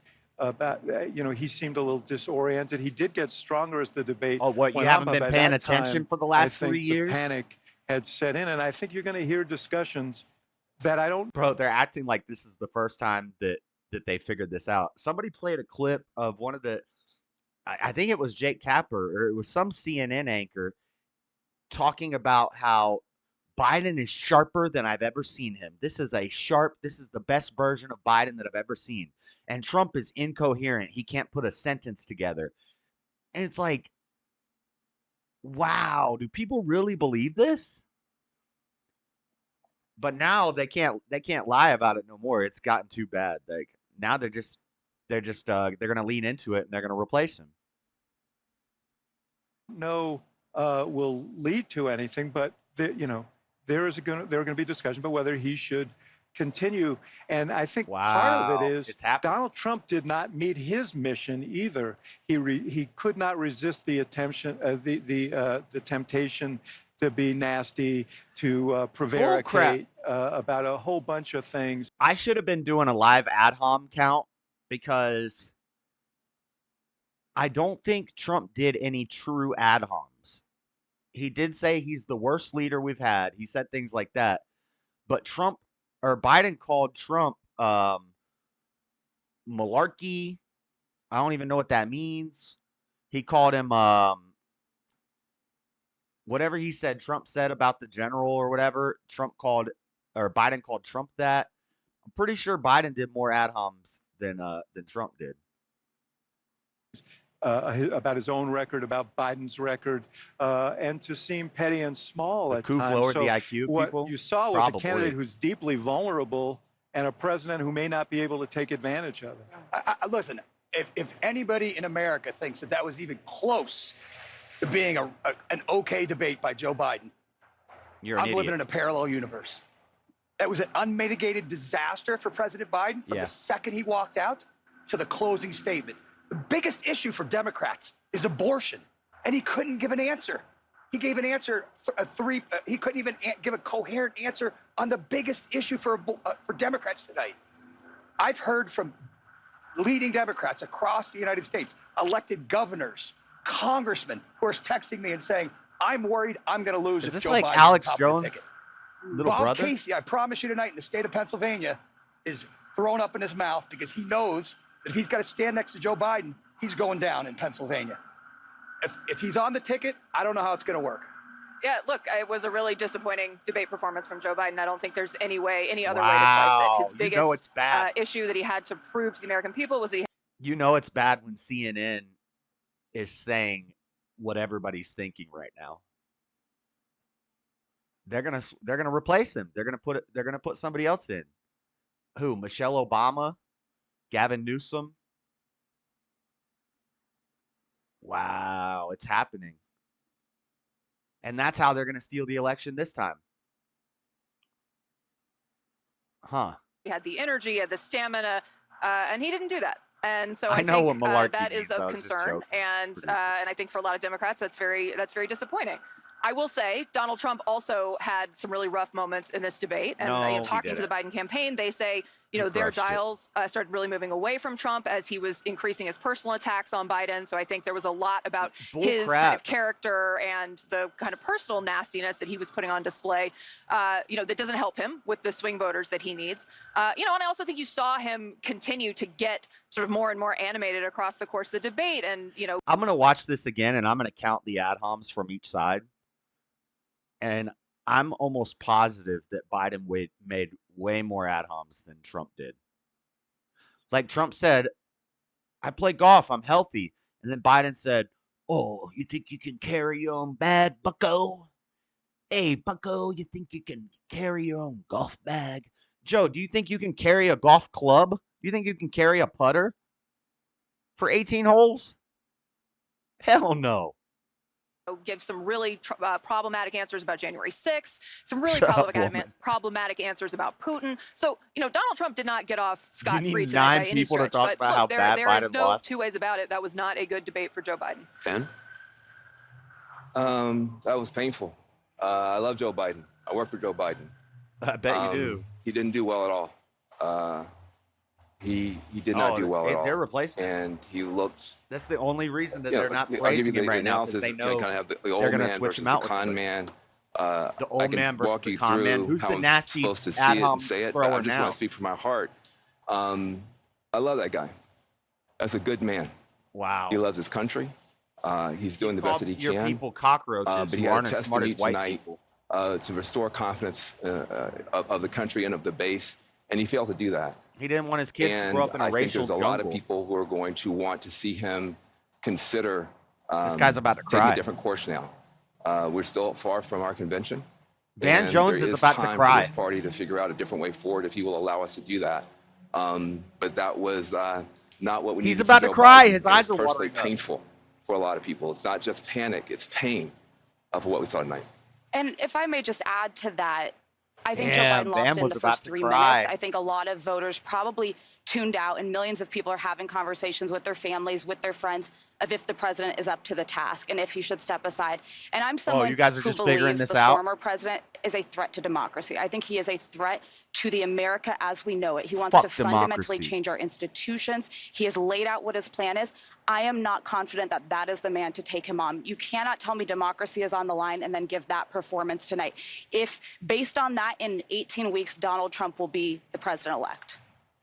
He seemed a little disoriented. He did get stronger as the debate. Oh, what? You went haven't on, been but by paying that attention time, for the last I think 3 years? The panic had set in, and I think you're going to hear discussions that I don't. Bro, they're acting like this is the first time that they figured this out. Somebody played a clip of one of the, I think it was Jake Tapper, or it was some CNN anchor talking about how Biden is sharper than I've ever seen him. This is the best version of Biden that I've ever seen. And Trump is incoherent. He can't put a sentence together. And it's like, wow, do people really believe this? But now they can't lie about it no more. It's gotten too bad. Like now they're going to lean into it and they're going to replace him. No, will lead to anything, but there are going to be discussion about whether he should continue. And I think part of it is Donald Trump did not meet his mission either. He could not resist the the temptation to be nasty, to prevaricate about a whole bunch of things. I should have been doing a live ad hom count because I don't think Trump did any true ad homs. He did say he's the worst leader we've had. He said things like that. But Biden called Trump malarkey. I don't even know what that means. He called him whatever he said, Trump said about the general or whatever, Biden called Trump that. I'm pretty sure Biden did more ad homs than Trump did. About his own record, about Biden's record, and to seem petty and small at times. Lowered the IQ what people? You saw was a candidate who's deeply vulnerable and a president who may not be able to take advantage of it. Listen, if anybody in America thinks that was even close to being an okay debate by Joe Biden, I'm living in a parallel universe. That was an unmitigated disaster for President Biden from the second he walked out to the closing statement. The biggest issue for Democrats is abortion, and he couldn't give an answer. He gave an answer, he couldn't even give a coherent answer on the biggest issue for Democrats tonight. I've heard from leading Democrats across the United States, elected governors, congressmen, who are texting me and saying, I'm worried I'm going to lose if Joe Biden is like Alex top Jones' of the ticket. little Bob brother? Casey, I promise you tonight, in the state of Pennsylvania, is thrown up in his mouth because he knows that if he's got to stand next to Joe Biden, he's going down in Pennsylvania. If he's on the ticket, I don't know how it's going to work. Yeah, look, it was a really disappointing debate performance from Joe Biden. I don't think there's any other way to slice it. His biggest issue that he had to prove to the American people was that it's bad when CNN is saying what everybody's thinking right now. They're gonna replace him. They're gonna put somebody else in. Who? Michelle Obama? Gavin Newsom? Wow, it's happening. And that's how they're going to steal the election this time. Huh. he had the energy, he had the stamina, and he didn't do that. And so I know think what malarkey that is means. of concern, and I think for a lot of Democrats, that's very disappointing. I will say Donald Trump also had some really rough moments in this debate. And talking to the Biden campaign, they say, their dials started really moving away from Trump as he was increasing his personal attacks on Biden. So I think there was a lot about his kind of character and the kind of personal nastiness that he was putting on display, that doesn't help him with the swing voters that he needs. And I also think you saw him continue to get sort of more and more animated across the course of the debate. And, I'm going to watch this again, and I'm going to count the ad homs from each side. And I'm almost positive that Biden made way more ad homs than Trump did. Like Trump said, I play golf, I'm healthy. And then Biden said, oh, you think you can carry your own bag, bucko? Hey, bucko, you think you can carry your own golf bag? Joe, do you think you can carry a golf club? Do you think you can carry a putter for 18 holes? Hell no. Give some really problematic answers about January 6th, some really problematic answers about Putin. So, Donald Trump did not get off scot-free tonight by any stretch. To talk about how bad there Biden is no lost. two ways about it. That was not a good debate for Joe Biden. Ben? That was painful. I love Joe Biden. I work for Joe Biden. I bet you do. He didn't do well at all. He did not do well at all. They're replacing him. And he looked. That's the only reason that they're not replacing him right now, because they know kind of have the they're old going to man switch versus him out the with con somebody. man. The old man versus the con man. Who's the I'm nasty supposed to see ad it hoc and say it? thrower I just now? want to speak from my heart. I love that guy. That's a good man. Wow. He loves his country. He's doing the best that he your can. people cockroaches but he who had aren't a as smart as testimony white tonight people. to restore confidence of the country and of the base, and he failed to do that. He didn't want his kids to grow up in a I think racial there's a jungle. lot of people who are going to want to see him consider This guy's about to taking cry. a different course now. We're still far from our convention. Van and Jones there is about to time cry. for this party to figure out a different way forward if he will allow us to do that. But that was not what we needed. He's about from to Joe cry. Biden. His It was eyes are personally watering up. painful for a lot of people. It's not just panic; it's pain of what we saw tonight. And if I may just add to that, I think Damn, Joe Biden Van lost in was the about first to 3 cry. minutes. I think a lot of voters probably tuned out, and millions of people are having conversations with their families, with their friends, of if the president is up to the task and if he should step aside. And I'm someone you guys are who just figuring believes this the out? former president is a threat to democracy. I think he is a threat to the America as we know it. He wants Fuck to fundamentally democracy. change our institutions. He has laid out what his plan is. I am not confident that that is the man to take him on. You cannot tell me democracy is on the line and then give that performance tonight. If, based on that, in 18 weeks, Donald Trump will be the president-elect.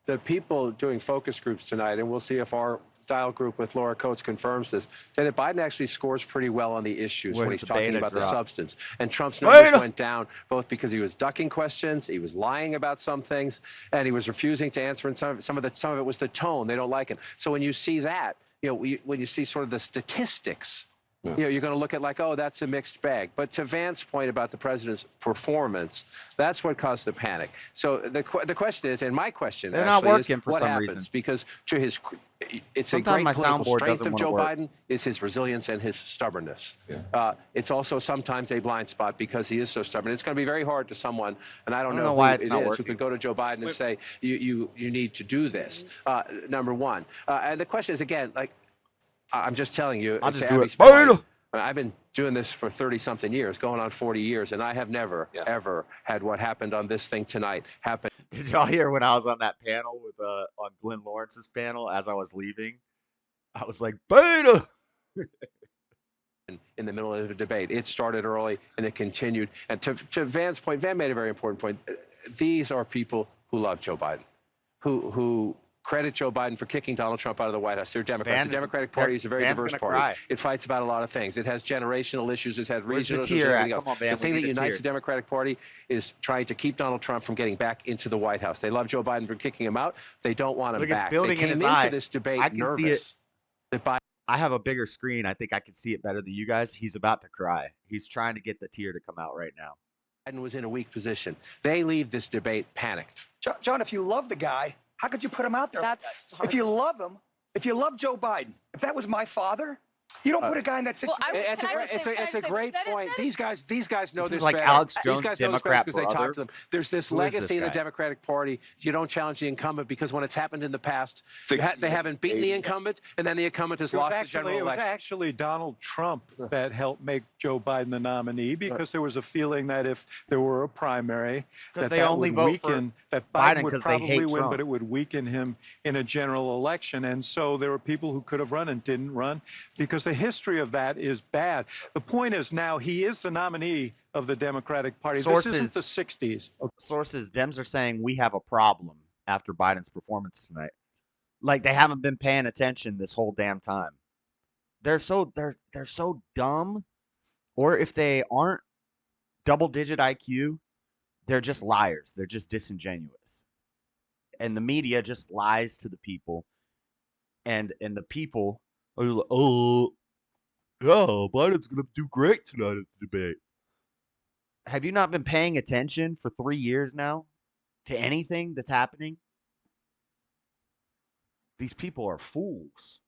The people doing focus groups tonight, and we'll see if our dial group with Laura Coates confirms this, say that Biden actually scores pretty well on the issues when he's talking about the substance. And Trump's numbers went down both because he was ducking questions, he was lying about some things, and he was refusing to answer. And some of it was the tone. They don't like him. So when you see that, when you see sort of the statistics, you're going to look at like, oh, that's a mixed bag. But to Vance's point about the president's performance, that's what caused the panic. So the question is, and my question They're not actually working is, for what some happens? reason. Because to his, it's Sometimes a my great political soundboard strength doesn't of wanna Joe work. Biden is his resilience and his stubbornness. It's also sometimes a blind spot because he is so stubborn. It's going to be very hard to someone, and I don't know why who it's it not is, who working. could go to Joe Biden and say, you need to do this, number one. And the question is, again, like, I'm just telling you. I'll just to do Abby's it. point, I've been doing this for 30-something years, going on 40 years, and I have never, ever had what happened on this thing tonight happen. Did y'all hear when I was on that panel with on Glenn Lawrence's panel as I was leaving? I was like, beta! In the middle of the debate. It started early and it continued. And to Van's point, Van made a very important point. These are people who love Joe Biden, who credit Joe Biden for kicking Donald Trump out of the White House. They're Democrats. The Democratic Party is a very diverse party. Cry. It fights about a lot of things. It has generational issues. It's had regional issues. tear at? Everything else. Come on, Van, The we thing that need a unites tear. the Democratic Party is trying to keep Donald Trump from getting back into the White House. They love Joe Biden for kicking him out. They don't want him Look, it's back. building They came in his into eye. this debate I can nervous. see it. That Biden I have a bigger screen. I think I can see it better than you guys. He's about to cry. He's trying to get the tear to come out right now. Biden was in a weak position. They leave this debate panicked. John, if you love the guy, how could you put him out there? That's like that? If you love him, if you love Joe Biden, if that was my father, you don't put a guy in that situation. It's a great point. These guys know This this is like better. Alex These Jones' guys know this better Democrat because they brother. talk to them. There's this Who is legacy this in the guy? Democratic Party. You don't challenge the incumbent because when it's happened in the past, they haven't beaten the incumbent, and then the incumbent has lost the general It was election. actually Donald Trump that helped make Joe Biden the nominee because there was a feeling that if there were a primary, that they that only would vote for weaken, that Biden Biden would 'cause they hate probably win, Trump. but it would weaken him in a general election. And so there were people who could have run and didn't run because the history of that is bad. The point is now he is the nominee of the Democratic Party. This isn't the 60s. Sources, Dems are saying we have a problem after Biden's performance tonight. Like they haven't been paying attention this whole damn time. They're so dumb, or if they aren't double-digit IQ, they're just liars. They're just disingenuous, and the media just lies to the people, and the people are like, oh, Biden's gonna do great tonight at the debate. Have you not been paying attention for 3 years now? to anything that's happening, these people are fools.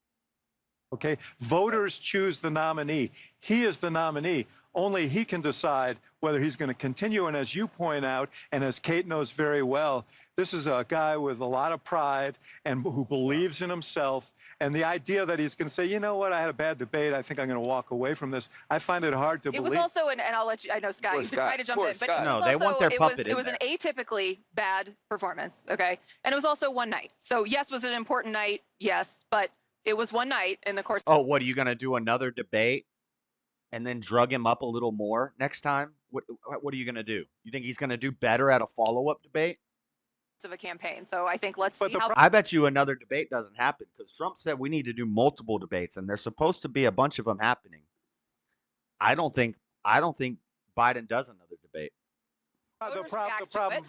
Okay, voters choose the nominee. He is the nominee. Only he can decide whether he's going to continue. And as you point out, and as Kate knows very well, this is a guy with a lot of pride and who believes in himself. And the idea that he's going to say, you know what, I had a bad debate, I think I'm going to walk away from this, I find it hard to believe. It was also, and I'll let you, I know, Scott, you try to jump in, but no, they want their puppet it was an atypically bad performance, okay? And it was also one night. So yes, was it an important night? Yes, but it was one night in the course. Oh, what, are you going to do another debate and then drug him up a little more next time? What are you going to do? You think he's going to do better at a follow-up debate? Of a campaign. So I think let's see how. I bet you another debate doesn't happen because Trump said we need to do multiple debates, and there's supposed to be a bunch of them happening. I don't think Biden does another debate. The problem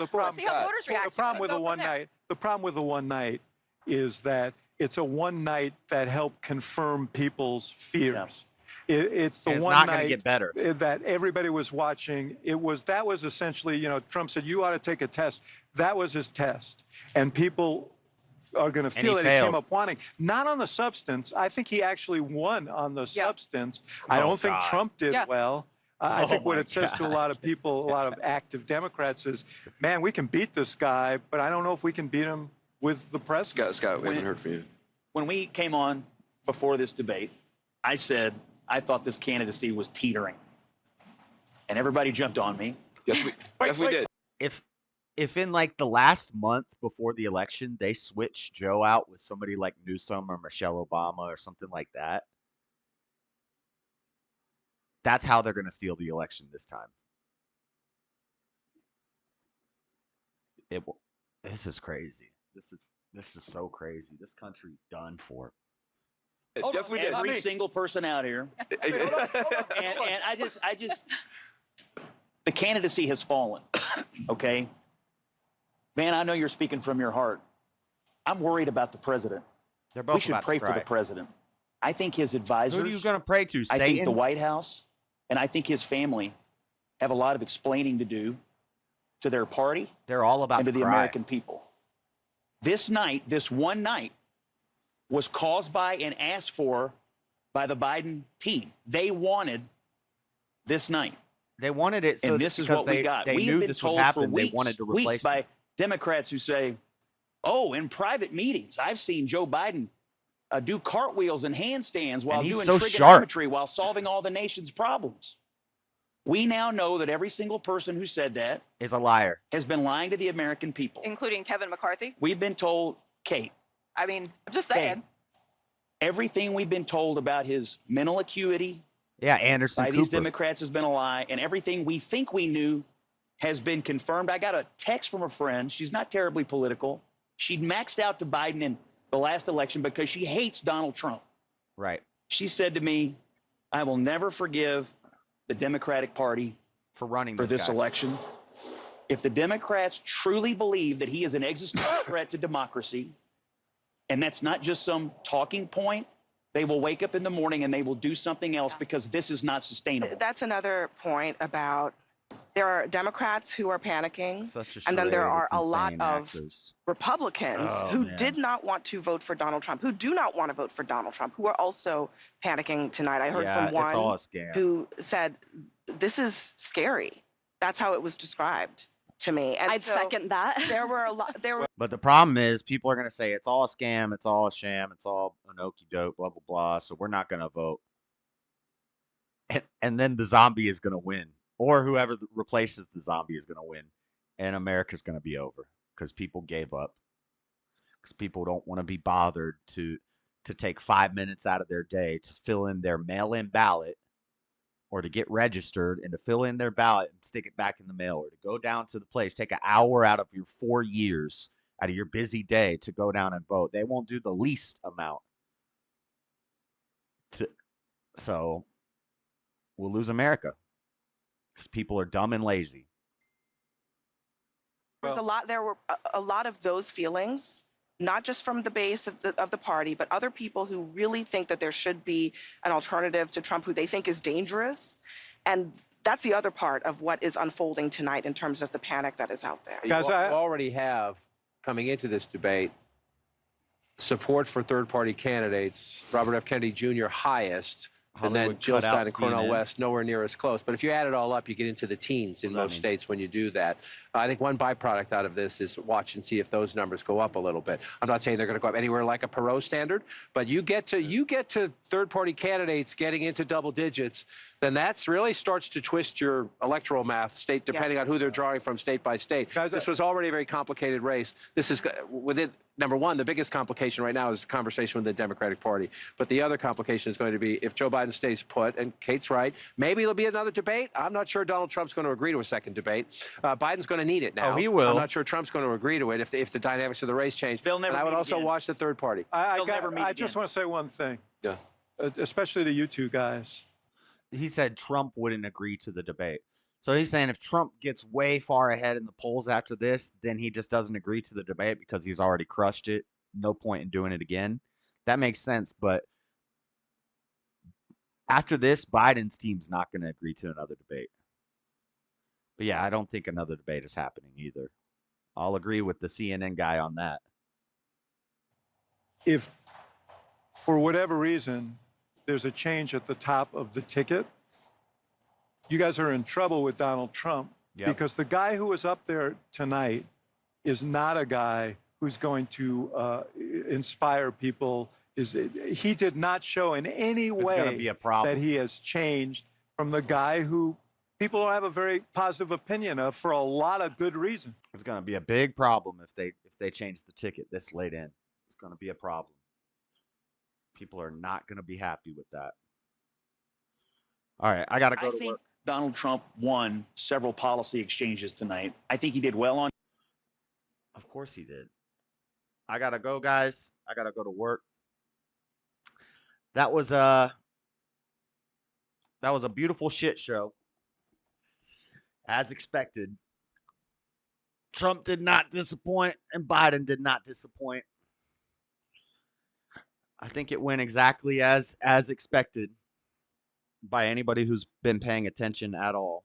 with the one night is that it's a one night that helped confirm people's fears. It's the one not night going to get better. That everybody was watching. That was essentially, Trump said, you ought to take a test. That was his test. And people are going to feel that he came up wanting. Not on the substance. I think he actually won on the substance. I don't think Trump did well. I think what it says to a lot of people, a lot of active Democrats is, man, we can beat this guy, but I don't know if we can beat him with the president. Scott, we haven't heard from you. When we came on before this debate, I said I thought this candidacy was teetering. And everybody jumped on me. Yes, we did. If in like the last month before the election, they switched Joe out with somebody like Newsom or Michelle Obama or something like that, that's how they're going to steal the election this time. This is crazy. This is so crazy. This country's done for. Yes, we did. Every single person out here. and I just, the candidacy has fallen. Okay. Man, I know you're speaking from your heart. I'm worried about the president. We should pray for the president. I think his advisors. Who are you going to pray to? Satan? I think the White House and I think his family have a lot of explaining to do to their party. They're all about and to the American people. This night, this one night, was caused by and asked for by the Biden team. They wanted this night. They wanted it, so and this is what we got. They we knew have been this told would happen. for weeks, they wanted to replace by Democrats who say, "Oh, in private meetings, I've seen Joe Biden do cartwheels and handstands while doing trigonometry while solving all the nation's problems." We now know that every single person who said that is a liar. Has been lying to the American people, including Kevin McCarthy. We've been told, Kate. I mean, I'm just saying. Kate, everything we've been told about his mental acuity, Anderson by Cooper. these Democrats has been a lie, and everything we think we knew has been confirmed. I got a text from a friend. She's not terribly political. She'd maxed out to Biden in the last election because she hates Donald Trump. Right. She said to me, I will never forgive the Democratic Party for running this election. If the Democrats truly believe that he is an existential threat to democracy, and that's not just some talking point, they will wake up in the morning and they will do something else because this is not sustainable. That's another point about there are Democrats who are panicking, and then there are a lot of Republicans who did not want to vote for Donald Trump, who do not want to vote for Donald Trump, who are also panicking tonight. I heard from one who said, this is scary. That's how it was described to me. And I'd second that. There were a lot. But the problem is people are going to say it's all a scam, it's all a sham, it's all an okie doke, blah, blah, blah. So we're not going to vote. And then the zombie is going to win. Or whoever replaces the zombie is going to win. And America's going to be over because people gave up. Because people don't want to be bothered to take 5 minutes out of their day to fill in their mail-in ballot or to get registered and to fill in their ballot and stick it back in the mail or to go down to the place, take an hour out of your 4 years out of your busy day to go down and vote. They won't do the least amount. So we'll lose America. Because people are dumb and lazy. There were a lot of those feelings, not just from the base of the party, but other people who really think that there should be an alternative to Trump, who they think is dangerous. And that's the other part of what is unfolding tonight in terms of the panic that is out there. Guys, I already have, coming into this debate, support for third-party candidates, Robert F. Kennedy Jr. highest, and then Jill Stein and Cornel West nowhere near as close. But if you add it all up, you get into the teens in most states when you do that. I think one byproduct out of this is watch and see if those numbers go up a little bit. I'm not saying they're going to go up anywhere like a Perot standard, but you get to third-party candidates getting into double digits, then that's really starts to twist your electoral math, depending on who they're drawing from state by state. Guys, this was already a very complicated race. This is within. Number one, the biggest complication right now is the conversation with the Democratic Party. But the other complication is going to be if Joe Biden stays put, and Kate's right, maybe there'll be another debate. I'm not sure Donald Trump's going to agree to a second debate. Biden's going to need it now. Oh, he will. I'm not sure Trump's going to agree to it if the dynamics of the race change. They'll never and I would meet also again. watch the third party. I just want to say one thing. Yeah. Especially to you two guys. He said Trump wouldn't agree to the debate. So he's saying if Trump gets way far ahead in the polls after this, then he just doesn't agree to the debate because he's already crushed it. No point in doing it again. That makes sense. But after this, Biden's team's not going to agree to another debate. But yeah, I don't think another debate is happening either. I'll agree with the CNN guy on that. If, for whatever reason, there's a change at the top of the ticket, you guys are in trouble with Donald Trump because the guy who was up there tonight is not a guy who's going to inspire people. He did not show in any way that he has changed from the guy who people don't have a very positive opinion of for a lot of good reason. It's going to be a big problem if they change the ticket this late in. It's going to be a problem. People are not going to be happy with that. All right, I got to go to work. Donald Trump won several policy exchanges tonight. I think he did well on. Of course he did. I got to go, guys. I got to go to work. That was a beautiful shit show. As expected. Trump did not disappoint and Biden did not disappoint. I think it went exactly as expected by anybody who's been paying attention at all.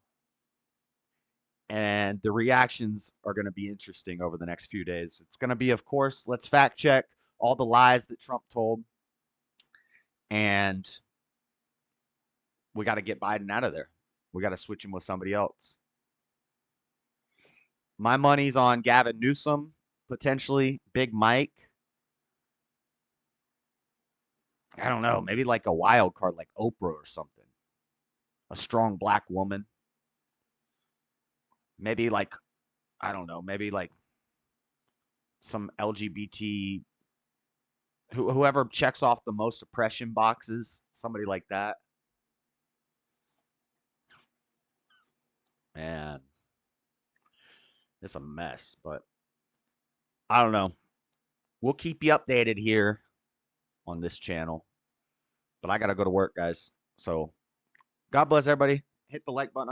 And the reactions are going to be interesting over the next few days. It's going to be, of course, let's fact check all the lies that Trump told. And we got to get Biden out of there. We got to switch him with somebody else. My money's on Gavin Newsom, potentially Big Mike. I don't know, maybe like a wild card like Oprah or something. A strong black woman. Maybe like, I don't know, maybe like some LGBT, whoever checks off the most oppression boxes, somebody like that. Man, it's a mess, but I don't know. We'll keep you updated here on this channel, but I got to go to work, guys. So God bless everybody. Hit the like button.